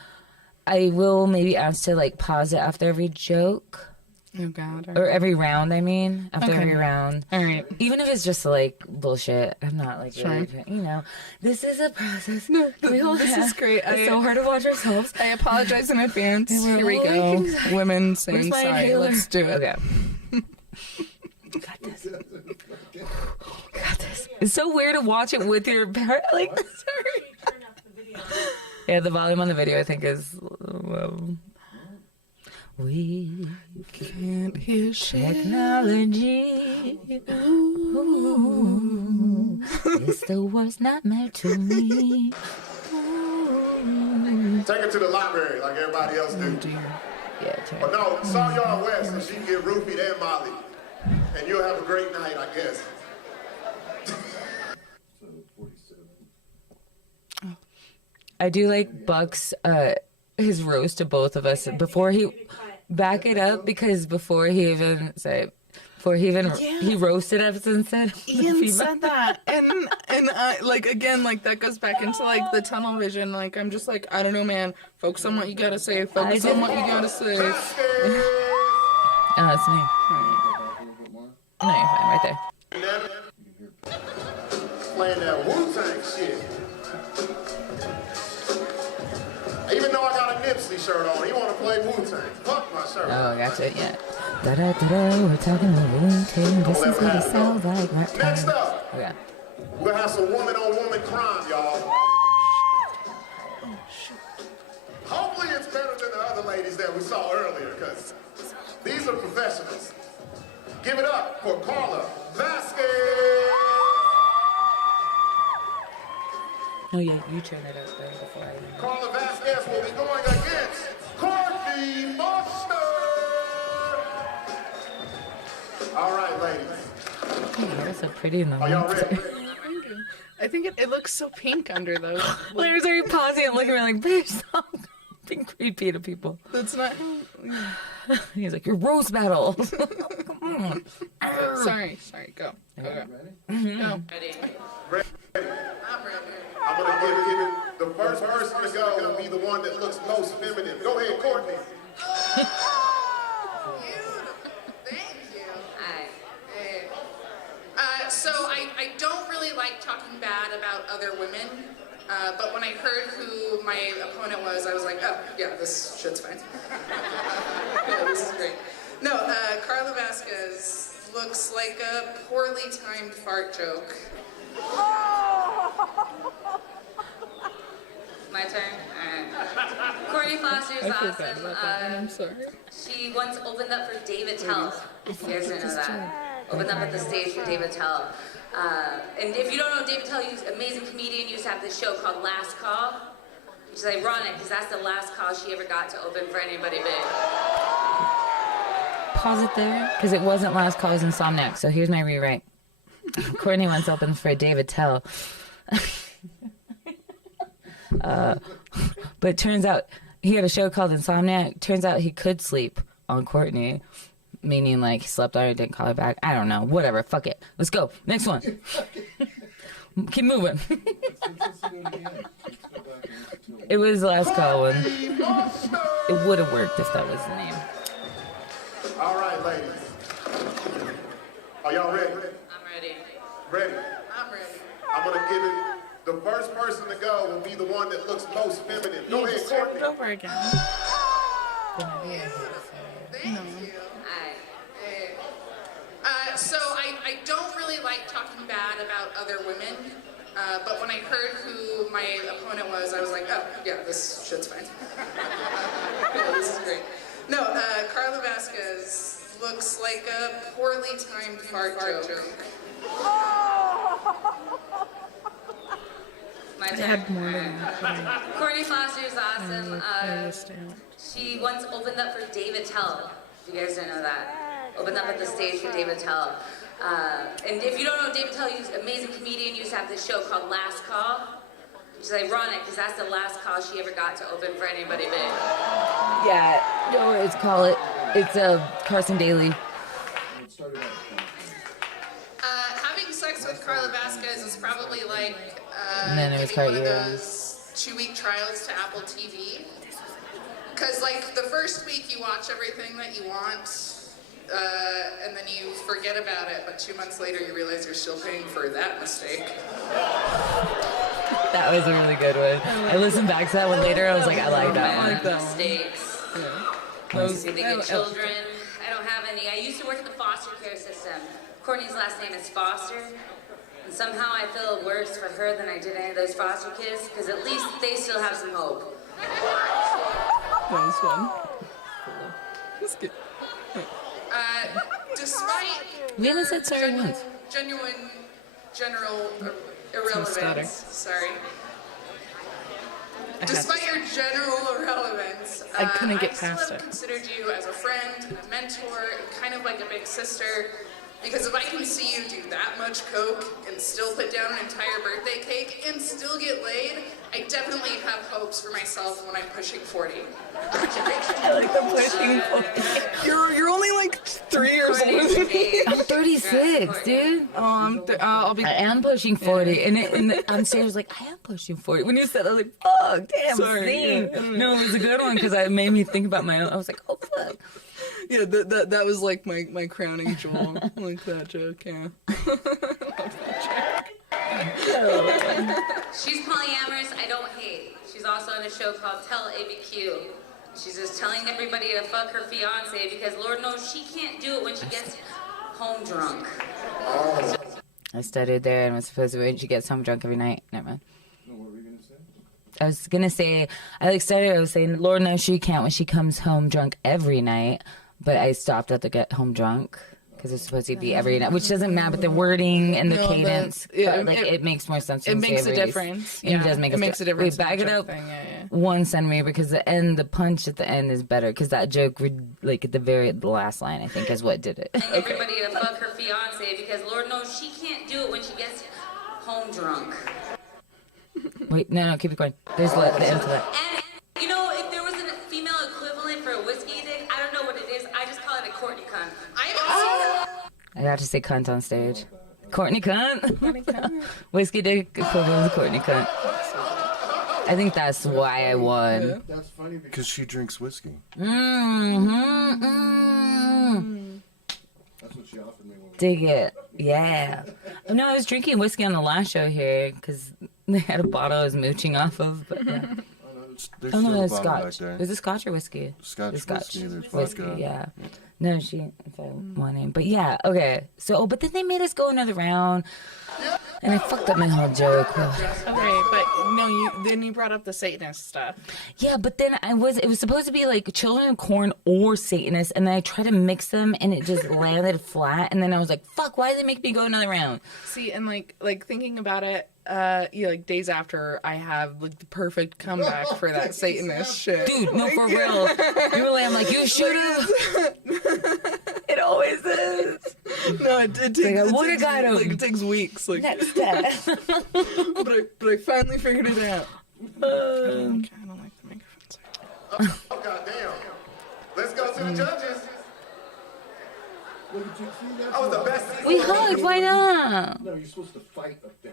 will maybe ask to like pause it after every joke. Oh, God. Or every round, I mean. After Okay. every round. All right. Even if it's just like bullshit, I'm not like, Sure. really, you know, this is a process. No, this is great. It's so hard to watch ourselves. I apologize in advance. we're Here we all go. like, Women Where's saying my sorry. inhaler? Let's do it. Okay. Got this. Got this. It's so weird to watch it with your parent. Like, sorry. Yeah, the volume on the video, I think, is. We Can't hear shit. technology. Ooh, it's the worst nightmare to me. Take her to the library like everybody else do. Yeah, turn. But no, song y'all west so she can get roofied and Molly. And you'll have a great night, I guess. I do like Buck's his roast to both of us before he back it up, because before he even he roasted us and said Ian said that, and I, like, again, like, that goes back into like the tunnel vision. Like, I'm just like, I don't know, man. Focus on what you gotta say. Focus on what you gotta say. Oh, it's me. No, you're fine, right there. Playing that Wu-Tang shit. Even though I got a Nipsey shirt on, he want to play Wu-Tang. Fuck my shirt. Oh, gotcha. Yeah. Da da da da. We're talking about Wellington. This is what it sounds like. Right. Next up, Okay. we're gonna have some woman-on-woman crime, y'all. Hopefully it's better than the other ladies that we saw earlier, because these are professionals. Give it up for Carla Vasquez. Oh yeah, you turn that up though before I. Carla Vasquez will be going against Courtney Foster. All right, ladies. Oh, that's so pretty in the Are y'all light. ready? I think it looks so pink under those. Larry's already pausing and looking at me like, bitch, stop being creepy to people. That's not. He's like, your roast battle. Come on. Sorry. Go. Go. Ready? Go. I'm gonna give it. The first person to go will be the one that looks most feminine. Go ahead, Courtney. Thank you. So I don't really like talking bad about other women, but when I heard who my opponent was, I was like, oh, yeah, this shit's fine. Yeah, this is great. No, Carla Vasquez looks like a poorly timed fart joke. My turn? Alright. Courtney Foster's I feel bad awesome. about that one. I'm sorry. She once opened up for David Tell. If you guys didn't know that. Opened up at the stage for David Tell. And if you don't know David Tell, he's an amazing comedian. He used to have this show called Last Call, which is ironic because that's the last call she ever got to open for anybody big. Pause it there, because it wasn't Last Call, it was Insomniac. So here's my rewrite. Courtney once opened for David Tell. But it turns out he had a show called Insomniac. Turns out he could sleep on Courtney, meaning like he slept on her, didn't call her back. I don't know. Whatever. Fuck it. Let's go. Next one. Keep moving. It was the Last Call one. It would have worked if that was the name. All right, ladies. Are y'all ready? I'm ready. Ready? I'm ready. I'm gonna give it. The first person to go will be the one that looks most feminine. Go ahead, Courtney. Over again. Thank you. So I don't really like talking bad about other women, but when I heard who my opponent was, I was like, oh, yeah, this shit's fine. Yeah, this is great. No, Carla Vasquez looks like a poorly timed fart joke. My turn. I had more than that. Courtney Foster's awesome. I missed it. She once opened up for David Tell. If you guys didn't know that. Opened up at the stage for David Tell. And if you don't know David Tell, he's an amazing comedian. He used to have this show called Last Call, which is ironic because that's the last call she ever got to open for anybody big. Yeah. No worries. Call it. It's Carson Daly. Having sex with Carla Vasquez is probably like And then it was giving one of Carla. those 2-week trials to Apple TV. Because like the first week you watch everything that you want, and then you forget about it, but 2 months later you realize you're still paying for that mistake. That was a really good one. I listened back to that one later. I was like, I like that one. Mistakes. Those good children. I don't have any. I used to work in the foster care system. Courtney's last name is Foster. And somehow I feel worse for her than I did any of those foster kids, because at least they still have some hope. That was fun. That's good. Despite We haven't said sorry once. genuine general irrelevance, sorry. Despite your general irrelevance, I couldn't get I still past have it. considered you as a friend and a mentor and kind of like a big sister. Because if I can see you do that much coke and still put down an entire birthday cake and still get laid, I definitely have hopes for myself when I'm pushing 40. I like the pushing 40. You're only like 3 years older than me. I'm 36, dude. I'll be. I am pushing 40. And on stage, I was like, I am pushing 40. When you said that, I was like, fuck, damn, Sorry, same. yeah. No, it was a good one because it made me think about my own. I was like, oh, fuck. Yeah, that was like my crowning jewel. Like that joke, yeah. She's polyamorous, I don't hate. She's also on a show called Tell ABQ. She's just telling everybody to fuck her fiance because Lord knows she can't do it when she gets home drunk. I studied there and was supposed to when she gets home drunk every night. Never mind. What were you going to say? I was going to say, I was saying, Lord knows she can't when she comes home drunk every night. But I stopped at the get home drunk because it's supposed to be every night, which doesn't matter. But the wording and the cadence, it makes more sense. It makes a difference. It does make it makes a difference. We back it up 1 centimeter because the punch at the end is better because that joke, like at the last line, I think is what did it. Telling everybody to fuck her fiance because Lord knows she can't do it when she gets home drunk. Wait, no, keep it going. There's the end to that. And, you know, if there was a female equivalent for a whiskey dick, I don't know what it is. I just call it a Courtney cunt. I got to say cunt on stage. Courtney cunt? Whiskey dick equivalent to Courtney cunt. I think that's why I won. That's funny because she drinks whiskey. That's what she offered me. Dig it. Yeah. No, I was drinking whiskey on the last show here because they had a bottle I was mooching off of. But yeah. There's Oh still no, a it's bottle Scotch. back there. Is it Scotch or whiskey? Scotch, It's Scotch. whiskey, there's Whiskey, vodka. yeah. No, if I'm wanting. But yeah, okay. So, but then they made us go another round. And I fucked up my whole joke. Okay, but no, then you brought up the Satanist stuff. Yeah, but then it was supposed to be like Children of Corn or Satanist, and then I tried to mix them and it just landed flat, and then I was like, fuck, why did they make me go another round? See, and like thinking about it, like days after, I have like the perfect comeback for that Satanist shit. Dude, no, for real. I'm like, you should have. It always is. No, it takes, Like, I would've got him. Like, it takes weeks. Like, Next step. but I finally figured it out. I don't like the microphones. Oh, goddamn. Let's go to the judges. Oh, the best season. We hugged, why not? No, you're supposed to fight up there.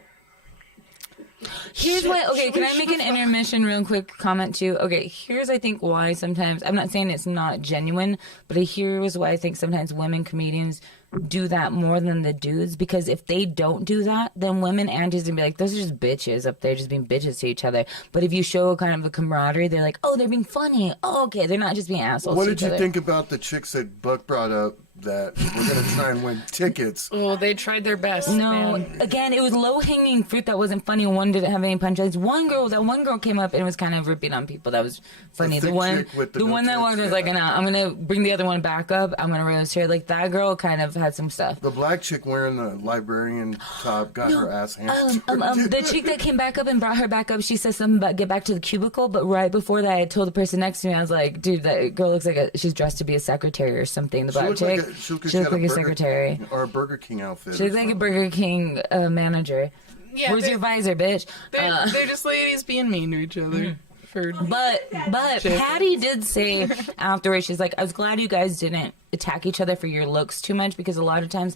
Here's why. Okay, can I make an intermission real quick comment too? Okay, here's I think why sometimes, I'm not saying it's not genuine, but here's why I think sometimes women comedians do that more than the dudes, because if they don't do that, then women and dudes gonna be like, those are just bitches up there just being bitches to each other. But if you show kind of a camaraderie, they're like, oh, they're being funny. Oh, okay, they're not just being assholes What to did each you other. think about the chicks that Buck brought up that were going to try and win tickets? Oh, they tried their best. No, man. again, it was low-hanging fruit that wasn't funny. One didn't have any punchlines. One girl came up and was kind of ripping on people. That was funny. The The one, thick chick with the the no one that tits, was yeah. like, nah, I'm gonna bring the other one back up. I'm gonna roast her. Like that girl kind of had some stuff. The black chick wearing the librarian top got her ass handed. The chick that came back up and brought her back up, she said something about get back to the cubicle. But right before that, I told the person next to me, I was like, dude, that girl looks like she's dressed to be a secretary or something. The black chick, she she looked like a secretary. or a Burger King outfit. She looked like a Burger King manager. Yeah, Where's they- your visor, bitch? They're just ladies being mean to each other. But Patty did say afterwards, she's like, I was glad you guys didn't attack each other for your looks too much, because a lot of times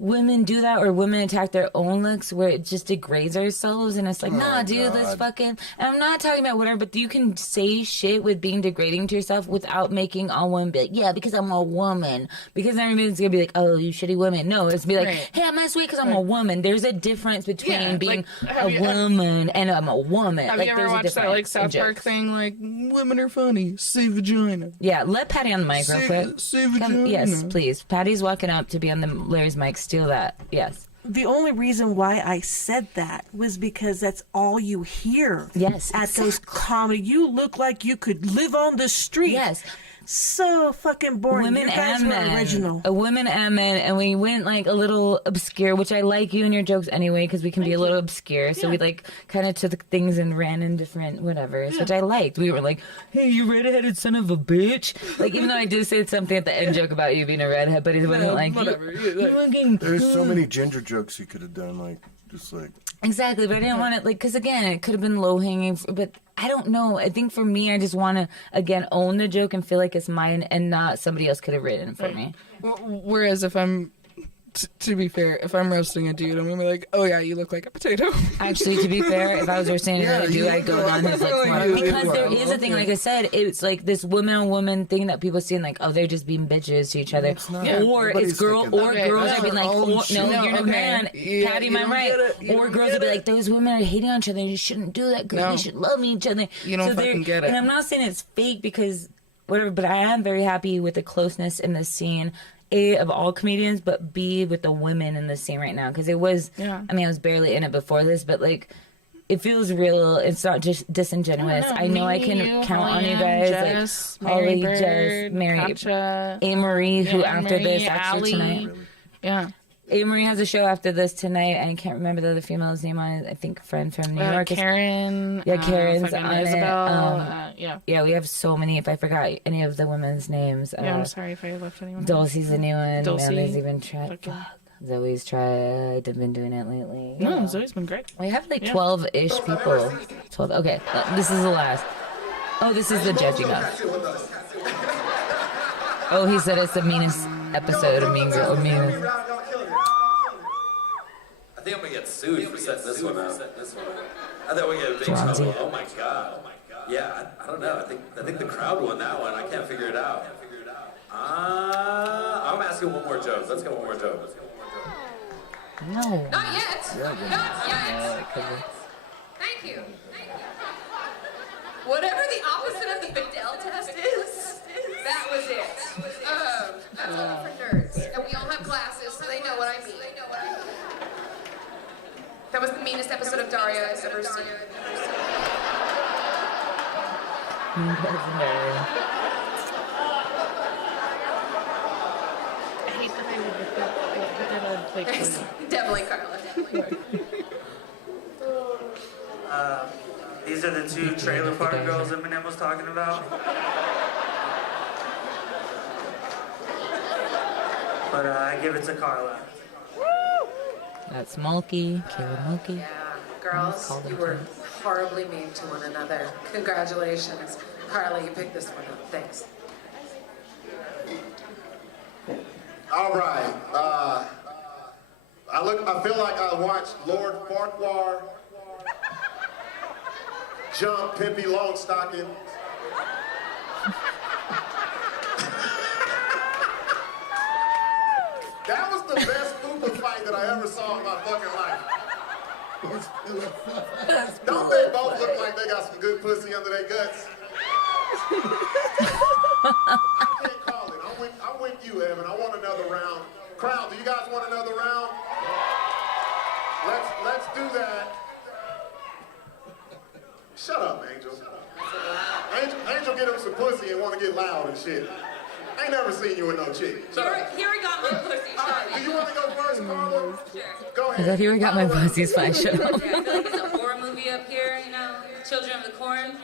women do that, or women attack their own looks where it just degrades ourselves, and it's like, nah, dude, let's fucking, and I'm not talking about whatever, but you can say shit with being degrading to yourself without making all women be like, yeah, because I'm a woman, because everybody's gonna be like, oh, you shitty woman. No, it's be like, hey, I'm not sweet because I'm a woman. There's a difference between being a woman and I'm a woman. Have you ever watched that like South Park thing, like, women are funny, say vagina? Yeah, let Patty on the mic real quick. Say vagina. Yes, please. Patty's walking up to be on the Larry's mic. Steal that. Yes. The only reason why I said that was because that's all you hear. Yes. At those comedy. You look like you could live on the street. Yes. So fucking boring. Women You guys and were men. original. Women and men, and we went like a little obscure, which I like you and your jokes anyway, because we can be a little obscure. So we like kind of took things and ran in different whatevers, which I liked. We were like, hey, you redheaded son of a bitch. Like, even though I did say something at the end joke about you being a redhead, but it wasn't like, whatever. There's so many gender jokes you could have done, like, just like. Exactly, but I didn't want it, like, because again, it could have been low hanging, but I don't know. I think for me, I just want to, again, own the joke and feel like it's mine and not somebody else could have written it for me. Whereas if I'm, to be fair, if I'm roasting a dude, I'm going to be like, oh yeah, you look like a potato. Actually, to be fair, if I was roasting a dude, I'd go on his like smart. Because you there are. is a thing, like I said, it's like this woman on woman thing that people see, and like, oh, they're just being bitches to each other. Or Nobody's it's girl, thinking or that. girls That's are being like, their own oh, shit. no, you're the man. Yeah, Patty, you am I don't right? get it. You Or don't girls get will be it. like, those women are hating on each other. You shouldn't do that because No. we should love each other. You don't fucking get it. And I'm not saying it's fake because whatever, but I am very happy with the closeness in the scene. A, of all comedians, but B, with the women in the scene right now. Because it was, I mean, I was barely in it before this, but like, it feels real. It's not just disingenuous. I know I can count on you guys. Jess, like Holly, Mary Jess, Bird, Mary, Katja, A-Marie, who after Marie, this, actually Allie. tonight. Yeah. A-Marie has a show after this tonight. I can't remember the other female's name on it. I think a friend from New York. Karen. Yeah, Karen's fucking on it. Isabel. Yeah. Yeah, we have so many. If I forgot any of the women's names. Yeah, I'm sorry if I left anyone. Dulcie's a new one. Dulcie. Melissa's even tried. Okay. Fuck. Zoe's tried. I've been doing it lately. No, Zoe's been great. We have like 12-ish people. 12. Okay, this is the last. Oh, this is the judging of. Oh, he said it's the meanest episode of Mean Girl. Meanest. I think I'm gonna get sued for setting this one up. I thought we get a big Bronzy. trouble. Oh my god. Yeah, I don't know. I think the crowd won that one. I can't figure it out. I'm asking one more joke. Let's go one more joke. No. Not yet. Not yet. Thank you. Whatever the opposite of the Bedell test is, that was it. That's only for nerds. And we all have glasses, so they know what I mean. That was the meanest episode of Daria I've ever seen. I hate that I would It's definitely Carla. These are the two trailer park girls Eminem was talking about. But I give it to Carla. That's Mulkey. Kayla Mulkey. Yeah, girls, you were horribly mean to one another. Congratulations. Carla, you picked this one up. Thanks. All right. I feel like I watched Lord Farquhar jump Pippi Longstocking. That was the best Uber fight that I ever saw in my fucking life. Don't they both look like they got some good pussy under their guts? I can't call it. I'm with you, Evan. I want another round. Crowd, do you guys want another round? Let's do that. Shut up, Angel. Angel get him some pussy and want to get loud and shit. I ain't never seen you with no chick. Here we got my pussy. All right, do you want to go first, Carla? Sure. Go ahead. I thought here we got my pussy's fine. Shut up. Yeah, I feel like it's a horror movie up here, you know? Children of the Corn.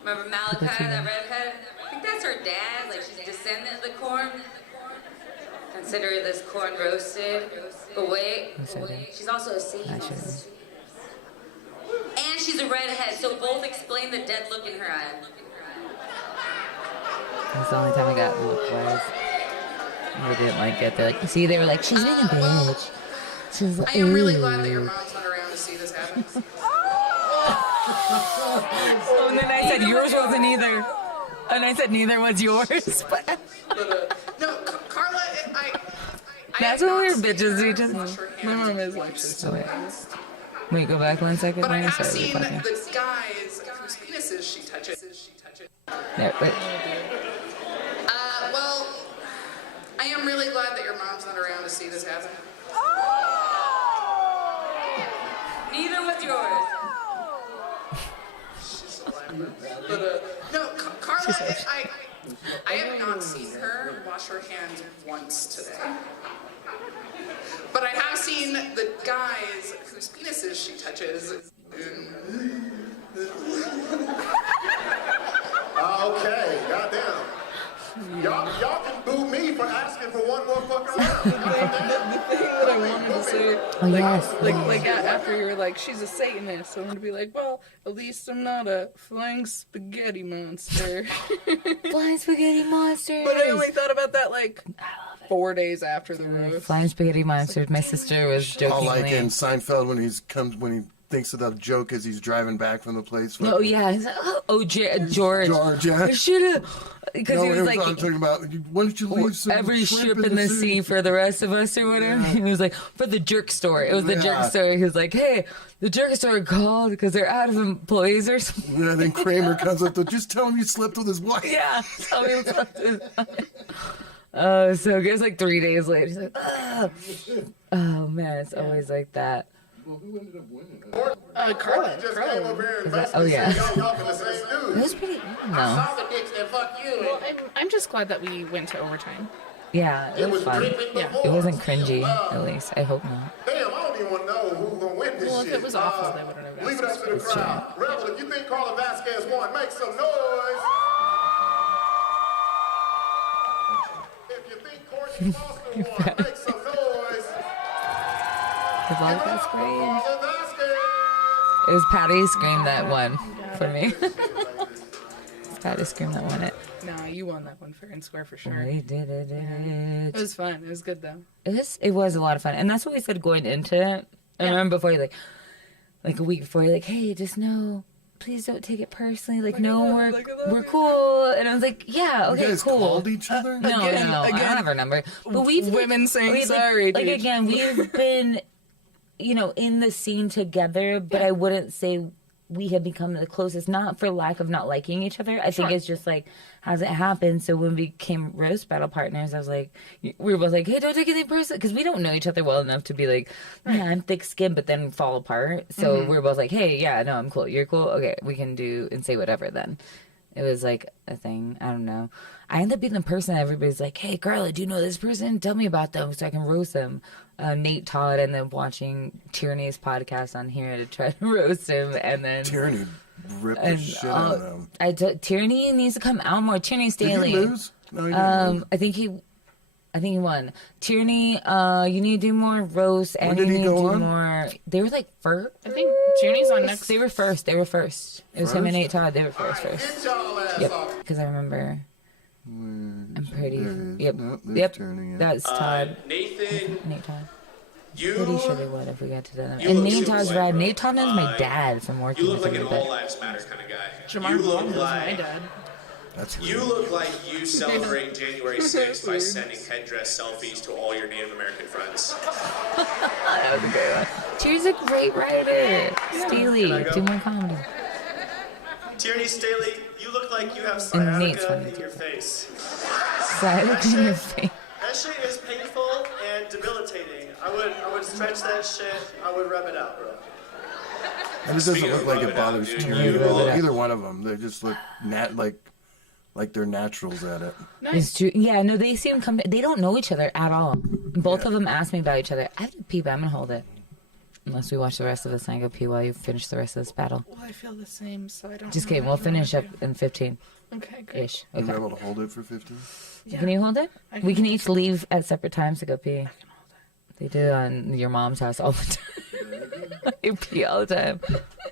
Remember Malachi, that redhead? I think that's her dad, like she's a descendant of the corn. Consider this corn roasted. But wait, she's also a Satanist. And she's a redhead, so both explain the dead look in her eye. That's the only time I got look wise. They didn't like it. They're like, see, they were like, she's being a bitch. She's like, I am really glad that your mom's not around to see this happen. Oh, and then I said yours wasn't either. And I said neither was yours. But No, Carla, that's what we're bitches. We just. My mom is actually so Wait, go back 1 second. but I have Sorry, seen we're talking. the guys whose penises she touches. Yeah, but Well, I am really glad that your mom's not around to see this happen. Neither was yours. She's a liar. But, no, Carla, I have not seen her wash her hands once today. But I have seen the guys whose penises she touches. Okay, goddamn. Y'all can boo me for asking for one more fucking round. The thing that I wanted to say, after you were like, she's a Satanist, I wanted to be like, well, at least I'm not a flying spaghetti monster. Flying spaghetti monsters. But I only thought about that 4 days after the roast. Flying spaghetti monsters. My sister was Oh, jokingly. like in Seinfeld when he thinks of the joke as he's driving back from the place. Oh yeah, he's like, George. George, yeah. I should have, because he was like, I'm talking about. Why don't you leave some every shrimp ship in the sea for the rest of us or whatever. He was like, for the jerk store. It was the jerk store. He was like, hey, the jerk store called because they're out of employees or something. Yeah, then Kramer comes up to just tell him you slept with his wife. Yeah, tell me he slept with his wife. Oh, so it goes 3 days later. He's like, oh man, it's always like that. Well, who ended up winning? Carla. Just came over here and Oh yeah. y'all been the same It dude. was pretty. I No. saw the dicks that fuck you. Well, I'm just glad that we went to overtime. Yeah, it was fun. It wasn't cringy, at least. I hope not. Damn, I don't even want to know who's gonna win this Well, shit. if it was awful, they wouldn't have Leave it up to the It's crowd. Rebel, if you think Carla Vasquez won, make some noise. If you think Courtney Foster won, make some noise. The vodka's great. Carla Vasquez. It was Patty Scream that won for me. Patty Scream that won it. No, you won that one fair and square for sure. We did it. It was fun. It was good though. It was a lot of fun. And that's what we said going into it. I remember before, like a week before, you're like, hey, just know, please don't take it personally. We're cool. And I was like, yeah, okay, You guys cool. called each other? No, I don't have her number. But we've women saying we've, sorry. Like dude. again, we've been, in the scene together, but I wouldn't say we have become the closest, not for lack of not liking each other. I think it's just has it happened? So when we became roast battle partners, I was like, we were both like, hey, don't take anything personal, because we don't know each other well enough to be like, yeah, I'm thick skinned, but then fall apart. So we were both like, hey, yeah, no, I'm cool. You're cool. Okay, we can do and say whatever then. It was like a thing. I don't know. I end up being the person that everybody's like, hey, Carla, do you know this person? Tell me about them so I can roast them. Nate Todd, and then watching Tierney's podcast on here to try to roast him. And then Tierney ripped the shit out of him. Tierney needs to come out more. Tierney Staley. Did he lose? No, he didn't lose. I think he won. Tierney, you need to do more roasts, and When did he you need to go do on? more. They were first. I think Tierney's on next. They were first. It was him and Nate Todd. They were first. Get y'all ass Yep. off. Because I remember. I'm pretty. Yep. Nope, there's Yep. Tierney, yeah. That's Todd. Nathan, Nate Todd. you Pretty sure they would if we got to that. You And look Nate super Todd's white, rad. bro. Nate Todd knows my dad from working you look with like him an a bit. all lives matter kind of guy. Jamar you Bond look was my like dad. That's you look like you celebrate January 6th by sending headdress selfies to all your Native American friends. That was a great one. Tier's a great writer. Staley, Can I go? do more comedy. Tierney Staley, you look like you have And Nate's sciatica funny in your face. Side in your face. That shit is painful and debilitating. I would stretch that shit. I would rub it out, bro. And it doesn't Speaking look of like it rubbing out, bothers dude, Tierney. you look- Either one of them. They just look like they're naturals at it. It's true. Yeah, no, they seem they don't know each other at all. Both of them asked me about each other. I have to pee, but I'm gonna hold it. Unless we watch the rest of this and I go pee while you finish the rest of this battle. Well, I feel the same, so I don't. Just know kidding. what We'll you wanna finish up do. in 15 Okay, great. ish. Are you Okay. able to hold it for 15? Yeah. Can you hold it? I We can can each leave at separate times to go pee. I can hold it. They do it on your mom's house all the time. You pee all the time.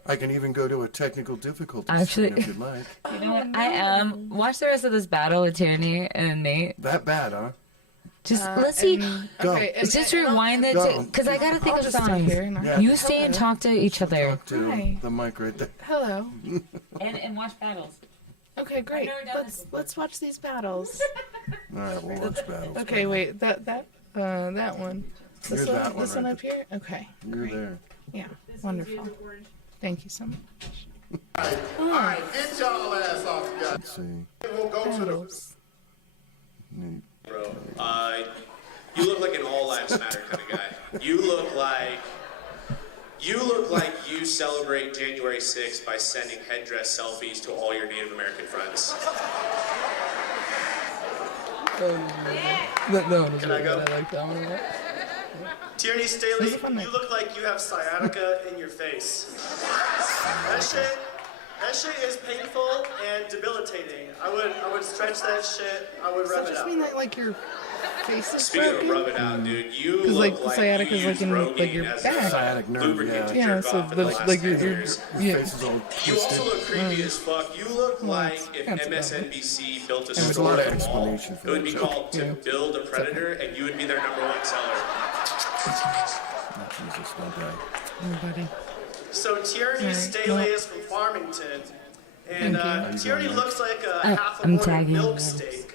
I can even go to a technical difficulty Actually- screen if you'd like. You know what? I am. Watch the rest of this battle with Tierney and Nate. That bad, huh? Just let's see. Go. Okay, Just rewind it because I gotta think of just stay songs. here and Yeah. You stay and talk to each other. Talk to Hi. the mic right there. Hello. And watch battles. Okay, great. never done Let's watch these battles. All right, we'll watch battles. Okay, wait. That one. You're This that one. one This one right up here. Okay. You're Great. there. Yeah. Wonderful. Thank you so much. All right, get y'all ass off, you guys. Let's see. We'll go to the... Bro, you look like an all lives matter kind of guy. You look like you celebrate January 6th by sending headdress selfies to all your Native American friends. Can I go? I like that one. Tierney Staley, you look like you have sciatica in your face. That shit is painful and debilitating. I would stretch that shit. I would Does rub that it just out. mean that like your face is Speaking broken? of rub it out, dude, you Because look like sciatica you is like used in Rogaine like your as back. a Sciatic nerve, lubricant to Yeah, jerk so off in the that's last like 10 your years. yeah. Face is all You twisted. also look creepy as fuck. You look like if that's MSNBC built a There's a store lot of at a mall, explanation for it would that be joke. called To Build a Predator, and you would be their #1 seller. Jesus, my bad. Everybody. So Tierney Alright, Staley well- is from Farmington, and Tierney looks like a half I'm aborted tagging milk you. steak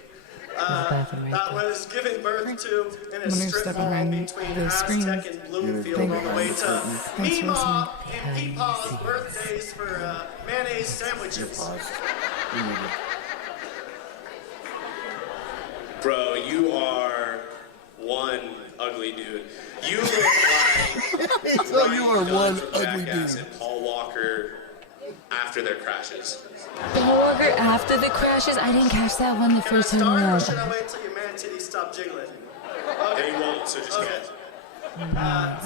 bathroom right that there. was given birth to in a Let me strip step mall behind between the screen. Aztec and Bloomfield on the way to Meemaw and Peepaw's birthdays for mayonnaise sandwiches. Bro, you are one ugly dude. You look like So you are one from ugly Jackass dude. and Paul Walker after their crashes. Paul Walker after the crashes. I didn't catch that one the first time Or around. should I wait till your man titties stop jiggling? And he won't, so just Okay. You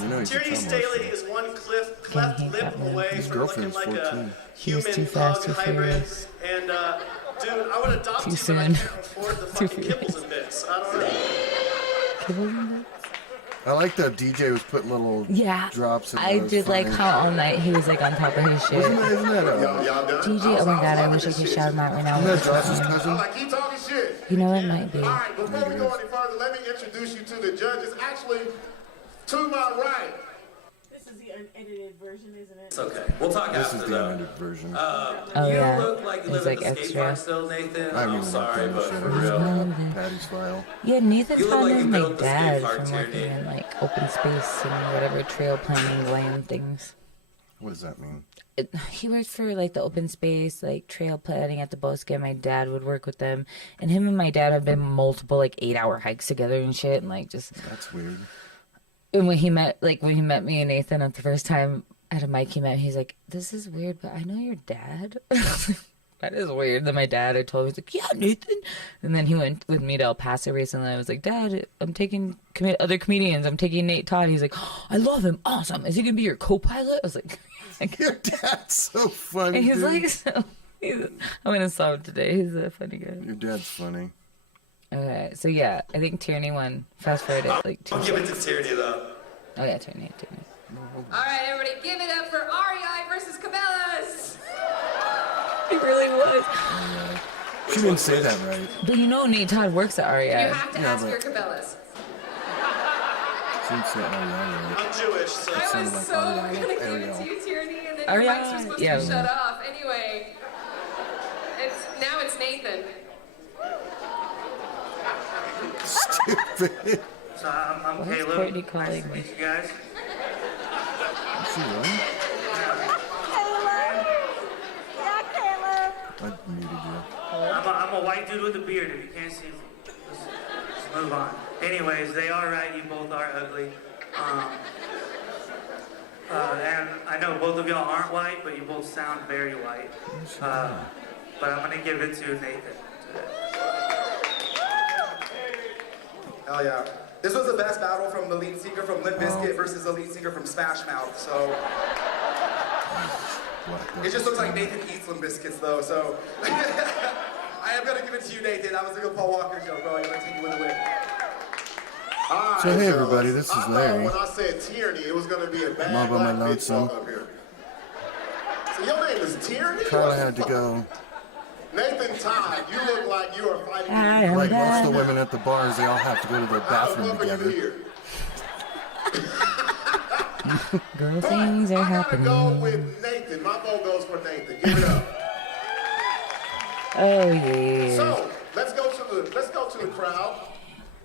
know you Tierney can tell Staley is one cleft lip away His from looking girlfriend's like 14. He was human too fast, hog too hybrid. furious. And dude, I would adopt Too you, but I soon. can't afford the fucking kibbles and bits. I don't know. I like that DJ was putting little Yeah, drops in I those did like funny. how all night he was like on top of his shit. Isn't that Y'all done? DJ, oh my god, I wish I could shout him out right Isn't that now. Josh's cousin? Like, keep talking shit. You know it might be. All right, before we go any further, let me introduce you to the judges. Actually, to my right. This is the unedited version, isn't it? It's okay. We'll talk This after is the though. unedited version. You yeah. look like you It's live like at the skate extra. park still, Nathan. I I'm mean, sorry, but for shit, real. Patty's file. Yeah, Nathan You look found like you my built the skate dad park, from working Tierney. in like open space and whatever trail planning land things. What does that mean? He worked for like the open space, like trail planning at the Bosque. My dad would work with them, and him and my dad have been multiple like 8-hour hikes together and shit, and like just. That's weird. And when he met me and Nathan at the first time at a mic he met, he's like, "This is weird, but I know your dad." That is weird. Then my dad, I told him, he's like, "Yeah, Nathan." And then he went with me to El Paso recently. I was like, "Dad, I'm taking other comedians. I'm taking Nate Todd." He's like, "Oh, I love him. Awesome. Is he gonna be your co-pilot?" I was like, Your dad's so funny. and he's dude. like, so. I went and saw him today. He's a funny guy. Your dad's funny. Okay, so yeah, I think Tierney won. Fast forward it like 2 I'll give it seconds. to Tierney though. Oh yeah, Tierney. All right, everybody, give it up for REI versus Cabela's. He really was. She didn't say that right. But you know Nate Todd works at REI. You have to Yeah, ask but- your Cabela's. She didn't say I'm Jewish, so I was sounded so like gonna give it Ariel. to you, Tierney, and then Ariel, your mics were supposed yeah. to shut off. Anyway, now it's Nathan. Stupid. So I'm Why is Caleb. Courtney Nice calling to me? meet you guys. She won? I muted you. I'm a white dude with a beard. If you can't see me, let's move on. Anyways, they are right. You both are ugly. And I know both of y'all aren't white, but you both sound very white. But I'm gonna give it to Nathan. Hell yeah. This was the best battle from the lead singer from Limp Bizkit versus the lead singer from Smash Mouth, so... It just looks like Nathan eats Limp Bizkits though, so... I am gonna give it to you, Nathan. That was a good Paul Walker joke, bro. I'm gonna take you with a win. All right, So, hey, fellas. everybody, this is I thought Larry. when I said Tierney, it was gonna be a bad Mom, black I'm bitch lonesome. walk up here. So your name is Tierney? Carla had to go Nathan Todd, you look like you are fighting. Like most of the women at the bars, they all have to go to the bathroom together. Girl, things are happening. I gotta go with Nathan. My vote goes for Nathan. Give it up. Oh yeah. So let's go to the crowd.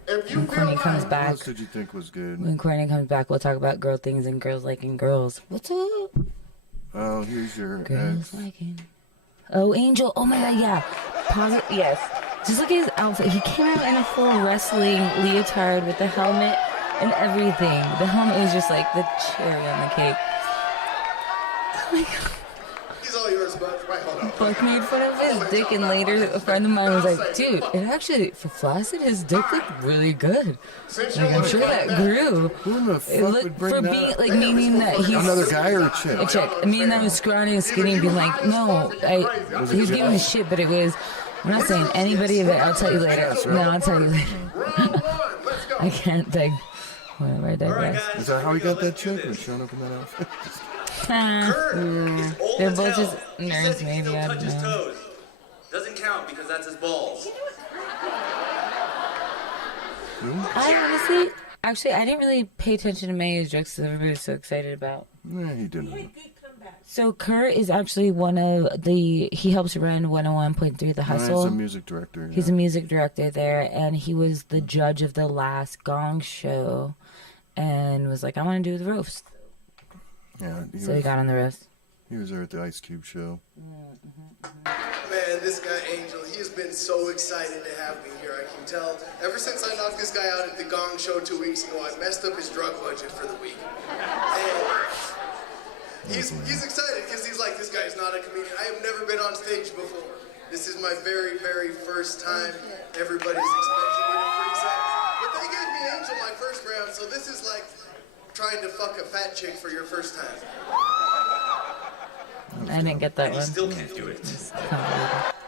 If you when Courtney comes back, what else did you think was good? When Courtney comes back, we'll talk about girl things and girls liking girls. What's up? Oh, here's your girls liking. Oh, Angel. Oh my God, yeah. Pause. Yes. Just look at his outfit. He came out in a full wrestling leotard with the helmet and everything. The helmet was just like the cherry on the cake. Oh my God. He's all yours, Buck. Right, hold on. Buck made fun of his dick, and later a friend of mine was like, dude, it actually, for flaccid, his dick looked really good. Like, I'm sure that grew. Who in the fuck would bring for that being, up? like, meaning that he's... Another guy or a chick? A chick. Meaning that was scrawny and skinny and being like, no, he was giving me shit, but it was... I'm not saying anybody of it. I'll tell you later. No, I'll tell you later. I can't think. Whatever, I digress. Is that how he got that chick? Or showing up in that outfit? They're both just nerds, maybe. I don't know. Toes. Doesn't count because that's his balls. I honestly, I didn't really pay attention to May's jokes because everybody was so excited about. Yeah, he didn't. So Kurt is actually one of he helps run 101.3 The Hustle. He's a music director. He's a music director there, and he was the judge of the last Gong show, and was like, I want to do the roast. Yeah. So he got on the roast. He was there at the Ice Cube show. Man, this guy Angel, he has been so excited to have me here, I can tell. Ever since I knocked this guy out at the Gong show 2 weeks ago, I messed up his drug budget for the week. And he's excited because he's like, this guy's not a comedian. I have never been on stage before. This is my very, very first time. Everybody's expecting me to freeze out. But they gave me Angel my first round, so this is like trying to fuck a fat chick for your first time. I didn't get that one. Still can't do it.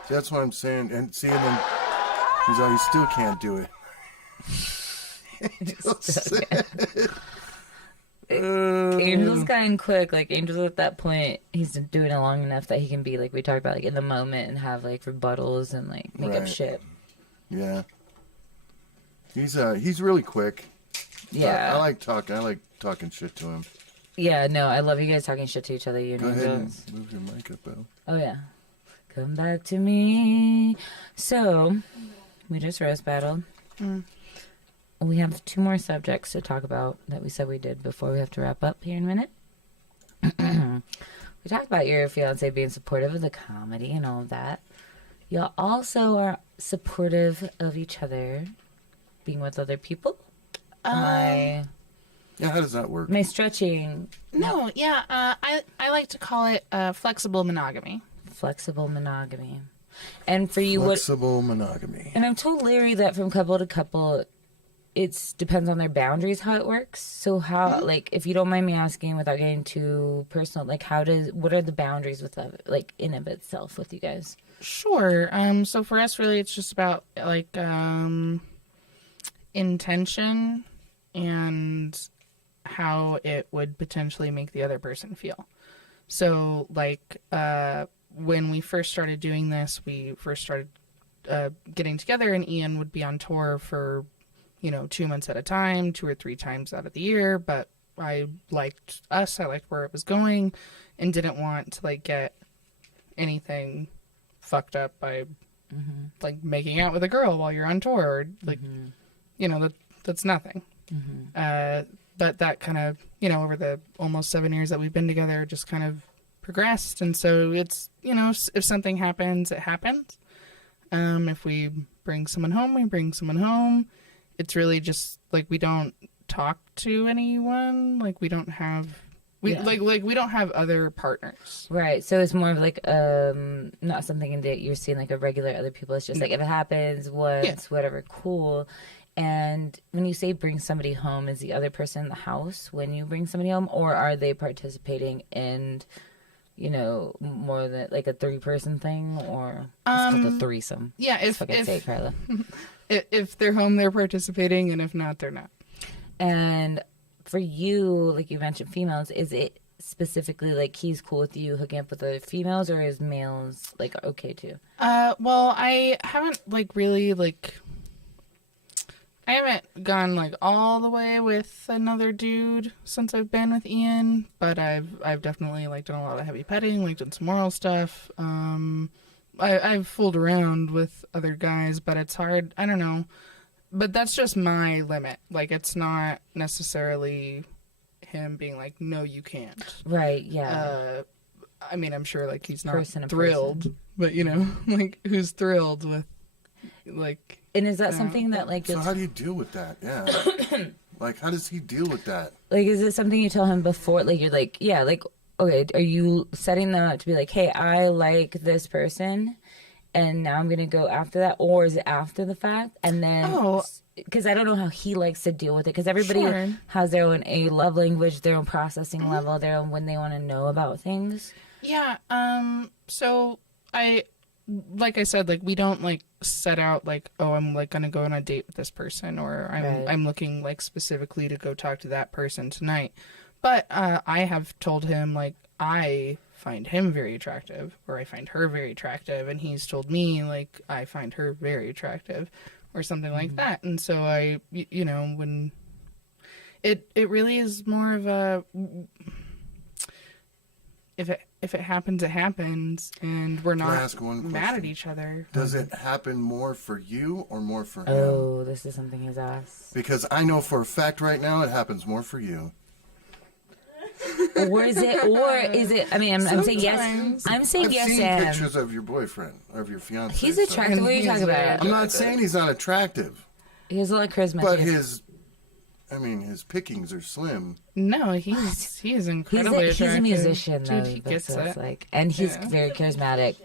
That's what I'm saying. And see, and then he's like, he still can't do it. Angel's gotten quick. Like, Angel's at that point, he's been doing it long enough that he can be, like we talked about, like in the moment and have like rebuttals and like make up shit. Yeah. He's really quick. Yeah. I like talking shit to him. Yeah, no, I love you guys talking shit to each other. You Go know ahead those. and move your mic up, Bill. Oh, yeah. Come back to me. So, we just roast battled. We have 2 more subjects to talk about that we said we did before we have to wrap up here in a minute. We talked about your fiance being supportive of the comedy and all of that. Y'all also are supportive of each other being with other people. Yeah, how does that work? My stretching. No, yeah, I like to call it flexible monogamy. Flexible monogamy. And for you, flexible monogamy. And I've told Larry that from couple to couple, it depends on their boundaries how it works. So how, like, if you don't mind me asking, without getting too personal, like, what are the boundaries with that, like, in of itself with you guys? Sure. So for us, really, it's just about like intention and how it would potentially make the other person feel. So, like, when we first started doing this, we first started getting together, and Ian would be on tour for, 2 months at a time, 2 or 3 times out of the year. But I liked us, I liked where it was going, and didn't want to, like, get anything fucked up by, like, making out with a girl while you're on tour. Or, like, that's nothing. But that kind of, over the almost 7 years that we've been together, just kind of progressed. And so it's, if something happens, it happens. If we bring someone home, we bring someone home. It's really just like, we don't talk to anyone. Like, we don't have, we don't have other partners. Right. So it's more of like, not something that you're seeing like a regular other people. It's just like, if it happens once, whatever, cool. And when you say bring somebody home, is the other person in the house when you bring somebody home, or are they participating in, more than like a 3-person thing, or it's called a threesome? Yeah, say, Carla. If they're home, they're participating, and if not, they're not. And for you, like you mentioned, females, is it specifically, like, he's cool with you hooking up with other females, or is males, like, okay too? Well, I haven't, like, really, like... I haven't gone, like, all the way with another dude since I've been with Ian, but I've definitely, like, done a lot of heavy petting, like, done some oral stuff. I've fooled around with other guys, but it's hard. I don't know. But that's just my limit. Like, it's not necessarily him being like, no, you can't. Right, yeah. I mean, I'm sure, like, he's not thrilled, but, you know, like, who's thrilled with, like... And is that something that, like... So how do you deal with that? Yeah. Like, how does he deal with that? Like, is it something you tell him before? Like, you're like, yeah, like, okay, are you setting them up to be like, hey, I like this person, and now I'm going to go after that? Or is it after the fact? And then... Because I don't know how he likes to deal with it. Because everybody has their own love language, their own processing level, their own when they want to know about things. Yeah. So like I said, like, we don't, like, set out, like, oh, I'm, like, gonna go on a date with this person, or I'm looking, like, specifically to go talk to that person tonight. But I have told him, like, I find him very attractive, or I find her very attractive, and he's told me, like, I find her very attractive, or something like that. And so I, you know, when it really is more of a... If it happens, it happens, and we're not mad at each other. Does it happen more for you or more for him? Oh, this is something he's asked. Because I know for a fact right now it happens more for you. Or is it? I mean, I'm saying yes. I'm saying I've yes. seen Sam. pictures of your boyfriend or of your fiance. He's attractive. What are you talking about? I'm not saying he's not attractive. He has a lot of charisma. But his pickings are slim. No, he's incredibly attractive. He's a musician, though. Dude, he gets it. Like, and he's very charismatic.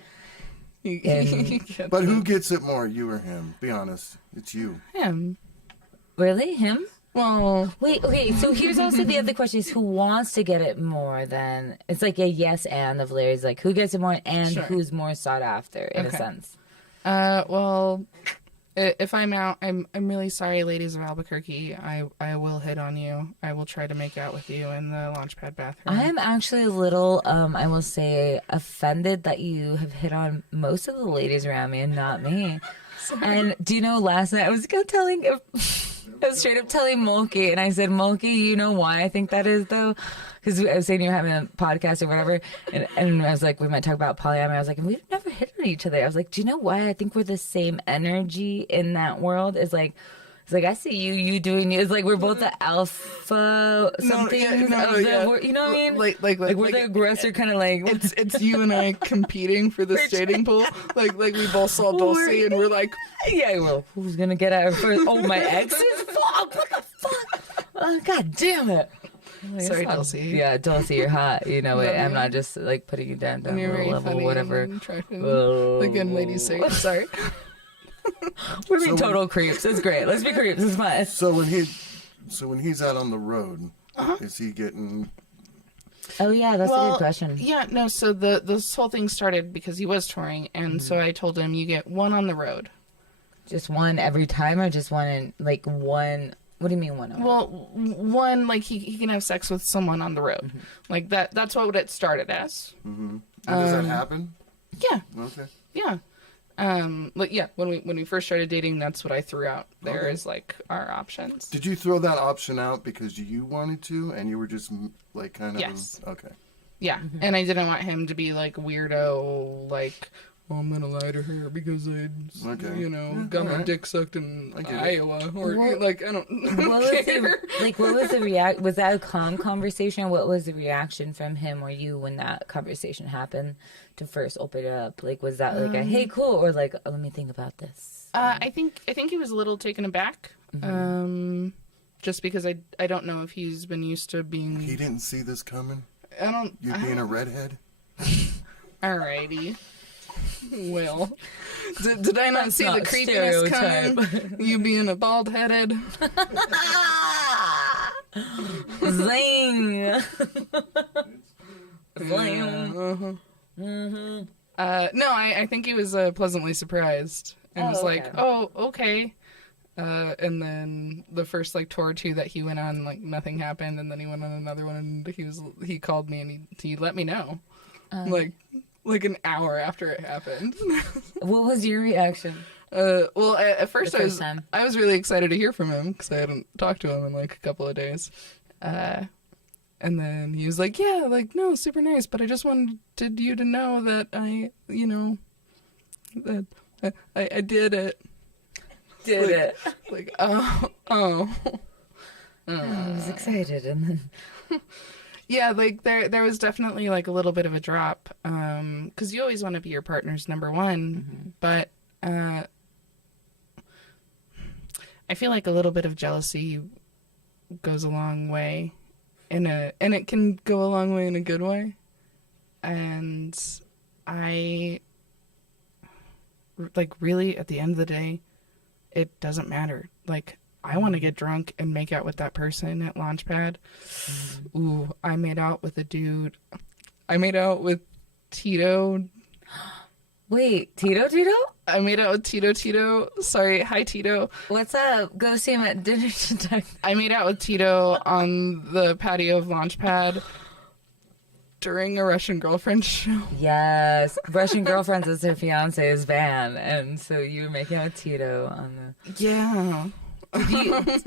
But who gets it more, you or him? Be honest. It's you. Him. Really? Him? Well... Wait, okay, so here's also the other question is who wants to get it more than... It's like a yes and of Larry's, like, who gets it more and who's more sought after, in a sense. Well... If I'm out, I'm really sorry, ladies of Albuquerque. I will hit on you. I will try to make out with you in the Launchpad bathroom. I'm actually a little, I will say, offended that you have hit on most of the ladies around me and not me. And do you know, last night I was straight up telling Mulkey, and I said, Mulkey, you know why I think that is, though? Because I was saying you were having a podcast or whatever, and I was like, we might talk about polyamory. I was like, and we've never hit on each other. I was like, do you know why I think we're the same energy in that world? It's like I see you doing it. It's like we're both the alpha something. You know what I mean? Like we're the aggressor, kind of like. It's you and I competing for this dating pool. Like we both saw Dulcie, and we're like, yeah, well, who's gonna get out first? Oh, my exes? Fuck! What the fuck? Oh, God damn it! Like, sorry, Dulcie. Yeah, Dulcie, you're hot. You know it. I'm not just like putting you down to a level, whatever. Again, ladies say sorry. We're being total creeps. It's great. Let's be creeps. It's fun. So when he's out on the road, is he getting? Oh yeah, that's a good question. Yeah, no. So this whole thing started because he was touring, and so I told him you get one on the road. Just one every time, or just one in like one. What do you mean one? Well, one, like, he can have sex with someone on the road. Like, that's what it started as. Does that happen? Yeah. Okay. Yeah. Like, yeah, when we first started dating, that's what I threw out there as, like, our options. Did you throw that option out because you wanted to, and you were just, like, kind of... Yes. Okay. Yeah, and I didn't want him to be, like, weirdo, like... Oh, I'm gonna lie to her because I, got my dick sucked in Iowa, or like I don't. What was the react? Was that a calm conversation? What was the reaction from him or you when that conversation happened to first open it up? Like, was that like a hey, cool, or like let me think about this? I think he was a little taken aback, just because I don't know if he's been used to being. He didn't see this coming. You being a redhead. Alrighty. Well, did I not see the creepiness coming? You being a bald-headed. Zing. Zing. No, I think he was pleasantly surprised and was like, "Oh, okay." And then the first like tour or two that he went on, like nothing happened, and then he went on another one, and he called me and he let me know, like an hour after it happened. What was your reaction? Well, at first time. I was really excited to hear from him because I hadn't talked to him in like a couple of days. And then he was like, yeah, like, no, super nice, but I just wanted you to know that I did it. Did it. Like, oh. I was excited, and then... Yeah, like, there was definitely, like, a little bit of a drop, because you always want to be your partner's number one, but I feel like a little bit of jealousy goes a long way, and it can go a long way in a good way, and I, like, really, at the end of the day, it doesn't matter. Like, I want to get drunk and make out with that person at Launchpad. Ooh, I made out with a dude. I made out with Tito. Wait, Tito? I made out with Tito. Sorry, hi Tito. What's up? Go see him at dinner tonight. I made out with Tito on the patio of Launchpad during a Russian Girlfriend show. Yes, Russian Girlfriends is her fiance's band, and so you were making out with Tito on the... Yeah.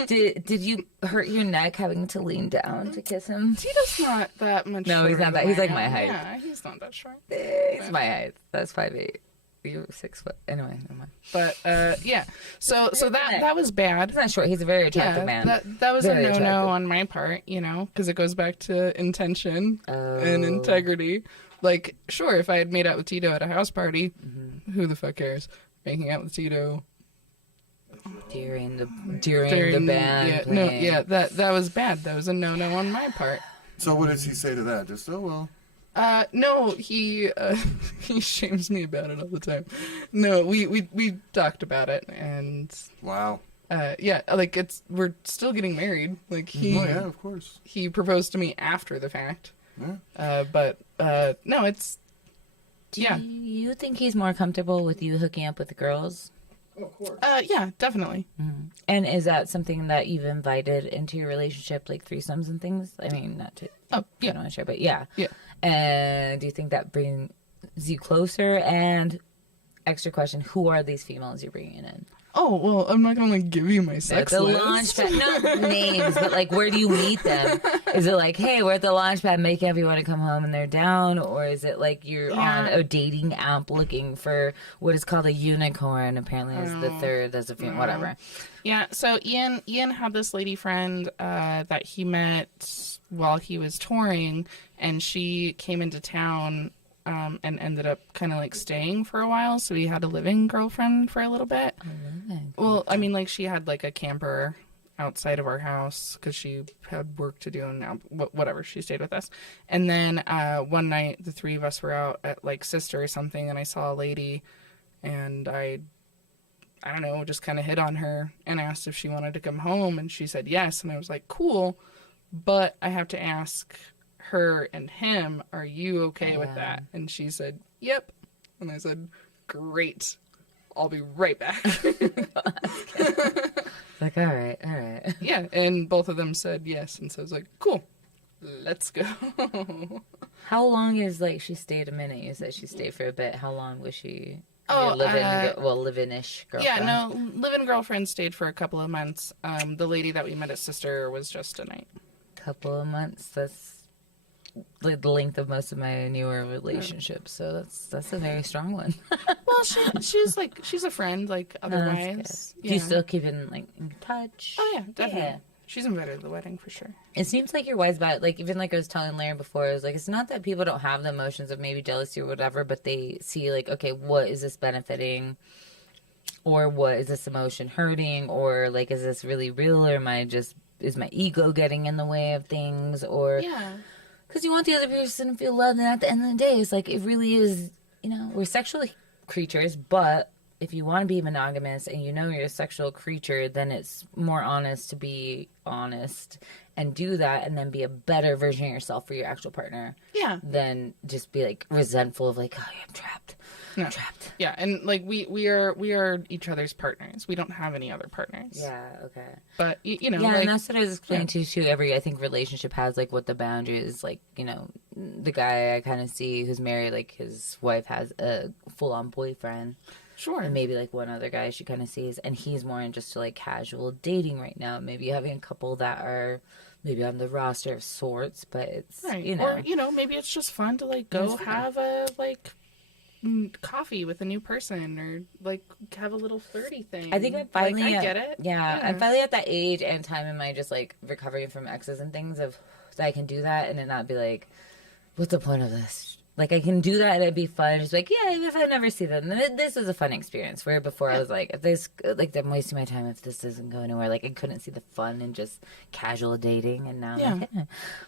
Did you hurt your neck having to lean down to kiss him? Tito's not that much. No, he's not that. He's like my height. Yeah, he's not that short. He's my height. That's 5'8". You're 6 foot. Anyway, never mind. But yeah, so that was bad. He's not short. He's a very attractive man. That was very a no-no attractive. on my part, because it goes back to intention and integrity. Like, sure, if I had made out with Tito at a house party, who the fuck cares? Making out with Tito during the band. Yeah, that was bad. That was a no-no on my part. So what does he say to that? Just, oh well. No, he shames me about it all the time. No, we talked about it, and wow. Yeah, like we're still getting married. Like oh yeah, of course. He proposed to me after the fact. Yeah. But no, it's. Do you think he's more comfortable with you hooking up with the girls? Oh, of course. Yeah, definitely. Mm-hmm. And is that something that you've invited into your relationship, like threesomes and things? I mean, not to. Oh, yeah. I'm not sure, but yeah. Yeah. And do you think that brings you closer? And extra question: who are these females you're bringing in? Oh, well, I'm not going to give you my sex the list. Launchpad, not names, but like, where do you meet them? Is it like, hey, we're at the Launchpad, make everyone to come home and they're down? Or is it like you're on a dating app looking for what is called a unicorn? Apparently is the third, there's a few, whatever. Yeah, so Ian had this lady friend that he met while he was touring, and she came into town and ended up kind of like staying for a while, so he had a living girlfriend for a little bit. Well, I mean, like, she had like a camper outside of our house because she had work to do, and now whatever, she stayed with us. And then one night the three of us were out at like Sister or something, and I saw a lady, and I don't know, just kind of hit on her and asked if she wanted to come home, and she said yes, and I was like, cool, but I have to ask her and him, are you okay with that? And she said, yep. And I said, great, I'll be right back. Like, all right. Yeah, and both of them said yes, and so I was like, cool, let's go. How long is, like, she stayed a minute? You said she stayed for a bit. How long was she live-in-ish girlfriend? Yeah, no, live-in girlfriend stayed for a couple of months. The lady that we met at Sister was just a night. Couple of months? That's like the length of most of my newer relationships, so that's a very strong one. Well, she's a friend, like, otherwise. Do you still keep in touch? Oh yeah, definitely. Yeah. She's invited to the wedding for sure. It seems like you're wise about it. Like, even like I was telling Larry before, it was like, it's not that people don't have the emotions of maybe jealousy or whatever, but they see like, okay, what is this benefiting? Or what is this emotion hurting? Or like, is this really real? Or is my ego getting in the way of things? Or because you want the other person to feel loved, and at the end of the day, it's like, it really is, we're sexual creatures, but if you want to be monogamous and you know you're a sexual creature, then it's more honest to be honest and do that and then be a better version of yourself for your actual partner. Yeah. Than just be like resentful of like, oh, I'm trapped. No. I'm trapped. Yeah, and like we are each other's partners. We don't have any other partners. Yeah, okay. But you know, yeah, like, and that's what I was explaining to you too. Every I think relationship has like what the boundary is. Like, you know, the guy I kind of see who's married, like his wife has a full on boyfriend. Sure. And maybe like one other guy she kind of sees, and he's more in just like casual dating right now. Maybe having a couple that are maybe on the roster of sorts, but it's right. you know, or you know, maybe it's just fun to like go have a like coffee with a new person or like have a little flirty thing. I think I'm finally like, I get it. Yeah, I'm finally at that age and time in my just like recovering from exes and things of that I can do that and it not be like, what's the point of this? Like I can do that and it'd be fun. Just like, yeah, if I never see them, then this is a fun experience. Where before I was like, if this like I'm wasting my time if this doesn't go anywhere. Like I couldn't see the fun in just casual dating, and now I'm like,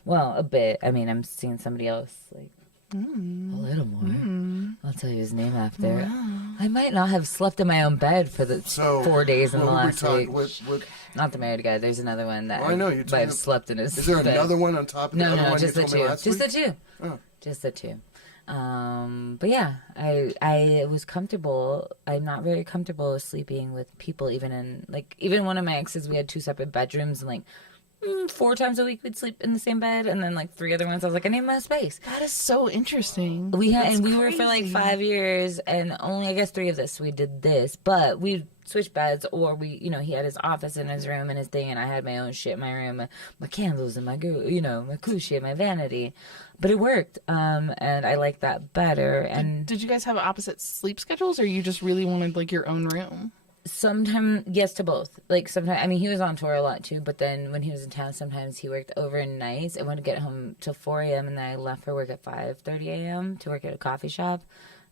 well, a bit. I mean, I'm seeing somebody else like. A little more. I'll tell you his name after. Wow. I might not have slept in my own bed for the 4 days in the last week. Not the married guy. There's another one that I might have slept in his bed. Is there another one on top of the other one just you the told me two. last Just week? the two. Oh. Just the two. But yeah, I was comfortable. I'm not very comfortable sleeping with people, even one of my exes. We had 2 separate bedrooms and like 4 times a week we'd sleep in the same bed, and then like 3 other ones I was like, I need my space. That is so interesting. We were for like 5 years, and only I guess 3 of this we did this, but we switched beds, or he had his office in his room and his thing, and I had my own shit in my room, my candles and my my cool shit, my vanity, but it worked, and I like that better. And did you guys have opposite sleep schedules, or you just really wanted like your own room? Sometimes, yes to both. Like, sometimes, I mean, he was on tour a lot too, but then when he was in town, sometimes he worked overnight. I wouldn't get home till 4 a.m., and then I left for work at 5:30 a.m. to work at a coffee shop.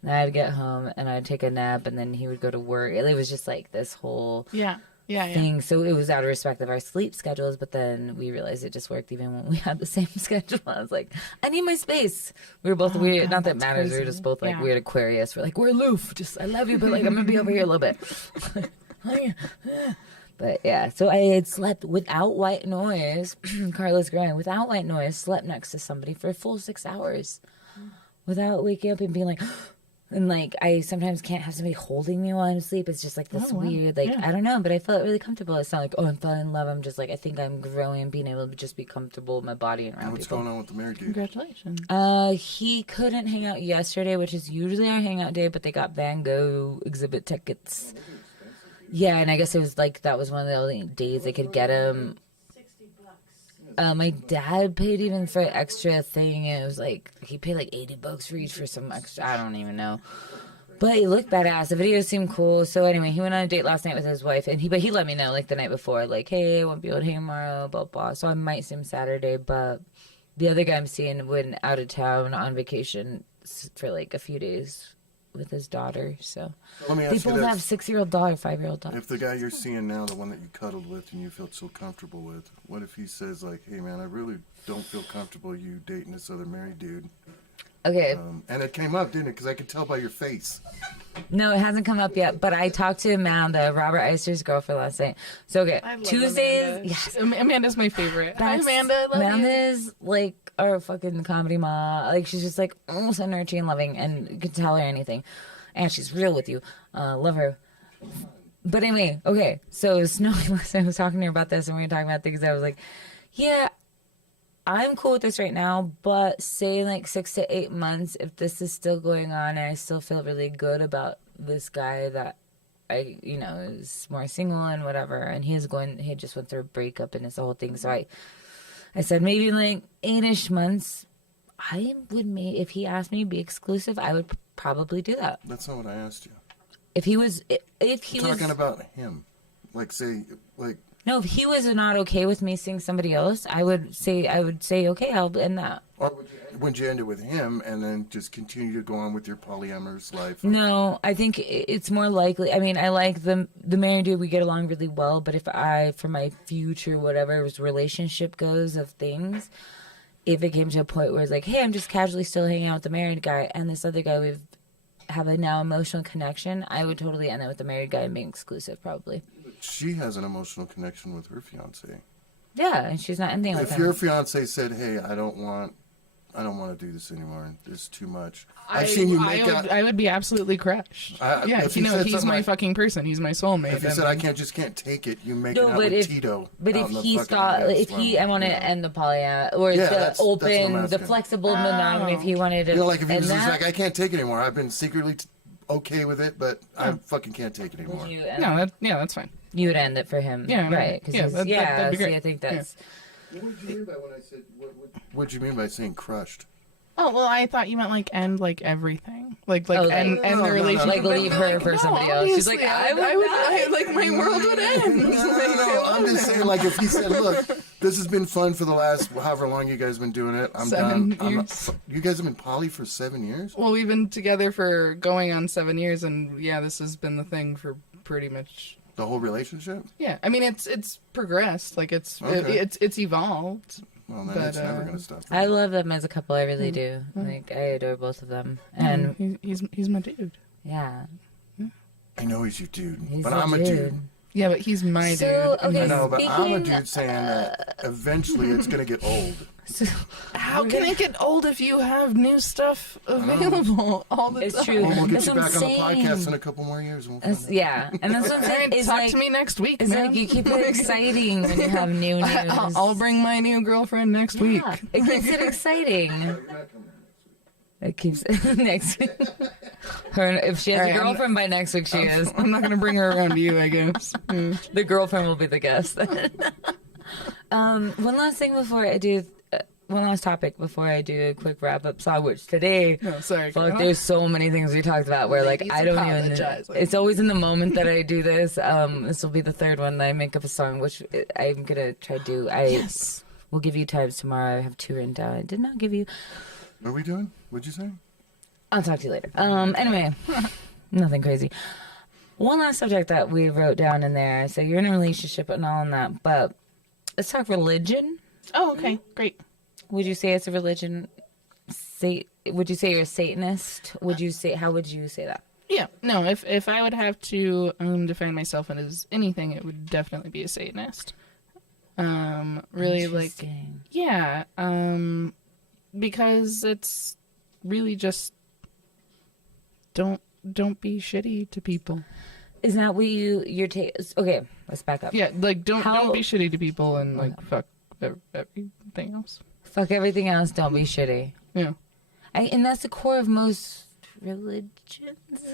And then I'd get home, and I'd take a nap, and then he would go to work. It was just like this whole thing. So it was out of respect of our sleep schedules, but then we realized it just worked even when we had the same schedule. I was like, I need my space. We were both weird. Not that it matters. crazy. We were just both like weird Aquarius. We're like, we're aloof. Just, I love you, but like, I'm going to be over here a little bit. But yeah, so I had slept without white noise. Carla's growing without white noise. Slept next to somebody for a full 6 hours without waking up and being like, and like I sometimes can't have somebody holding me while I'm asleep. It's just like this weird, like I don't know, but I felt really comfortable. It's not like, oh, I'm falling in love. I'm just like, I think I'm growing, being able to just be comfortable in my body and around What's people. going on with the married dude? Congratulations. He couldn't hang out yesterday, which is usually our hangout day, but they got Van Gogh exhibit tickets. Yeah, and I guess it was like that was one of the only days they could get him. My dad paid even for an extra thing. And it was like he paid like $80 for each for some extra. I don't even know, but he looked badass. The video seemed cool. So anyway, he went on a date last night with his wife, and he let me know like the night before, like, hey, I won't be able to hang tomorrow, blah blah. So I might see him Saturday, but the other guy I'm seeing went out of town on vacation for like a few days with his daughter. So Let me they ask you both this. have 6-year-old daughter, 5-year-old daughter. If the guy you're seeing now, the one that you cuddled with and you felt so comfortable with, what if he says like, hey man, I really don't feel comfortable you dating this other married dude? Okay. And it came up, didn't it? Because I could tell by your face. No, it hasn't come up yet, but I talked to Amanda, Robert Eister's girlfriend, last night. So, okay, I love Tuesdays... Amanda. Yes. Amanda's my favorite. Hi, That's- Amanda. Love Amanda you. is, like, our fucking comedy ma. Like, she's just, like, almost so nurturing and loving, and you can tell her anything. And she's real with you. Love her. But anyway, okay, so Snowy I was talking to her about this, and we were talking about things. I was like, yeah, I'm cool with this right now, but say like 6 to 8 months, if this is still going on and I still feel really good about this guy that I, is more single and whatever, and he just went through a breakup and it's the whole thing. So I said maybe like 8-ish months. I would if he asked me to be exclusive, I would probably do that. That's not what I asked you. If he was talking about him, like say like. No, if he was not okay with me seeing somebody else, I would say okay, I'll end that. Or would you end it with him and then just continue to go on with your polyamorous life? No, I think it's more likely. I mean, I like the married dude. We get along really well. But if for my future, whatever his relationship goes of things, if it came to a point where it's like, hey, I'm just casually still hanging out with the married guy, and this other guy have a now emotional connection, I would totally end it with the married guy and being exclusive, probably. She has an emotional connection with her fiance. Yeah, and she's not ending with him. If your fiance said, "Hey, I don't want to do this anymore. It's too much." I've seen you make out. I would be absolutely crushed. Yeah, he's my fucking person. He's my soulmate. If he said, "I can't take it," you make it out with Tito. But if I want to end the poly or the flexible monogamy, if he wanted to, like if he was just like, "I can't take it anymore. I've been secretly okay with it, but I fucking can't take it anymore." That's fine. You would end it for him, right? That'd be great. I think that's. What did you mean by when I said? What did you mean by saying crushed? Oh well, I thought you meant like end like everything, like end the relationship, like leave her for somebody else. She's like, I would like my world would end. No, I'm just saying, like if he said, "Look, this has been fun for the last however long you guys have been doing it. I'm 7 done." years. You guys have been poly for 7 years? Well, we've been together for going on 7 years, and this has been the thing for pretty much the whole relationship. Yeah, I mean it's progressed, like it's evolved. Well, then it's never gonna stop. I love them as a couple. I really do. Like I adore both of them, and he's my dude. Yeah. I know he's your dude, He's but a I'm a dude. Yeah, but he's my dude. Okay, I know, but I'm a dude saying that eventually it's gonna get old. How can it get old if you have new stuff available all the time? It's true. Well, we'll get That's you what back I'm on the saying. podcast in a couple more years. And we'll find out. And that's what I'm saying. It's Talk like, to me next week. It's man. like you keep it exciting when you have new news. I'll bring my new girlfriend next week. It keeps it exciting. It keeps next week. If she has a girlfriend by next week, she is. I'm not going to bring her around to you, I guess. The girlfriend will be the guest. One last thing before I do. One last topic before I do a quick wrap up song, which today, there's so many things we talked about where like I don't even. It's always in the moment that I do this. This will be the third one that I make up a song, which I'm gonna try to do. We'll give you times tomorrow. I have 2 written down. I did not give you. What are we doing? What'd you say? I'll talk to you later. Anyway, nothing crazy. One last subject that we wrote down in there. So you're in a relationship and all in that, but let's talk religion. Oh, okay, great. Would you say it's a religion? Would you say you're a Satanist? Would you say? How would you say that? Yeah, no. If I would have to define myself as anything, it would definitely be a Satanist. Really, like, yeah. Because it's really just don't be shitty to people. Isn't that what your take? Okay, let's back up. Yeah, like don't be shitty to people and like fuck everything else. Fuck everything else. Don't be shitty. Yeah. And that's the core of most religions.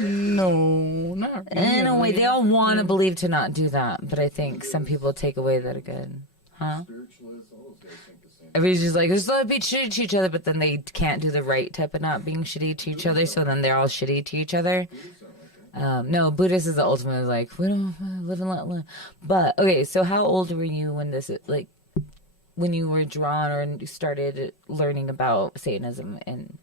No, not really. In a way, they all want to believe to not do that, but I think some people take away that are good. Huh? Everybody's just like, let's not be shitty to each other, but then they can't do the right type of not being shitty to each other, so then they're all shitty to each other. No, Buddhist is the ultimate, like, we don't live and let live. But, okay, so how old were you when when you were drawn or started learning about Satanism? And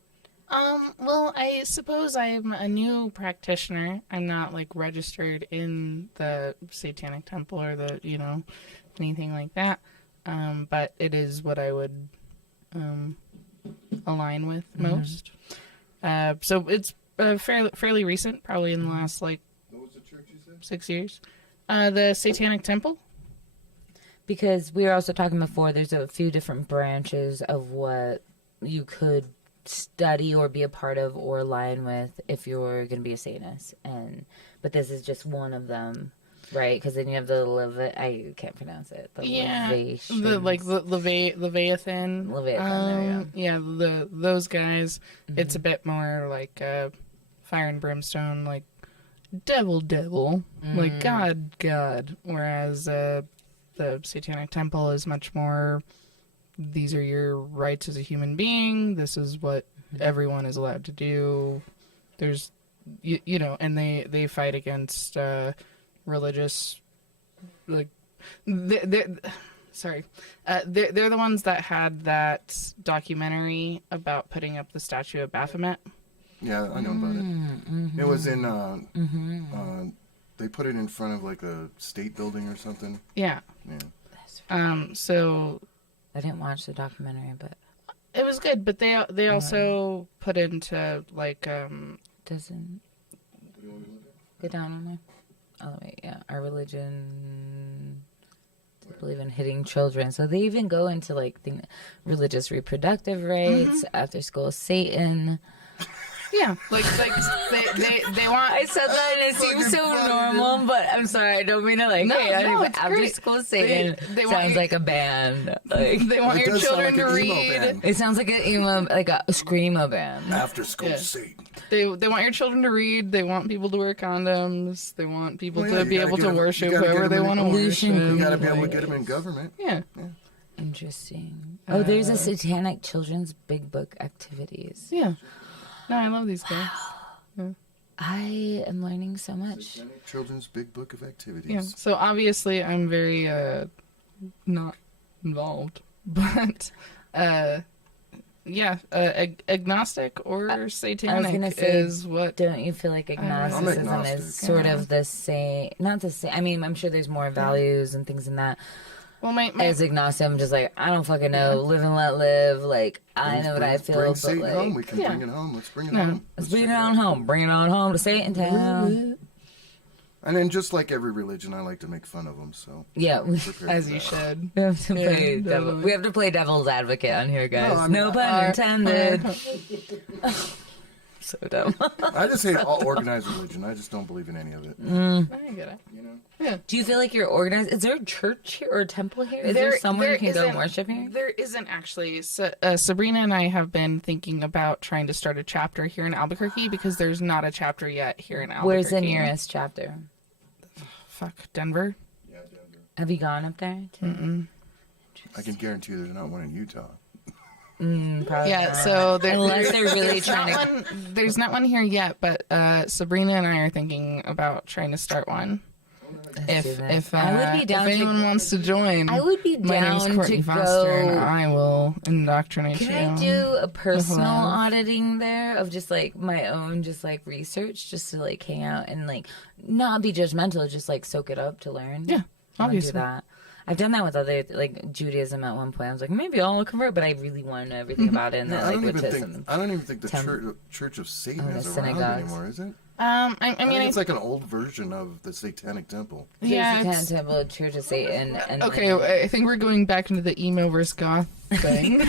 well, I suppose I'm a new practitioner. I'm not, like, registered in the Satanic Temple or anything like that. But it is what I would align with most. So it's fairly recent, probably in the last, like, what was the church you said? 6 years. The Satanic Temple. Because we were also talking before, there's a few different branches of what you could study or be a part of or align with if you're going to be a Satanist. But this is just one of them. Right, because then you have the I can't pronounce it. Leviathan. Leviathan, there you go. Those guys. Mm-hmm. It's a bit more like fire and brimstone, like devil, like God. Whereas the Satanic Temple is much more. These are your rights as a human being. This is what everyone is allowed to do. There's, and they fight against. Religious, like, they're the ones that had that documentary about putting up the statue of Baphomet. Yeah, I know about it. Mm-hmm. It was in they put it in front of like a state building or something. Yeah. So I didn't watch the documentary, but it was good. But they also put into like doesn't go down on there. Oh wait, yeah, our religion doesn't believe in hitting children, so they even go into like religious reproductive rights, after school Satan. Yeah, like they want. I said that and it seems so normal, but I'm sorry, I don't mean to like. No, hey, no, after great. school Satan They sounds like a band. Like, they want your children to read. It sounds like a screamo band. After school Satan. They want your children to read. They want people to wear condoms. They want people to be able to worship you gotta whoever they want to worship. You got to be able to get them in government. Yeah. Interesting. Oh, there's a satanic children's big book activities. Yeah. No, I love these guys. Yeah. I am learning so much. Children's Big Book of Activities. Yeah. So obviously, I'm very not involved, but agnostic or satanic I was gonna say, is what. Don't you feel like agnosticism is sort of the same? Not the same. I mean, I'm sure there's more values and things in that. Well, as agnostic, I'm just like, I don't fucking know. Live and let live. Like, I know what I feel. Bring but Satan like, home. We can bring it home. Let's bring it home. Let's bring it on home. Bring it on home to Satan Town. And then, just like every religion, I like to make fun of them. So yeah, as you should. We have to play Yeah, devil. We have to play devil's advocate on here, guys. No, I'm pun intended. So dumb. I just hate all organized religion. I just don't believe in any of it. I get it. You know? Yeah. Do you feel like you're organized? Is there a church here or a temple here? Is there somewhere you can go and worship here? There isn't actually. Sabrina and I have been thinking about trying to start a chapter here in Albuquerque because there's not a chapter yet here in Albuquerque. Where's the nearest chapter? Fuck, Denver. Yeah, Denver. Have you gone up there? I can guarantee there's not one in Utah. Probably Yeah, not. so unless they're really trying to. There's not one here yet, but Sabrina and I are thinking about trying to start one. If I would be down if anyone wants to join, I would be my name's down Courtney to Foster, go. and I will indoctrinate you. Can I do a personal Hello. auditing there of just like my own, just like research, just to like hang out and like not be judgmental, just like soak it up to learn? Yeah, I wanna obviously. do that. I've done that with other like Judaism at one point. I was like, maybe I'll convert, but I really want to know everything about it. And No, then, I don't like, even think the Church of Satan is around synagogues. anymore, is it? I I mean, think it's like an old version of the Satanic Temple. Yeah, Satanic Temple, Church of Satan. And okay, I think we're going back into the emo versus goth thing.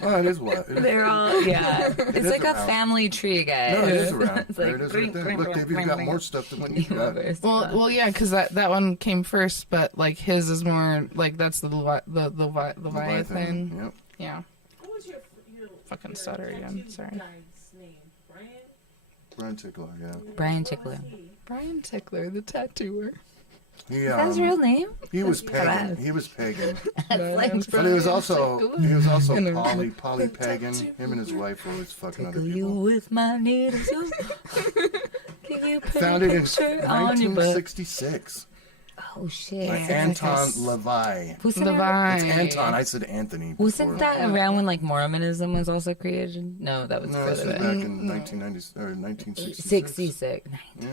Oh, it is what? They're all, yeah. It It's is like a around. family tree, guys. No, it is around. It's There it is right there. Look, they've even got more stuff than what you got. Well, yeah, because that one came first, but like his is more like that's the Leviathan. Yep. Yeah. What was your Fucking stutter again. Sorry. Brian Tickler, yeah. Brian Tickler. Brian Tickler, the tattooer. He, Is that his real name? He was pagan. He was pagan. Like, But he was also poly pagan. Him and his wife were always fucking other you people. with my needles. Can you put Founded a in picture on your butt? 1966. Oh shit! By Anton LaVey. Wasn't LaVey. It's Anton. I said Anthony. Wasn't before. that around when like Mormonism was also created? No, that was No, this further was back. back in 1990 or 1966. 66. Yeah.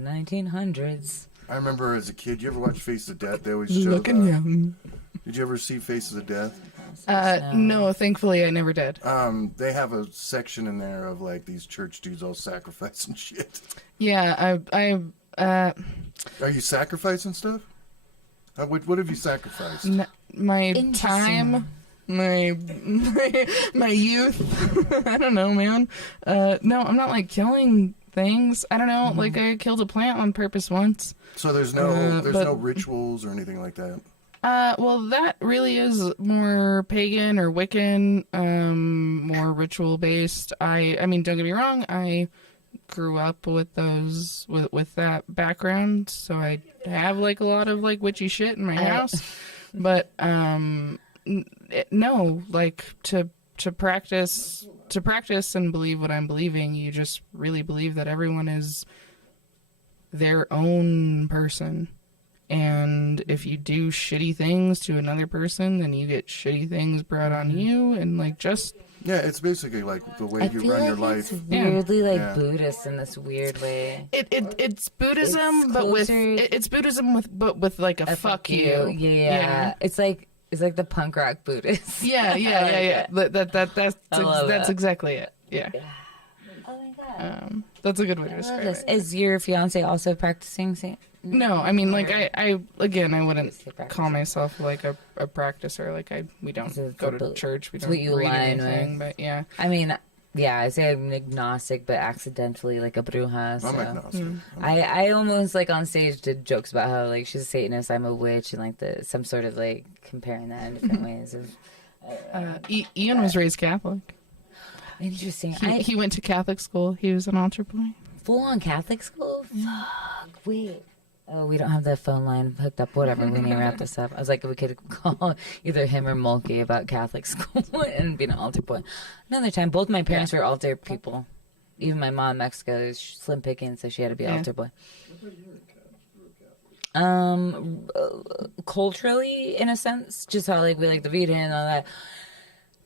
1900s. I remember as a kid. You ever watch Faces of Death? They always showed. Looking young. Did you ever see Faces of Death? No, thankfully I never did. They have a section in there of like these church dudes all sacrificing shit. Yeah, Are you sacrificing stuff? What have you sacrificed? my time, my youth. I don't know, man. No, I'm not like killing things. I don't know. Like I killed a plant on purpose once. So there's no rituals or anything like that. Well, that really is more pagan or Wiccan, more ritual based. I mean, don't get me wrong. I grew up with those with that background, so I have like a lot of like witchy shit in my house. But no, like to practice and believe what I'm believing, you just really believe that everyone is their own person. And if you do shitty things to another person, then you get shitty things brought on you, and like just yeah, it's basically like the way you run your life. It's weirdly like Buddhist in this weird way. It's Buddhism, but with it's Buddhism with like a fuck you. Yeah. It's like He's like the punk rock Buddhist. Yeah. That's exactly it. Yeah. Oh my god. That's a good way to describe it. Is your fiance also practicing Satan? No, I mean, like, I wouldn't call myself like a practicer. Like, we don't go to church. We don't read anything. But yeah, I mean, yeah, I say I'm agnostic, but accidentally like a bruja. So. I'm agnostic. I almost like on stage did jokes about how like she's a Satanist, I'm a witch, and like some sort of like comparing that in different ways of. Ian was raised Catholic. Interesting. He went to Catholic school. He was an altar boy. Full on Catholic school? Fuck, wait. Oh, we don't have the phone line hooked up. Whatever, we need to wrap this up. I was like, we could call either him or Mulkey about Catholic school and being an altar boy. Another time, both my parents were altar people. Even my mom in Mexico is slim picking, so she had to be altar boy. Culturally, in a sense, just how like we like the Vita and all that.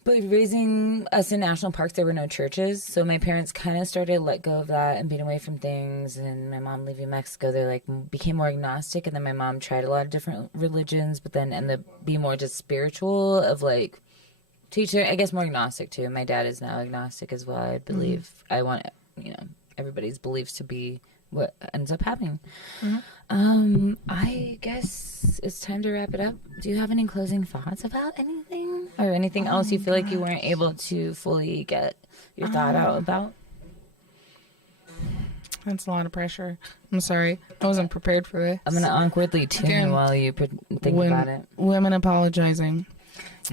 But raising us in national parks, there were no churches, so my parents kind of started to let go of that and being away from things. And my mom leaving Mexico, they like became more agnostic. And then my mom tried a lot of different religions, but then ended up being more just spiritual of like teacher. I guess more agnostic too. My dad is now agnostic as well. I believe I want everybody's beliefs to be what ends up happening. I guess it's time to wrap it up. Do you have any closing thoughts about anything or anything else you feel like you weren't able to fully get your thought out about? That's a lot of pressure. I'm sorry. I wasn't prepared for this. I'm going to awkwardly tune while you think about it. Women apologizing.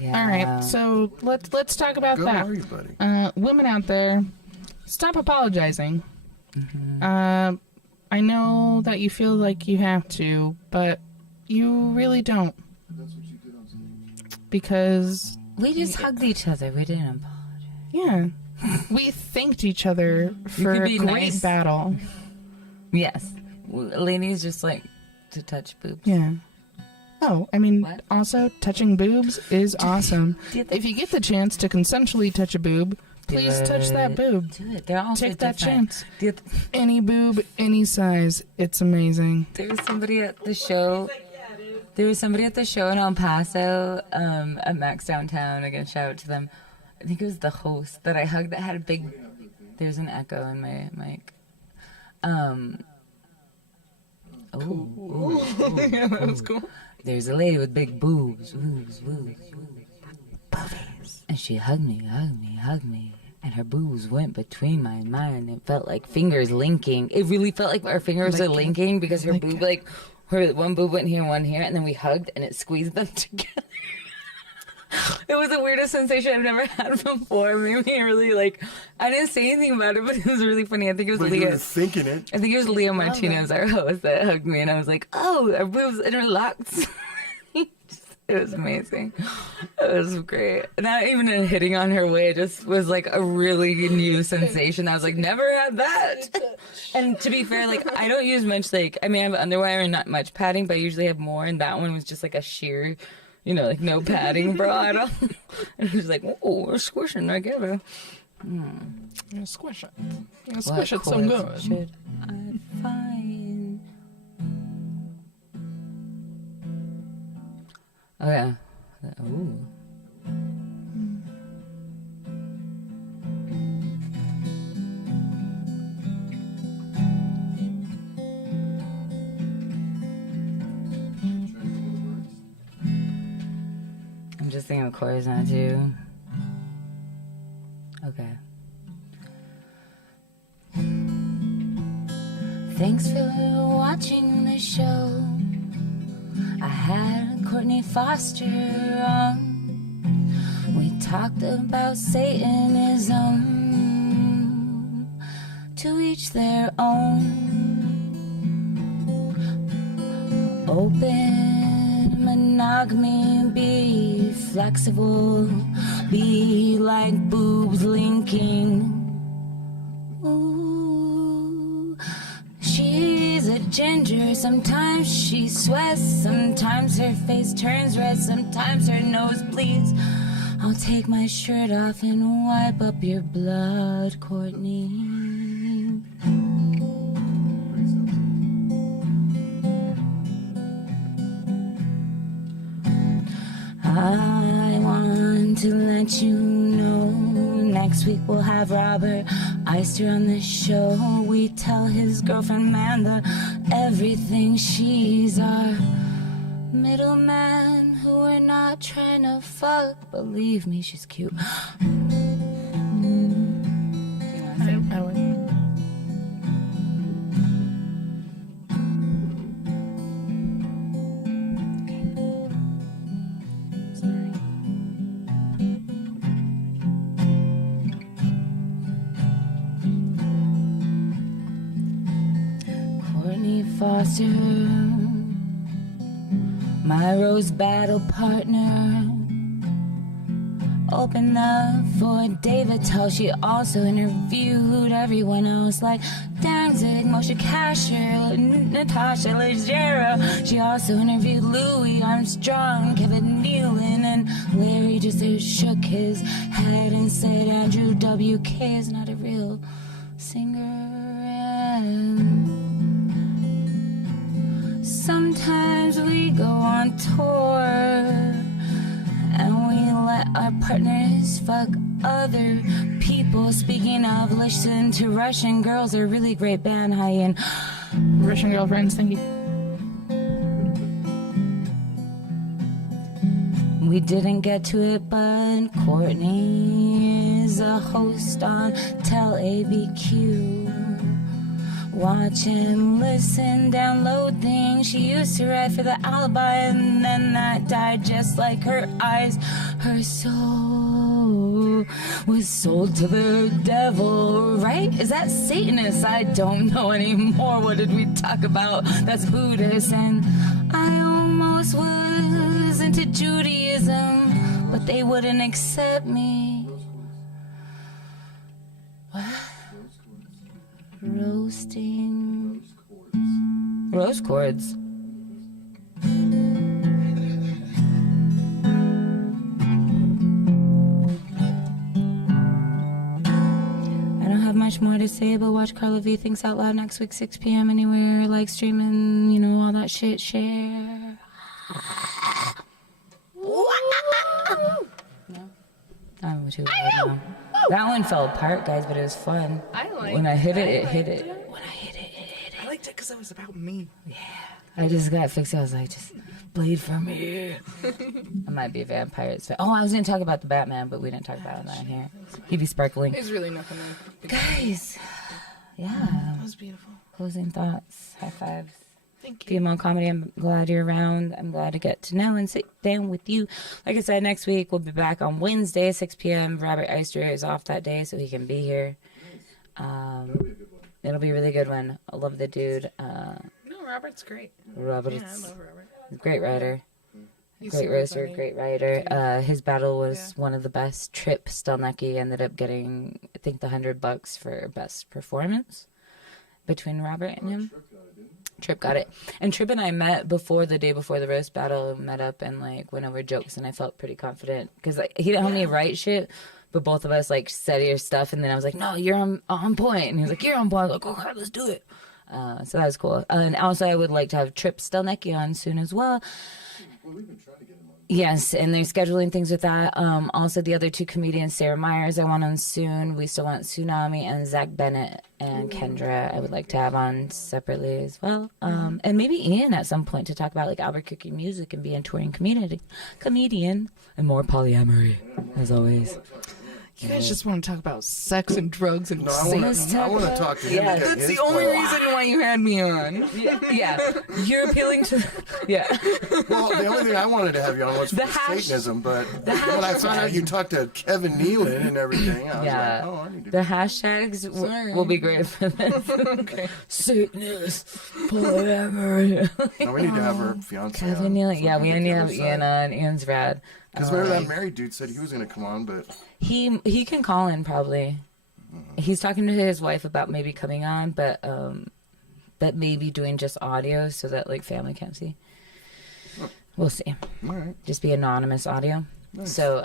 Yeah. All right. So let's talk about that. Are you, buddy? Women out there, stop apologizing. I know that you feel like you have to, but you really don't. Because we just hugged each other. We didn't apologize. Yeah. We thanked each other for a great battle. Yes. Ladies just like to touch boobs. Yeah. Oh, I mean, also, touching boobs is awesome. If you get the chance to consensually touch a boob, please touch that boob. Do it. They're all Take that different. chance. Any boob, any size. It's amazing. There was somebody at the show. In El Paso, at Max Downtown. Again, shout out to them. I think it was the host that I hugged that had a big. There's an echo in my mic. Yeah, that was cool. There's a lady with big boobs. Boobies. And she hugged me. And her boobs went between my mind. It felt like fingers linking. It really felt like our fingers are linking because her boob, her one boob went here, one here, and then we hugged and it squeezed them together. It was the weirdest sensation I've never had before. It made me really I didn't say anything about it, but it was really funny. I think it was Leah. You were thinking it. I think it was Leah Martinez, our host, that hugged me, and I was like, oh, our boobs interlocked. It was amazing. It was great. Not even a hitting on her way. It just was like a really new sensation. I was like, never had that. And to be fair, I don't use much, I have underwear and not much padding, but I usually have more. And that one was just a sheer, no padding bra at all. And it was like, oh, we're squishing together. You squish it. You squish it so good. Should I find? Oh, yeah. Ooh. I'm just thinking of chorus now, too. Okay. Thanks for watching the show. I had Courtney Foster on. We talked about Satanism. To each their own. Open monogamy, be flexible, be like boobs linking. Ooh, she's a ginger, sometimes she sweats, sometimes her face turns red, sometimes her nose bleeds. I'll take my shirt off and wipe up your blood, Courtney. I want to let you know next week we'll have Robert Eister on the show. We tell his girlfriend Amanda everything. She's our middleman who we're not trying to fuck. Believe me, she's cute. I would. Courtney Foster, my rose battle partner, opened up for David Tull. She also interviewed everyone else like Danzig, Moshe Kasher, Natasha, Lejaro. She also interviewed Louis Armstrong, Kevin Nealon, and Larry just shook his head and said Andrew WK is not a real singer. And sometimes we go on tour and we let our partners fuck other people. Speaking of, listen to Russian Girls, a really great band. Hi, and Russian Girlfriends, thank you. We didn't get to it, but Courtney is a host on Tell ABQ. Watch and listen, download things. She used to write for the Alibi, and then that died just like her eyes. Her soul was sold to the devil, right? Is that Satanist? I don't know anymore. What did we talk about? That's Buddhist. And I almost was into Judaism, but they wouldn't accept me. What? Roasting. Rose chords. I don't have much more to say, but watch Carla V Thinks Out Loud next week, 6 p.m. anywhere, like, streaming, you know, all that shit, share. No? I'm too loud now. That one fell apart, guys, but it was fun. I liked When I hit it, it liked hit it. When I hit it, it hit it. I liked it because it was about me. Yeah. I just got fixed. I was like, just bleed for me. I might be a vampire. Oh, I was going to talk about the Batman, but we didn't talk about that here. He'd be sparkling. It's really nothing. Guys, yeah. That was beautiful. Closing thoughts. High fives. Thank you. Female comedy, I'm glad you're around. I'm glad to get to know and sit down with you. Like I said, next week we'll be back on Wednesday, 6 p.m. Robert Eister is off that day, so he can be here. It'll be a really good one. I love the dude. No, Robert's great. Robert, Yeah, I love Robert. Great writer. He's Great super roaster, funny. great writer. His battle was one of the best. Trip Stelnecki ended up getting, I think, the $100 for best performance between Robert and him. Trip got it. And Trip and I met before the day before the roast battle, met up and like went over jokes, and I felt pretty confident because like, he didn't help me write shit, but both of us like said your stuff, and then I was like, no, you're on point, and he was like, you're on point. I was like, okay, let's do it. So that was cool. And also I would like to have Trip Stelnecki on soon as well. Well, we've been trying to get him on. Yes, and they're scheduling things with that. Also, the other two comedians, Sarah Myers, I want on soon. We still want Tsunami and Zach Bennett and Kendra. I would like to have on separately as well. And maybe Ian at some point to talk about like Albuquerque music and be a touring comedian and more polyamory, as always. You guys just want to talk about sex and drugs and No, I want to talk to him. Yeah, and get That's his the only point. reason why you had me on. Yeah, you're appealing to. Yeah. Well, the only thing I wanted to have you on was for Satanism, but when I found out you talked to Kevin Nealon and everything, I was like, oh, I need to. The hashtags will be great for this. Okay. Satanist, polyamory. No, we need to have her fiance Kevin on. Nealon. Yeah, we need to have Kevin Ian on. Ian's rad. Because remember that married dude said he was going to come on, but He can call in probably. He's talking to his wife about maybe coming on, but maybe doing just audio so that like family can't see. We'll see. All right. Just be anonymous audio. Nice. So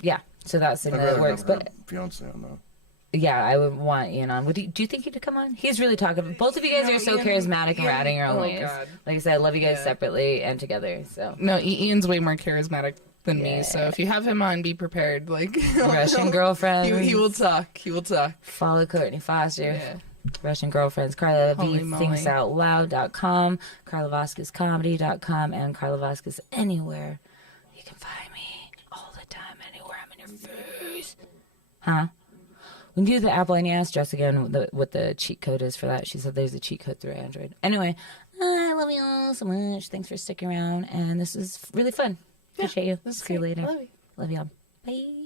yeah, so that's in I'd the rather works. have her But fiance on though. Yeah, I would want Ian on. Do you think he'd come on? He's really talkative. Both of you guys are so charismatic and ratting your own ways. God. Like I said, I love you guys separately and together. So no, Ian's way more charismatic than me. So if you have him on, be prepared. Like Russian girlfriends. He will talk. He will talk. Follow Courtney Foster. Yeah. Russian girlfriends. carlavthinksoutloud.com, carlavasquezcomedy.com, and Carla Vasquez anywhere. You can find me all the time, anywhere. I'm in your face. Huh? When you do the Apple, and you asked Jess again what the cheat code is for that. She said there's a cheat code through Android. Anyway, I love you all so much. Thanks for sticking around. And this is really fun. Appreciate you. See you later. Love you. Love y'all. Bye.